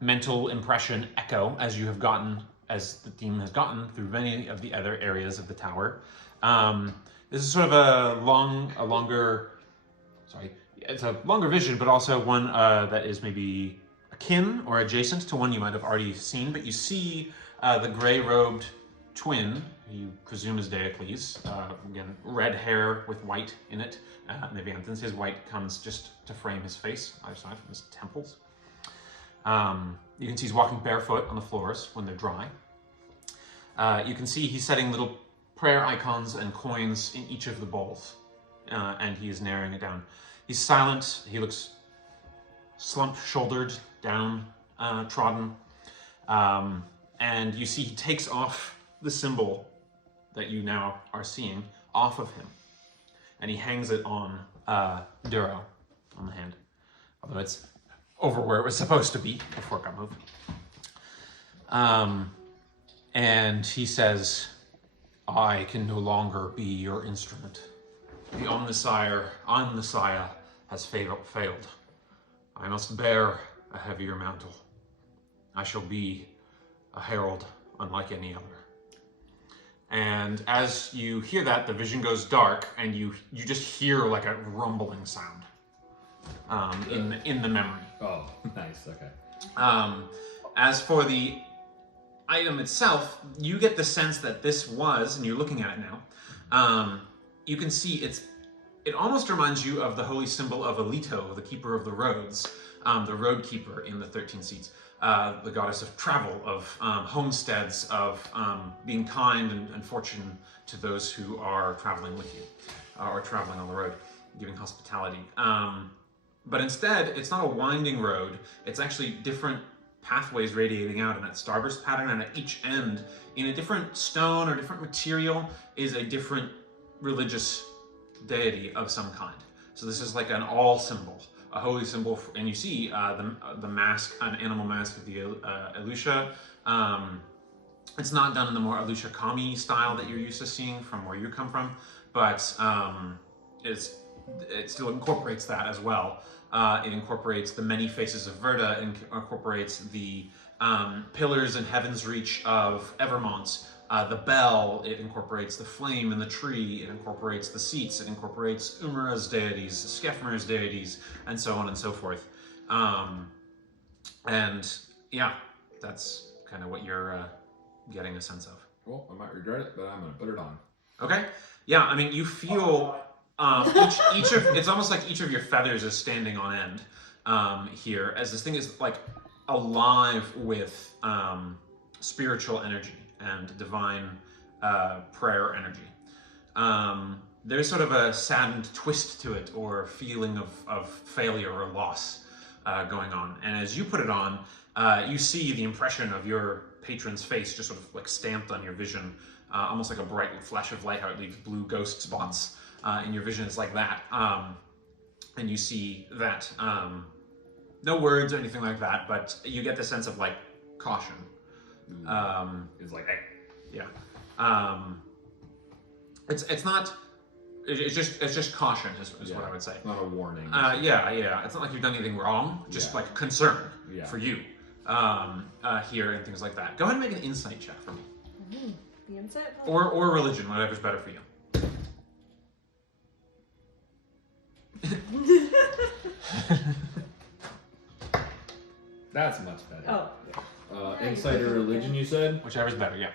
mental impression echo as the theme has gotten through many of the other areas of the tower. This is sort of it's a longer vision, but also one that is maybe akin or adjacent to one you might have already seen, but you see the gray-robed twin, you presume is Déocles, again, red hair with white in it, maybe Anthony's. His white comes just to frame his face, either side from his temples. You can see he's walking barefoot on the floors when they're dry. You can see he's setting little prayer icons and coins in each of the bowls, and he is narrowing it down. He's silent, he looks slump-shouldered, down, trodden, and you see he takes off the symbol that you now are seeing off of him, and he hangs it on Duro, on the hand, although it's over where it was supposed to be before it got moved. And he says, I can no longer be your instrument. The Omnissiah has failed. I must bear a heavier mantle. I shall be a herald unlike any other. And as you hear that, the vision goes dark, and you just hear like a rumbling sound in the memory. Oh, nice. Okay. As for the item itself, you get the sense that this was, and you're looking at it now, you can see it almost reminds you of the holy symbol of Alito, the keeper of the roads, the road keeper in the 13 Seats. The goddess of travel, of homesteads, of being kind and fortune to those who are traveling with you, or traveling on the road, giving hospitality. But instead, it's not a winding road, it's actually different pathways radiating out in that starburst pattern, and at each end, in a different stone or different material, is a different religious deity of some kind. So this is like an all symbol, a holy symbol, and you see the mask, an animal mask of the Elusha. It's not done in the more Elusha Kami style that you're used to seeing from where you come from, but it still incorporates that as well. It incorporates the many faces of Verda, and incorporates the pillars and heaven's reach of Evermont, the bell, it incorporates the flame in the tree, it incorporates the seats, it incorporates Umara's deities, Skefmir's deities, and so on and so forth. And yeah, that's kind of what you're getting a sense of. Well, I might regret it, but I'm going to put it on. Okay. Yeah, I mean, you feel it's almost like each of your feathers is standing on end here, as this thing is like alive with spiritual energy and divine prayer energy. There's sort of a saddened twist to it, or feeling of failure or loss going on. And as you put it on, you see the impression of your patron's face just sort of like stamped on your vision, almost like a bright flash of light, how it leaves blue ghost spots in your vision. It's like that. And you see that, no words or anything like that, but you get the sense of like caution. It's like, hey, yeah. It's not. It's just caution is what I would say. It's not a warning. Yeah. It's not like you've done anything wrong. Just like concern for you here and things like that. Go ahead and make an insight check for me. The insight? Or religion, whatever's better for you. That's much better. Oh. Insight or religion, you said? Whichever's better, yeah.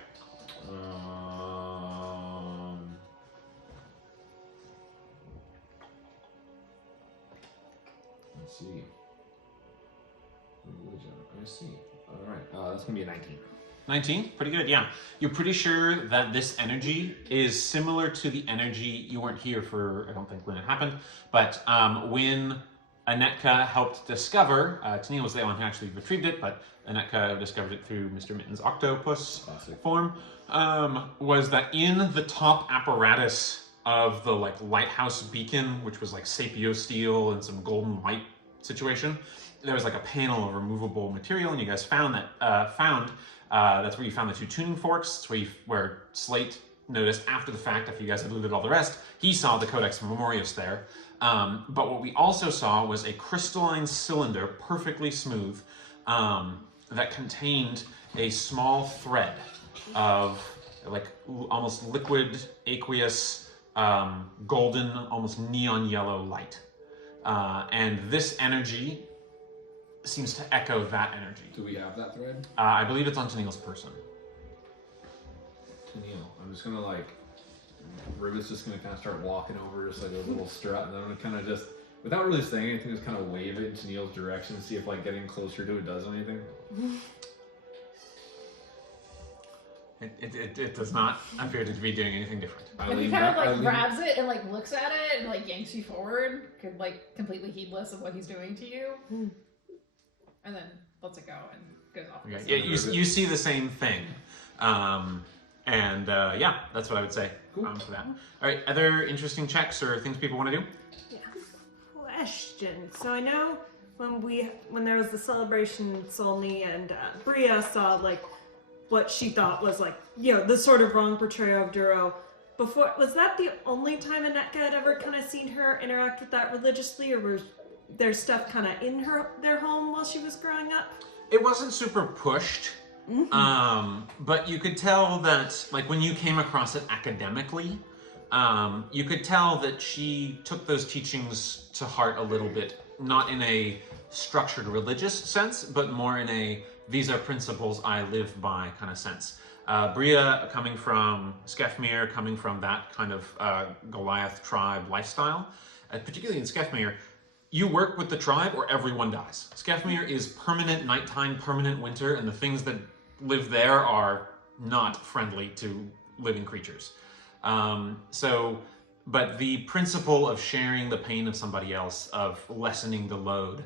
Let's see. Religion. I see. All right. That's gonna be a 19. 19? Pretty good, yeah. You're pretty sure that this energy is similar to the energy. You weren't here for, I don't think, when it happened, but when Anetka helped discover, Tennille was the one who actually retrieved it, but Anetka discovered it through Mr. Mitten's octopus form, was that in the top apparatus of the like lighthouse beacon, which was like sapio steel and some golden light situation, there was like a panel of removable material, and you guys found that, that's where you found the two tuning forks. It's where Slate noticed after the fact, after you guys had looted all the rest, he saw the Codex Memorius there. But what we also saw was a crystalline cylinder, perfectly smooth, that contained a small thread of like almost liquid, aqueous, golden, almost neon yellow light. And this energy seems to echo that energy. Do we have that thread? I believe it's on Tennille's person. Tennille. I'm just gonna like, Rivet's just gonna kind of start walking over, just like a little strut, and then I'm gonna kind of just, without really saying anything, just kind of wave it in Tennille's direction, see if like getting closer to it does anything. It does not appear to be doing anything different. And he kind of like grabs it and like looks at it and like yanks you forward, like completely heedless of what he's doing to you, and then lets it go and goes off. Okay. Yeah, you see the same thing, and yeah, that's what I would say for that. All right, other interesting checks or things people want to do? Yeah. Question. So I know when there was the celebration, Solney and Bria saw like what she thought was like, the sort of wrong portrayal of Duro. Before, was that the only time Anetka had ever kind of seen her interact with that religiously, or was there stuff kind of in their home while she was growing up? It wasn't super pushed, but you could tell that, like, when you came across it academically, you could tell that she took those teachings to heart a little bit, not in a structured religious sense, but more in a these are principles I live by kind of sense. Bria, coming from Skefmir, coming from that kind of Goliath tribe lifestyle, particularly in Skefmir, you work with the tribe or everyone dies. Skefmir is permanent nighttime, permanent winter, and the things that live there are not friendly to living creatures. But the principle of sharing the pain of somebody else, of lessening the load,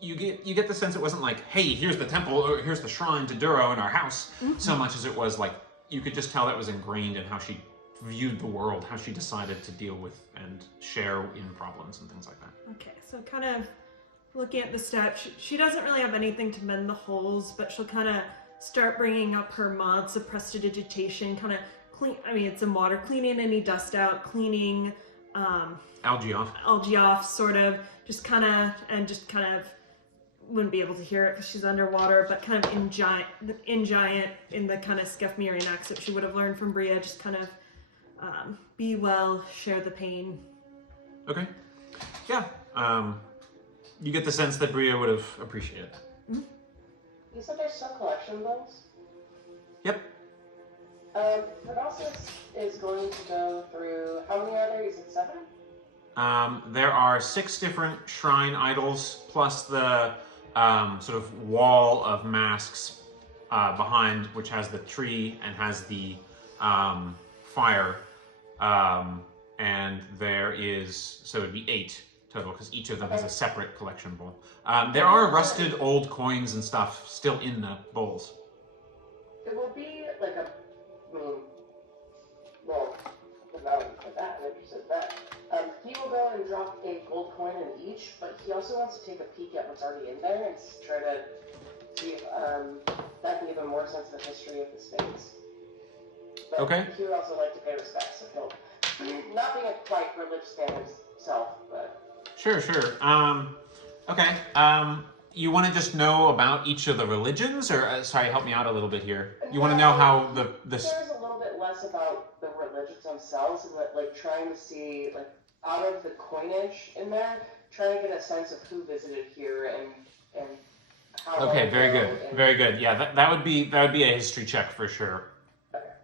you get the sense it wasn't like, hey, here's the temple, or here's the shrine to Duro in our house, so much as it was like, you could just tell that was ingrained in how she viewed the world, how she decided to deal with and share in problems and things like that. Okay, so kind of looking at the steps, she doesn't really have anything to mend the holes, but she'll kind of start bringing up her mods of prestidigitation, kind of clean, it's in water, cleaning any dust out, cleaning Algae off, sort of, just kind of wouldn't be able to hear it because she's underwater, but kind of in giant in the kind of Skefmirian accent she would have learned from Bria, just kind of be well, share the pain. Okay. Yeah. You get the sense that Bria would have appreciated that. You said there's some collection books? Yep. Paracelsus is going to go through, how many are there? You said 7? There are 6 different shrine idols, plus the sort of wall of masks behind, which has the tree and has the fire. And there is, so it'd be 8 total, because each of them has a separate collection bowl. There are rusted old coins and stuff still in the bowls. It will be like a, well, now like that, I'm interested in that. He will go and drop a gold coin in each, but he also wants to take a peek at what's already in there and try to see if that can give him more sense of the history of the space. But Okay. he would also like to pay respects, so he'll, not being a quite religious man himself, but... Sure. Okay. You want to just know about each of the religions, or sorry, help me out a little bit here. You want to know how the There's a little bit less about the religions themselves, and like trying to see like out of the coinage in there, trying to get a sense of who visited here and how. Okay, very good, very good. Yeah, that would be a history check for sure. Okay.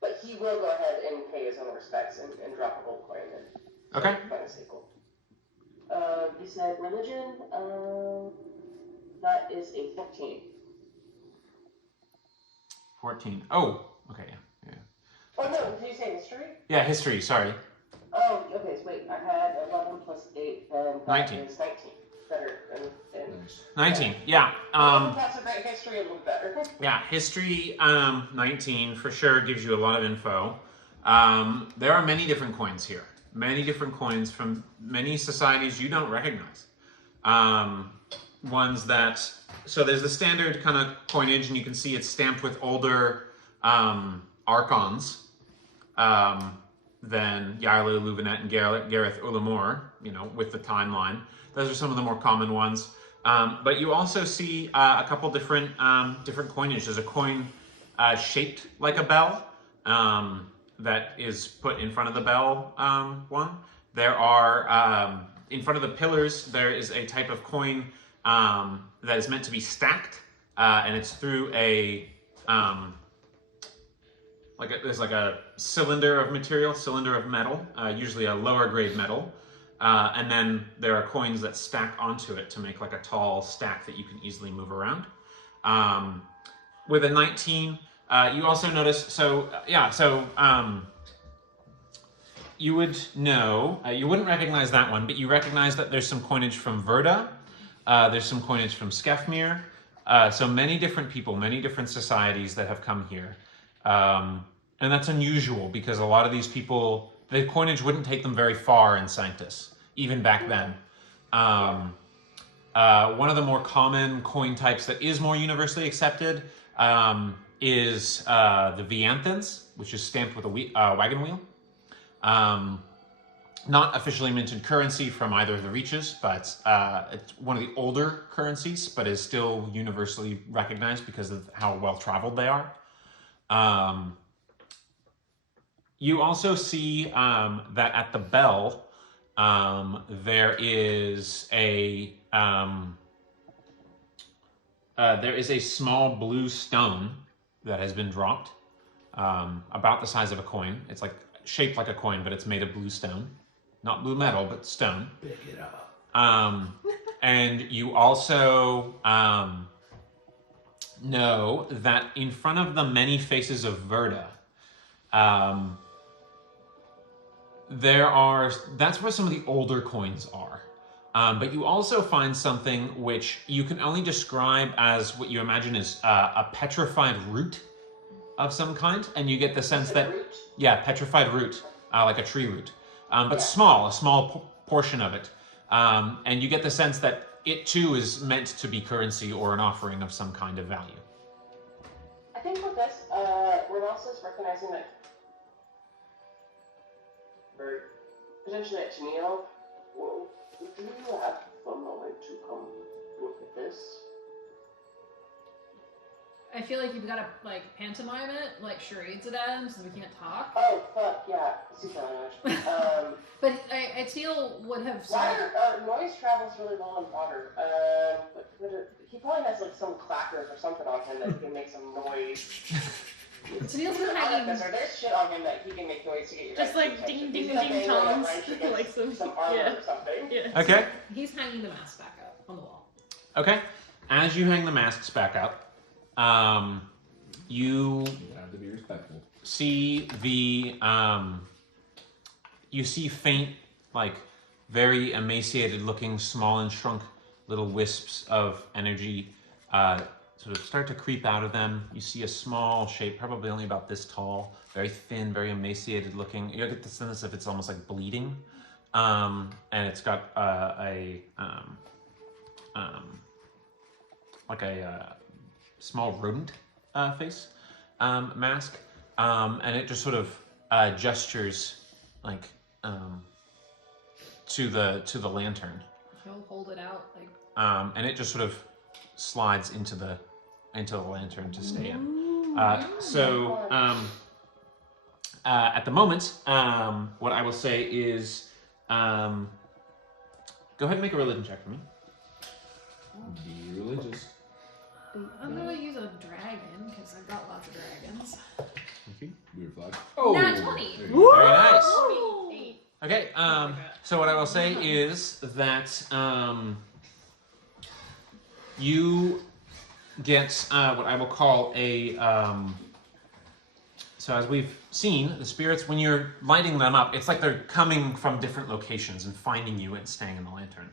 But he will go ahead and pay his own respects and drop a gold coin in. Okay. Cool. You said religion. That is a 14. 14. Oh, okay, yeah. Oh no, did you say history? Yeah, history. Sorry. Oh, okay. So wait, I had 11 plus 8, then that 19. is 19. Better than 19. Yeah. That's a great history, a little better. Yeah, history. 19 for sure gives you a lot of info. There are many different coins here. Many different coins from many societies you don't recognize. Ones that, so there's the standard kind of coinage, and you can see it's stamped with older archons than Yaelu, Luvenet, and Gareth Ulamor, with the timeline. Those are some of the more common ones. But you also see a couple different coinage. There's a coin shaped like a bell that is put in front of the bell one. There are, in front of the pillars, there is a type of coin that is meant to be stacked, and it's through there's like a cylinder of metal, usually a lower grade metal, and then there are coins that stack onto it to make like a tall stack that you can easily move around. With a 19, you also notice, you would know, you wouldn't recognize that one, but you recognize that there's some coinage from Verda, there's some coinage from Skefmir, so many different people, many different societies that have come here. And that's unusual because a lot of these people, the coinage wouldn't take them very far in Sanctus, even back then. One of the more common coin types that is more universally accepted is the Vianthans, which is stamped with a wagon wheel. Not officially minted currency from either of the reaches, but it's one of the older currencies, but is still universally recognized because of how well traveled they are. You also see that at the bell, there is a small blue stone that has been dropped, about the size of a coin. It's like shaped like a coin, but it's made of blue stone, not blue metal, but stone. Pick it up. And you also know that in front of the many faces of Verda, that's where some of the older coins are. But you also find something which you can only describe as what you imagine is a petrified root of some kind, and you get the sense that, yeah, petrified root, like a tree root, but a small portion of it. And you get the sense that it too is meant to be currency or an offering of some kind of value. I think with this, we're also recognizing that or potentially at Tennille, well, do you have a moment to come look at this? I feel like you've got to pantomime it, like charades it at him, so we can't talk. Oh fuck yeah, excuse my language. But Teal would have said. Noise travels really well in water. He probably has some clackers or something on him that he can make some noise. Teal's been hanging. There's shit on him that he can make noise to get your Just ding ding ding tongs, like some armor or something. Yeah. Okay. He's hanging the mask back up on the wall. Okay. As you hang the masks back up, You have to be respectful. see you see faint, like very emaciated looking, small and shrunk little wisps of energy sort of start to creep out of them. You see a small shape, probably only about this tall, very thin, very emaciated looking. You get the sense if it's almost like bleeding. And it's got a small rodent face mask, and it just sort of gestures like to the lantern, He'll hold it out like. and it just sort of slides into the lantern to stay in. At the moment, what I will say is, go ahead and make a religion check for me. Be religious. I'm gonna use a dragon because I've got lots of dragons. Okay. Weird flag. Nat 20. There you go. Very nice. 28. Okay, so what I will say is that you get what I will call a... so as we've seen, the spirits, when you're lighting them up, it's like they're coming from different locations and finding you and staying in the lantern.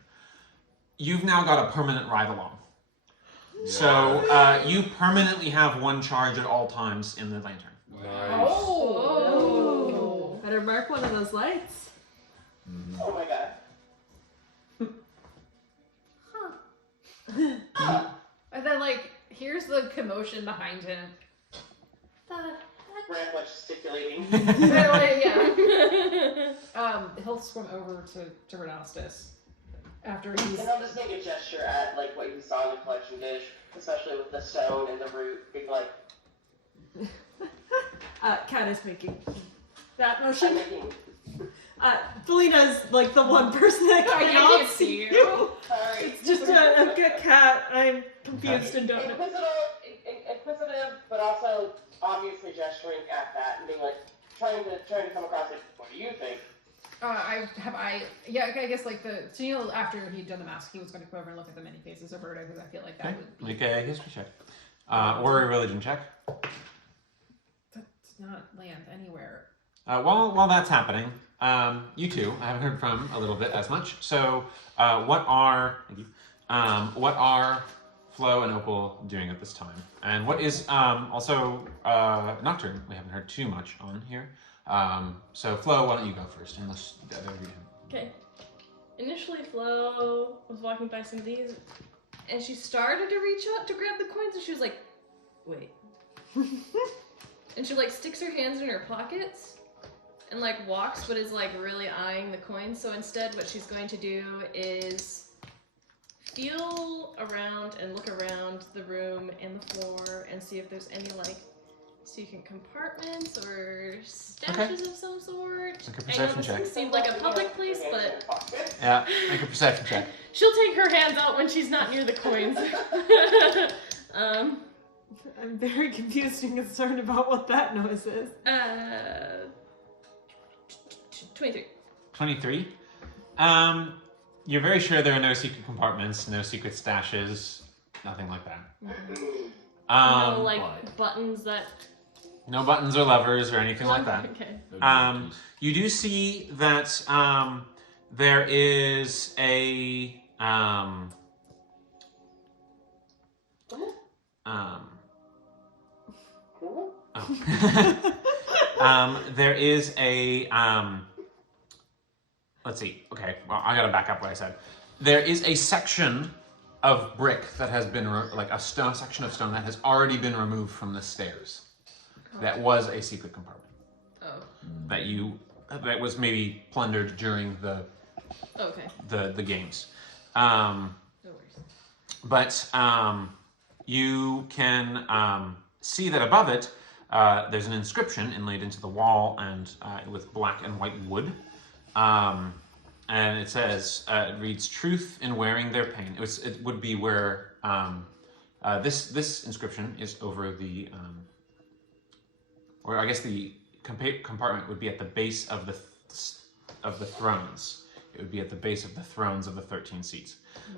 You've now got a permanent ride-along. So you permanently have one charge at all times in the lantern. Nice. Oh. Better mark one of those lights. Oh my god. And then like, here's the commotion behind him. Grandpa gesticulating. He'll swim over to Renastus after he's. And I'll just make a gesture at like what you saw in the collection dish, especially with the stone and the root being like. Kat is making that I'm motion. making. Felina's like the one person that I cannot can't see see you. Sorry. It's just a good cat. I'm confused and don't know. Inquisitive, but also obviously gesturing at that and being like trying to come across like, what do you think? I guess like Tennille, after he'd done the mask, he was going to come over and look at the many faces of Berta because I feel like that Okay, would be. make a history check. Or a religion check. That's not land anywhere. While that's happening, you two, I haven't heard from a little bit as much. So, what are Flo and Opal doing at this time? And what is also Nocturne? We haven't heard too much on here. So, Flo, why don't you go first? Unless Okay. Initially, Flo was walking by some of these, and she started to reach out to grab the coins, and she was like, "Wait." And she like sticks her hands in her pockets and like walks, but is like really eyeing the coins. So instead, what she's going to do is feel around and look around the room and the floor and see if there's any like secret compartments or stashes of some sort. Make a I know perception this check. seemed like a public place, but Yeah, make a perception check. she'll take her hands out when she's not near the coins. I'm very confused and concerned about what that noise is. 23. 23. You're very sure there are no secret compartments, no secret stashes, nothing like that. No, like buttons that. No buttons or levers or anything like that. Okay. You do see that there is a there is a let's see. Okay, well, I gotta back up what I said. There is a section of brick that has been like a section of stone that has already been removed from the stairs. That was a secret compartment. Oh. That was maybe plundered during the games. No worries. But you can see that above it, there's an inscription inlaid into the wall and with black and white wood. And it says, it reads, "Truth in wearing their pain." It would be where this inscription is over the, or I guess the compartment would be at the base of the thrones. It would be at the base of the thrones of the 13 seats.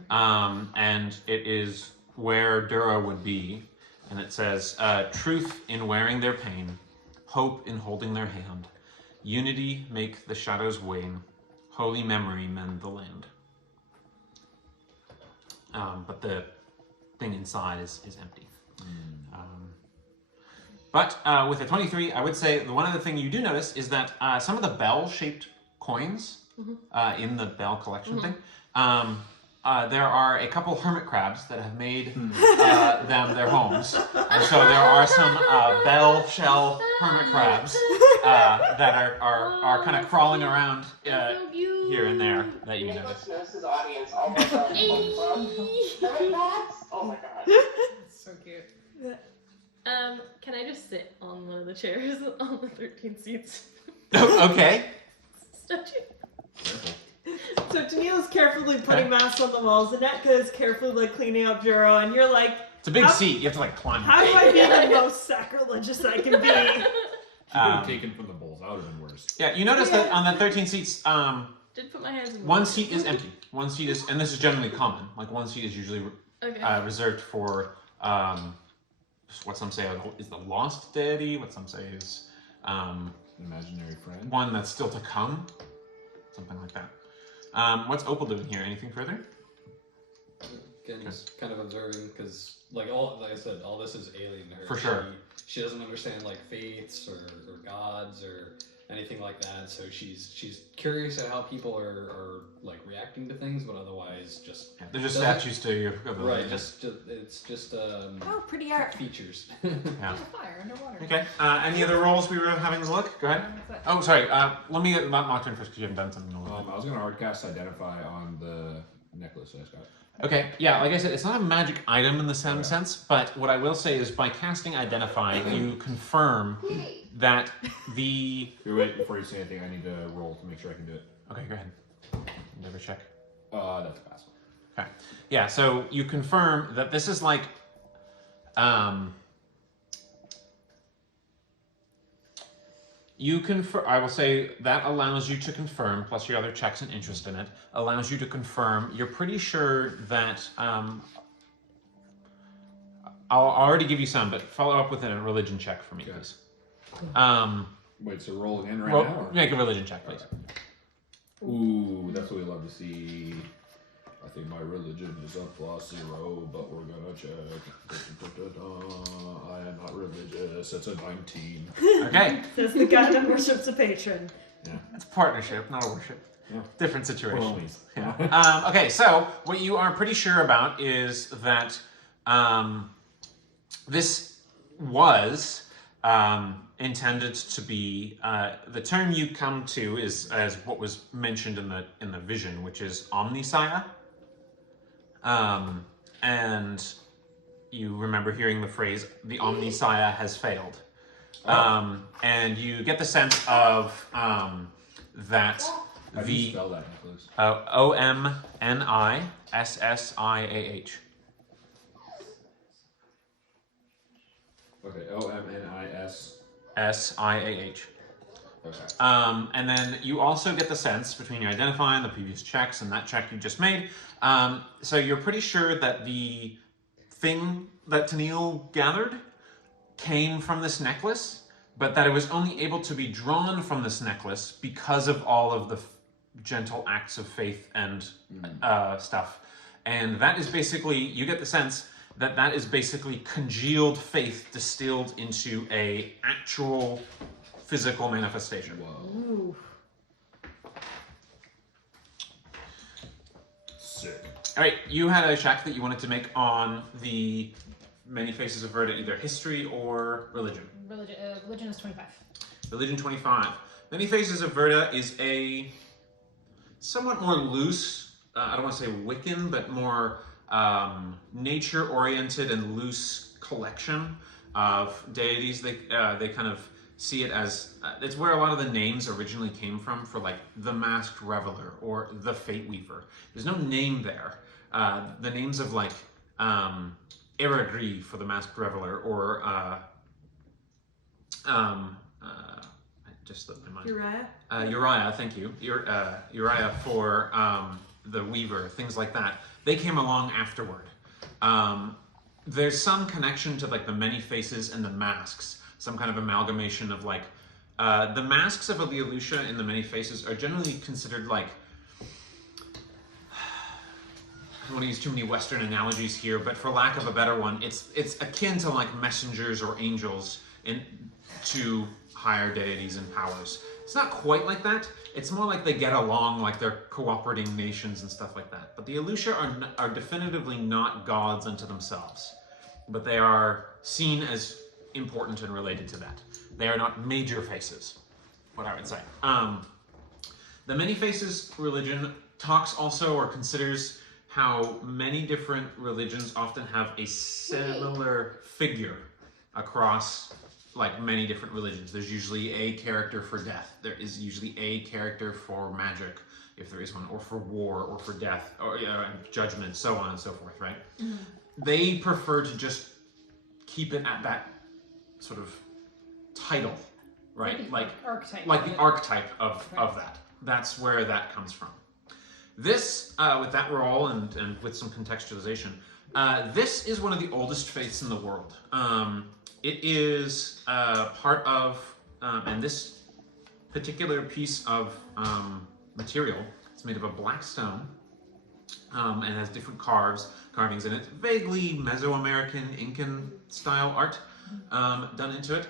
And it is where Dura would be. and it says, truth in wearing their pain, hope in holding their hand, unity make the shadows wane, holy memory mend the land. But the thing inside is empty. But with a 23, I would say the one other thing you do notice is that some of the bell-shaped coins in the bell collection thing, there are a couple hermit crabs that have made them their homes. And so there are some bell shell hermit crabs that are kind of crawling around here and there that you notice. Nicholas knows his audience all by hermit crabs? Oh my god. So cute. Can I just sit on one of the chairs on the 13 seats? Okay. Statue. So Tennille's carefully putting masks on the walls. Anetka is carefully cleaning up Juro, and you're like, It's a big seat. You have to climb. how do I be the most sacrilegious I can be? She could have taken from the bowls. That would have been worse. Yeah, you notice that on the 13 seats, Did put my hands in one seat is empty. One seat is, and this is generally common. One seat is usually reserved for what some say is the lost deity. What some say is Imaginary friend. one that's still to come. Something like that. What's Opal doing here? Anything further? Again, just kind of observing because, like I said, all this is alien to her. For sure. She doesn't understand faiths or gods or anything like that. So she's curious at how people are reacting to things, but otherwise just They're just statues to you. right. It's just Oh, pretty art. features. Yeah. Fire underwater. Okay. Any other roles we were having a look? Go ahead. Oh, sorry. Let me get my turn first because you haven't done something. I was going to hardcast Identify on the necklace I just got. Okay, yeah, like I said, it's not a magic item in the same sense, but what I will say is by casting Identify, you confirm that the... Here, wait, before you say anything, I need to roll to make sure I can do it. Okay, go ahead. Never check. That's a pass. Okay. Yeah, so you confirm that this is I will say that allows you to confirm, plus your other checks and interest in it, allows you to confirm. You're pretty sure that, I'll already give you some, but follow up with a religion check for me, please. Wait, so roll again now? Or? Make a religion check, please. Ooh, that's what we love to see. I think my religion is a +0, but we're gonna check. I am not religious. It's a 19. Okay. Says the guy that worships a patron. Yeah. It's a partnership, not a worship. Yeah. Different situation. Homies. Yeah. Okay, so what you are pretty sure about is that this was intended to be the term you come to is as what was mentioned in the vision, which is omniscire. And you remember hearing the phrase "the omniscire has failed," and you get the sense of that How do you spell that, Nicholas? OMNISSIAH. Okay, OMNIS. SIAH. Okay. And then you also get the sense between your Identify and the previous checks and that check you just made. So you're pretty sure that the thing that Tennille gathered came from this necklace, but that it was only able to be drawn from this necklace because of all of the gentle acts of faith and stuff. And that is basically, you get the sense that that is basically congealed faith distilled into a actual physical manifestation. Ooh. Sick. All right, you had a check that you wanted to make on the Many Faces of Verda, either history or religion. Religion is 25. Religion 25. Many Faces of Verda is a somewhat more loose, I don't want to say Wiccan, but more nature-oriented and loose collection of deities. They kind of see it as, it's where a lot of the names originally came from for the Masked Reveler or the Fate Weaver. There's no name there. The names of Eragri for the Masked Reveler or just slipped my mind. Uriah? Uriah, thank you. Uriah for the Weaver, things like that. They came along afterward. there's some connection to like the many faces and the masks, some kind of amalgamation of like the masks of Alealucia and the many faces are generally considered like, I don't want to use too many Western analogies here, but for lack of a better one, it's akin to like messengers or angels to higher deities and powers. It's not quite like that. It's more like they get along, like they're cooperating nations and stuff like that. But the Alealucia are definitively not gods unto themselves, but they are seen as important and related to that. They are not major faces, what I would say. The many faces religion talks also or considers how many different religions often have a similar figure across like many different religions. There's usually a character for death. There is usually a character for magic, if there is one, or for war, or for death, or judgment, so on and so forth, right? Mm-hmm. They prefer to just keep it at that sort of title, right? Like archetype. Like the archetype of that. That's where that comes from. This, with that role and with some contextualization, this is one of the oldest faiths in the world. It is part of, and this particular piece of material, it's made of a black stone and has different carvings in it. Vaguely Mesoamerican Incan style art done into it.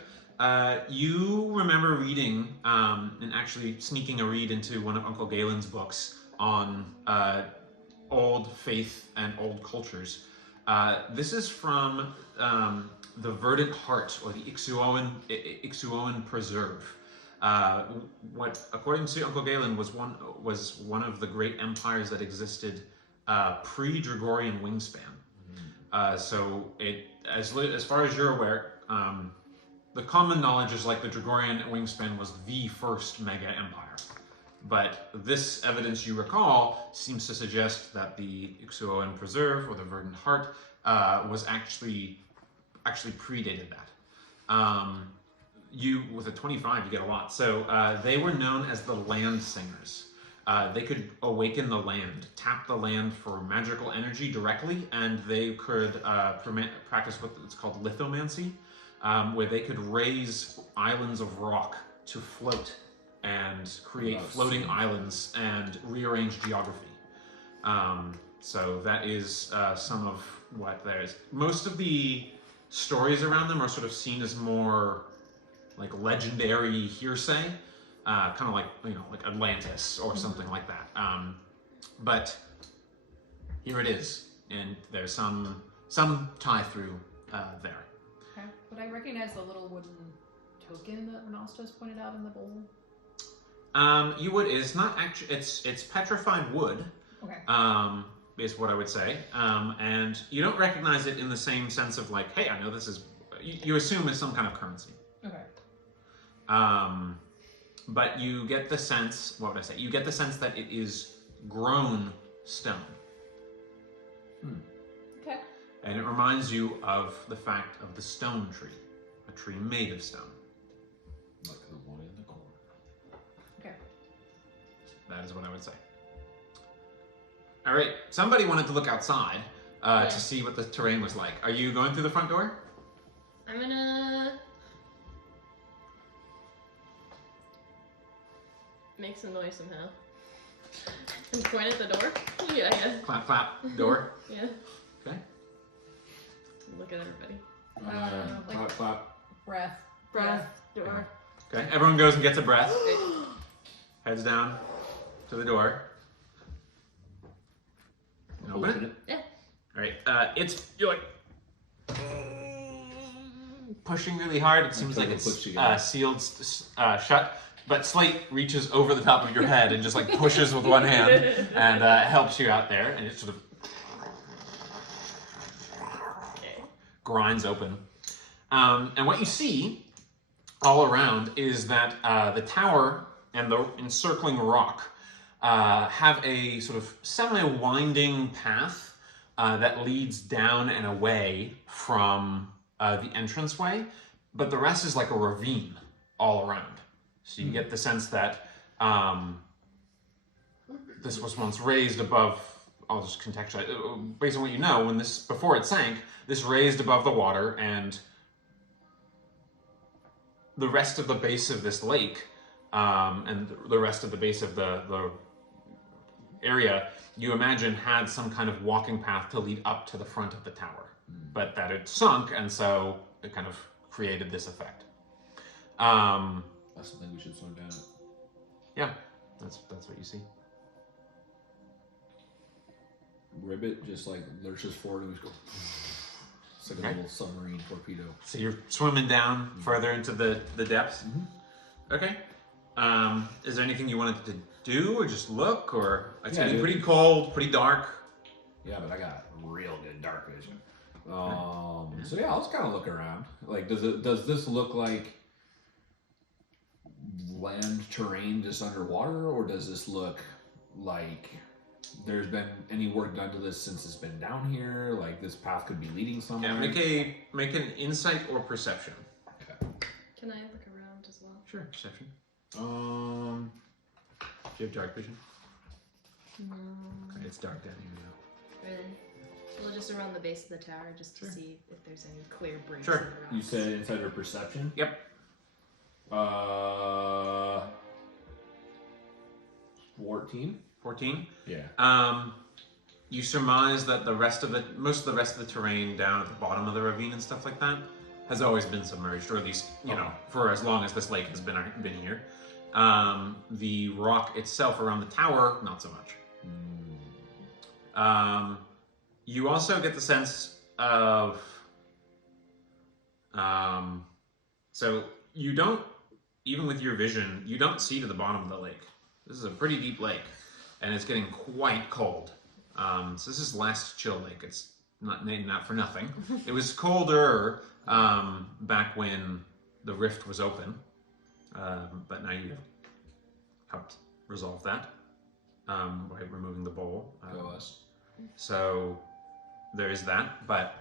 You remember reading and actually sneaking a read into one of Uncle Galen's books on old faith and old cultures. This is from the Verdant Heart, or the Ixuoan Preserve. What, according to Uncle Galen, was one of the great empires that existed pre-Gregorian wingspan. So it, as far as you're aware, the common knowledge is like the Gregorian wingspan was the first mega empire. But this evidence you recall seems to suggest that the Ixuoan Preserve, or the Verdant Heart, was actually predated that. You, with a 25, you get a lot. So they were known as the land singers. They could awaken the land, tap the land for magical energy directly, and they could practice what it's called lithomancy, where they could raise islands of rock to float and create floating islands and rearrange geography. So that is some of what there is. Most of the stories around them are sort of seen as more like legendary hearsay, kind of like, like Atlantis or something like that. But here it is, and there's some tie through there. Okay. Would I recognize the little wooden token that Renastos pointed out in the bowl? You would. It's not actually. It's petrified wood. Okay. Is what I would say. And you don't recognize it in the same sense of like, hey, I know this is. You assume it's some kind of currency. Okay. But you get the sense. What would I say? You get the sense that it is grown stone. Okay. And it reminds you of the fact of the stone tree, a tree made of stone. Like the one in the corner. Okay. That is what I would say. All right, somebody wanted to look outside to see what the terrain was like. Are you going through the front door? I'm gonna make some noise somehow. And point at the door. Yeah, I guess. Clap, clap, door. Yeah. Okay. Look at everybody. Like Clap, clap. breath, door. Okay, everyone goes and gets a breath. Heads down to the door. And open it. Yeah. All right, you're like pushing really hard. It seems like it's sealed shut. But Slate reaches over the top of your head and just like pushes with one hand and helps you out there, and it sort of grinds open. And what you see all around is that the tower and the encircling rock have a sort of semi-winding path that leads down and away from the entranceway, but the rest is like a ravine all around. So you get the sense that this was once raised above I'll just contextualize. Based on what you know, before it sank, this raised above the water, and the rest of the base of this lake, and the rest of the base of the area, you imagine had some kind of walking path to lead up to the front of the tower, but that it sunk, and so it kind of created this effect. That's something we should slow down. Yeah, that's what you see. Ribbit just like lurches forward and just goes. It's like a little submarine torpedo. So you're swimming down further into the depths? Okay. Is there anything you wanted to do, or just look, or it's getting pretty cold, pretty dark? Yeah, but I got real good dark vision. So yeah, I'll just kind of look around. Like, does this look like land terrain just underwater, or does this look like there's been any work done to this since it's been down here? Like this path could be leading somewhere. Yeah, make an insight or perception. Okay. Can I look around as well? Sure, perception. Do you have dark vision? No. Okay, it's dark down here now. Really? We'll just around the base of the tower just to see if there's any clear breaks. Sure. in the rocks. You said inside your perception? Yep. 14? 14. Yeah. You surmise that most of the rest of the terrain down at the bottom of the ravine and stuff like that has always been submerged, or at least, for as long as this lake has been here. The rock itself around the tower, not so much. You also get the sense of, so you don't, even with your vision, you don't see to the bottom of the lake. This is a pretty deep lake, and it's getting quite cold. So this is last chill lake. It's not named that for nothing. It was colder back when the rift was open, but now you've helped resolve that by removing the bowl. Go us. So there is that, but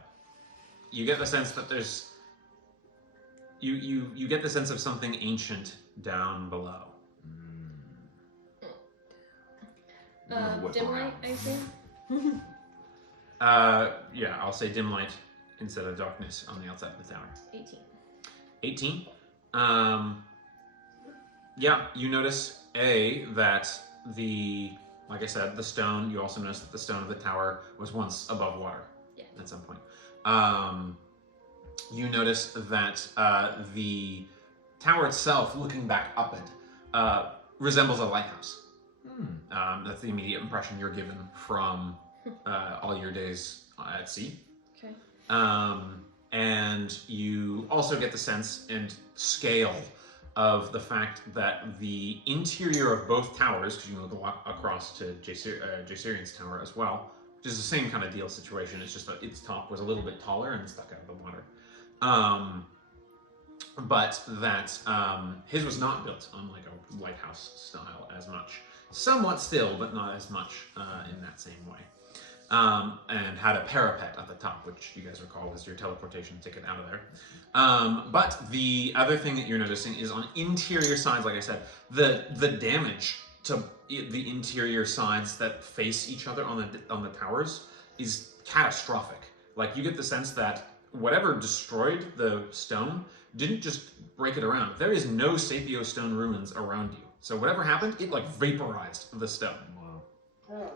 you get the sense that there's you get the sense of something ancient down below. Dim light, I assume? Yeah, I'll say dim light instead of darkness on the outside of the tower. 18. 18. Yeah, you notice that like I said, the stone, you also notice that the stone of the tower was once above water at some point. You notice that the tower itself, looking back up it, resembles a lighthouse. That's the immediate impression you're given from all your days at sea. Okay. And you also get the sense and scale of the fact that the interior of both towers, because you can look across to Jaysirian's tower as well, which is the same kind of deal situation. It's just that its top was a little bit taller and stuck out of the water. But that his was not built on like a lighthouse style as much. Somewhat still, but not as much in that same way. And had a parapet at the top, which you guys recall was your teleportation ticket out of there. But the other thing that you're noticing is on interior sides, like I said, the damage to the interior sides that face each other on the towers is catastrophic. Like you get the sense that whatever destroyed the stone didn't just break it around. There is no Sapio stone ruins around you. So whatever happened, it like vaporized the stone. Wow. Oh.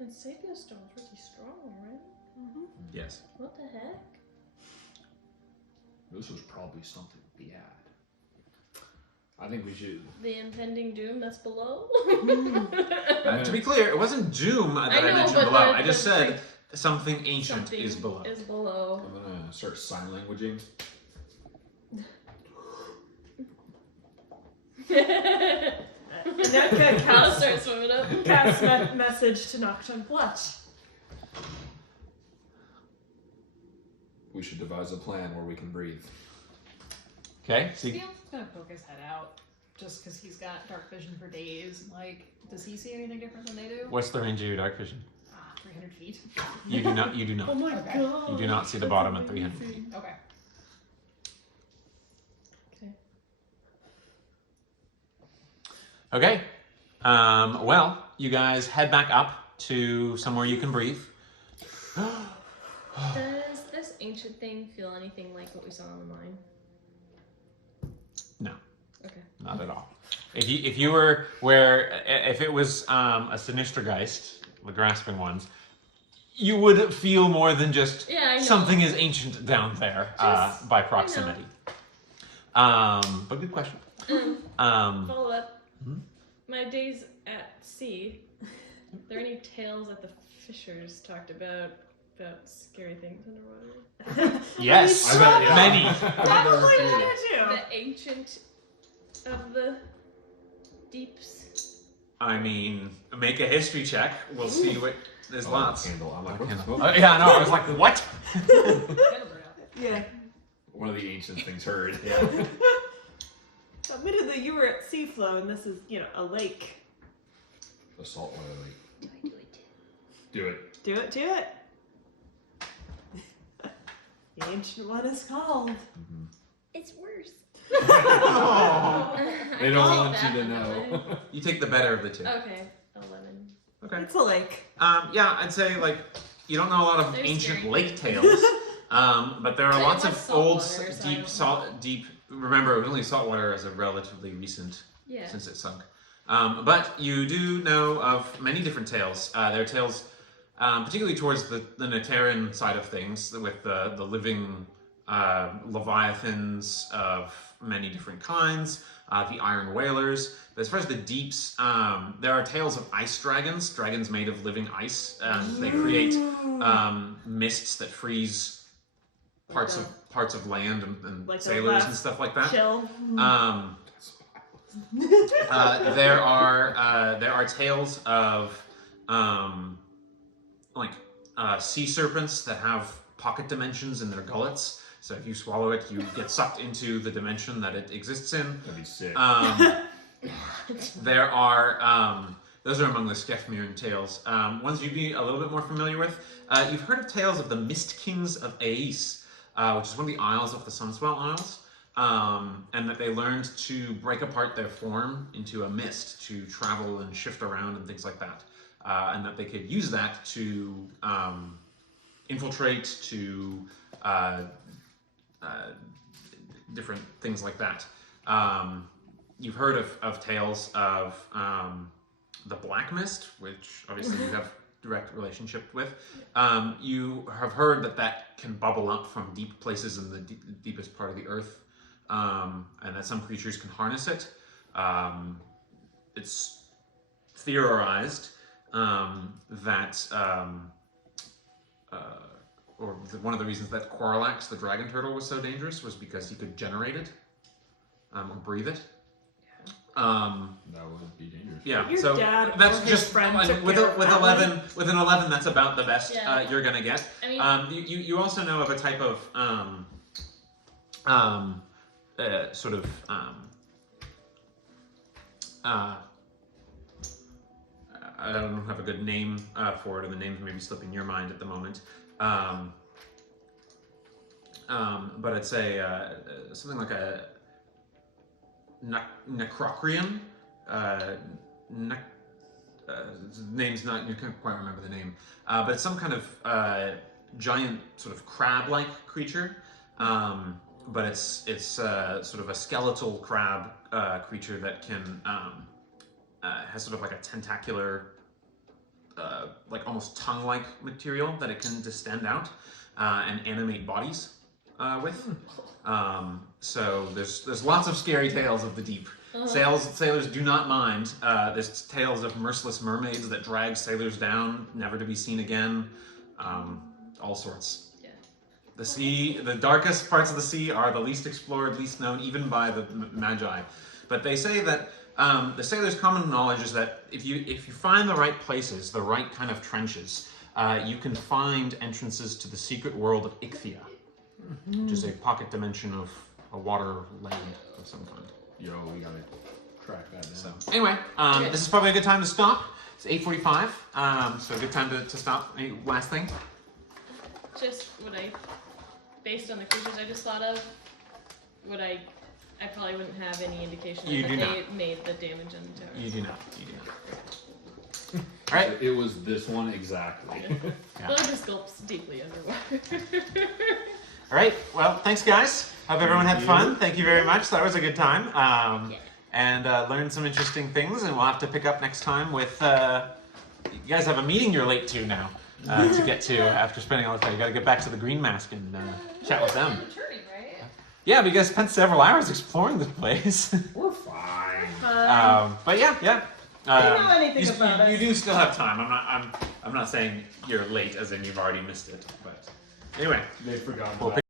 And Sapio stone's pretty strong, right? Yes. What the heck? This was probably something bad. I think we should. The impending doom that's below? To be clear, it wasn't doom that I know, mentioned but below. the- I just the- said something ancient Something is below. Is below. I'm gonna start sign languaging. Netka I'll casts, start swimming up. casts message to Nocturne. What? We should devise a plan where we can breathe. Okay. Theon's gonna poke his head out just because he's got dark vision for days. Like, does he see anything different than they do? What's the range of your dark vision? 300 feet. You do not. You do Oh not. my Okay. god. You do not see the bottom at 300 feet. Okay. Okay. Okay. Well, you guys head back up to somewhere you can breathe. Does this ancient thing feel anything like what we saw on the mine? No, Okay. not at all. If it was a Sinistergeist, the grasping ones, you would feel more than just Yeah, I know. something is ancient down there Just, by proximity. But good question. Follow up. Hmm? My days at sea. Are there any tales that the fishers talked about scary things underwater? Yes, I bet, yeah. many. Probably one or two. The ancient of the deeps. I mean, make a history check. We'll see what. There's lots. Candle. I'm like, Candle. what? Yeah, no, I was like, what? Yeah. One of the ancient things heard. Yeah. Admittedly, you were at Seaflow, and this is, a lake. A saltwater lake. Do it. Do it, do it. The ancient one is called. It's worse. They don't want you to know. You take the better of the two. Okay, 11. Okay. It's a lake. Yeah, I'd say you don't know a lot of They're ancient scary. lake tales, but there are It lots was of saltwater, old, so I deep don't deep. Remember, it was only saltwater as a relatively recent Yeah. since it sunk. But you do know of many different tales. There are tales, particularly towards the Neteran side of things, with the living leviathans of many different kinds, the iron whalers. But as far as the deeps, there are tales of ice dragons, dragons made of living ice. They create mists that freeze parts of land and Like the sailors last and stuff like that. Chill. There are tales of sea serpents that have pocket dimensions in their gullets. So if you swallow it, you get sucked into the dimension that it exists in. That'd be sick. There are those are among the Skefmir tales. Ones you'd be a little bit more familiar with. You've heard of tales of the Mist Kings of Aes, which is one of the isles of the Sunswell Isles. And that they learned to break apart their form into a mist to travel and shift around and things like that. And that they could use that to infiltrate, to different things like that. You've heard of tales of the Black Mist, which obviously you have direct relationship with. You have heard that can bubble up from deep places in the deepest part of the earth. And that some creatures can harness it. It's theorized that, one of the reasons that Quarlax, the dragon turtle, was so dangerous was because he could generate it or breathe it. That would be dangerous. Yeah, Your so dad that's or his just friend took with care of that 11. one. With an 11, that's about the best Yeah. you're gonna get. I mean, You also know of a type of sort of I don't have a good name for it, and the names may be slipping your mind at the moment. But I'd say something like a necrocrian. Name's not, you can't quite remember the name, but it's some kind of giant sort of crab-like creature. But it's sort of a skeletal crab creature that can has sort of like a tentacular, like almost tongue-like material that it can distend out and animate bodies with. So there's lots of scary tales of the deep. Sailors do not mind. There's tales of merciless mermaids that drag sailors down, never to be seen again. All sorts. The sea, the darkest parts of the sea are the least explored, least known, even by the Magi. But they say that the sailors' common knowledge is that if you find the right places, the right kind of trenches, you can find entrances to the secret world of Ichthia, which is a pocket dimension of a water land of some kind. Yo, we gotta track that down. So anyway, this is probably a good time to stop. It's 8:45, so a good time to stop. Any last thing? just what I, based on the creatures I just thought of, I probably wouldn't have any indication You that do they not. made the damage on the tower. You do not. You do All right. It was this one exactly. Blow just gulps deeply underwater. All right. Well, thanks, guys. Hope everyone had fun. Thank you very much. That was a good time. And learned some interesting things. And we'll have to pick up next time with. You guys have a meeting you're late to now to get to after spending all the time. You got to get back to the Green Mask and chat with them. Returning, right? Yeah, but you guys spent several hours exploring this place. We're fine. But yeah. I don't know anything about you it. do still have time. I'm not saying you're late as in you've already missed it. But anyway, They've forgotten. we'll about pick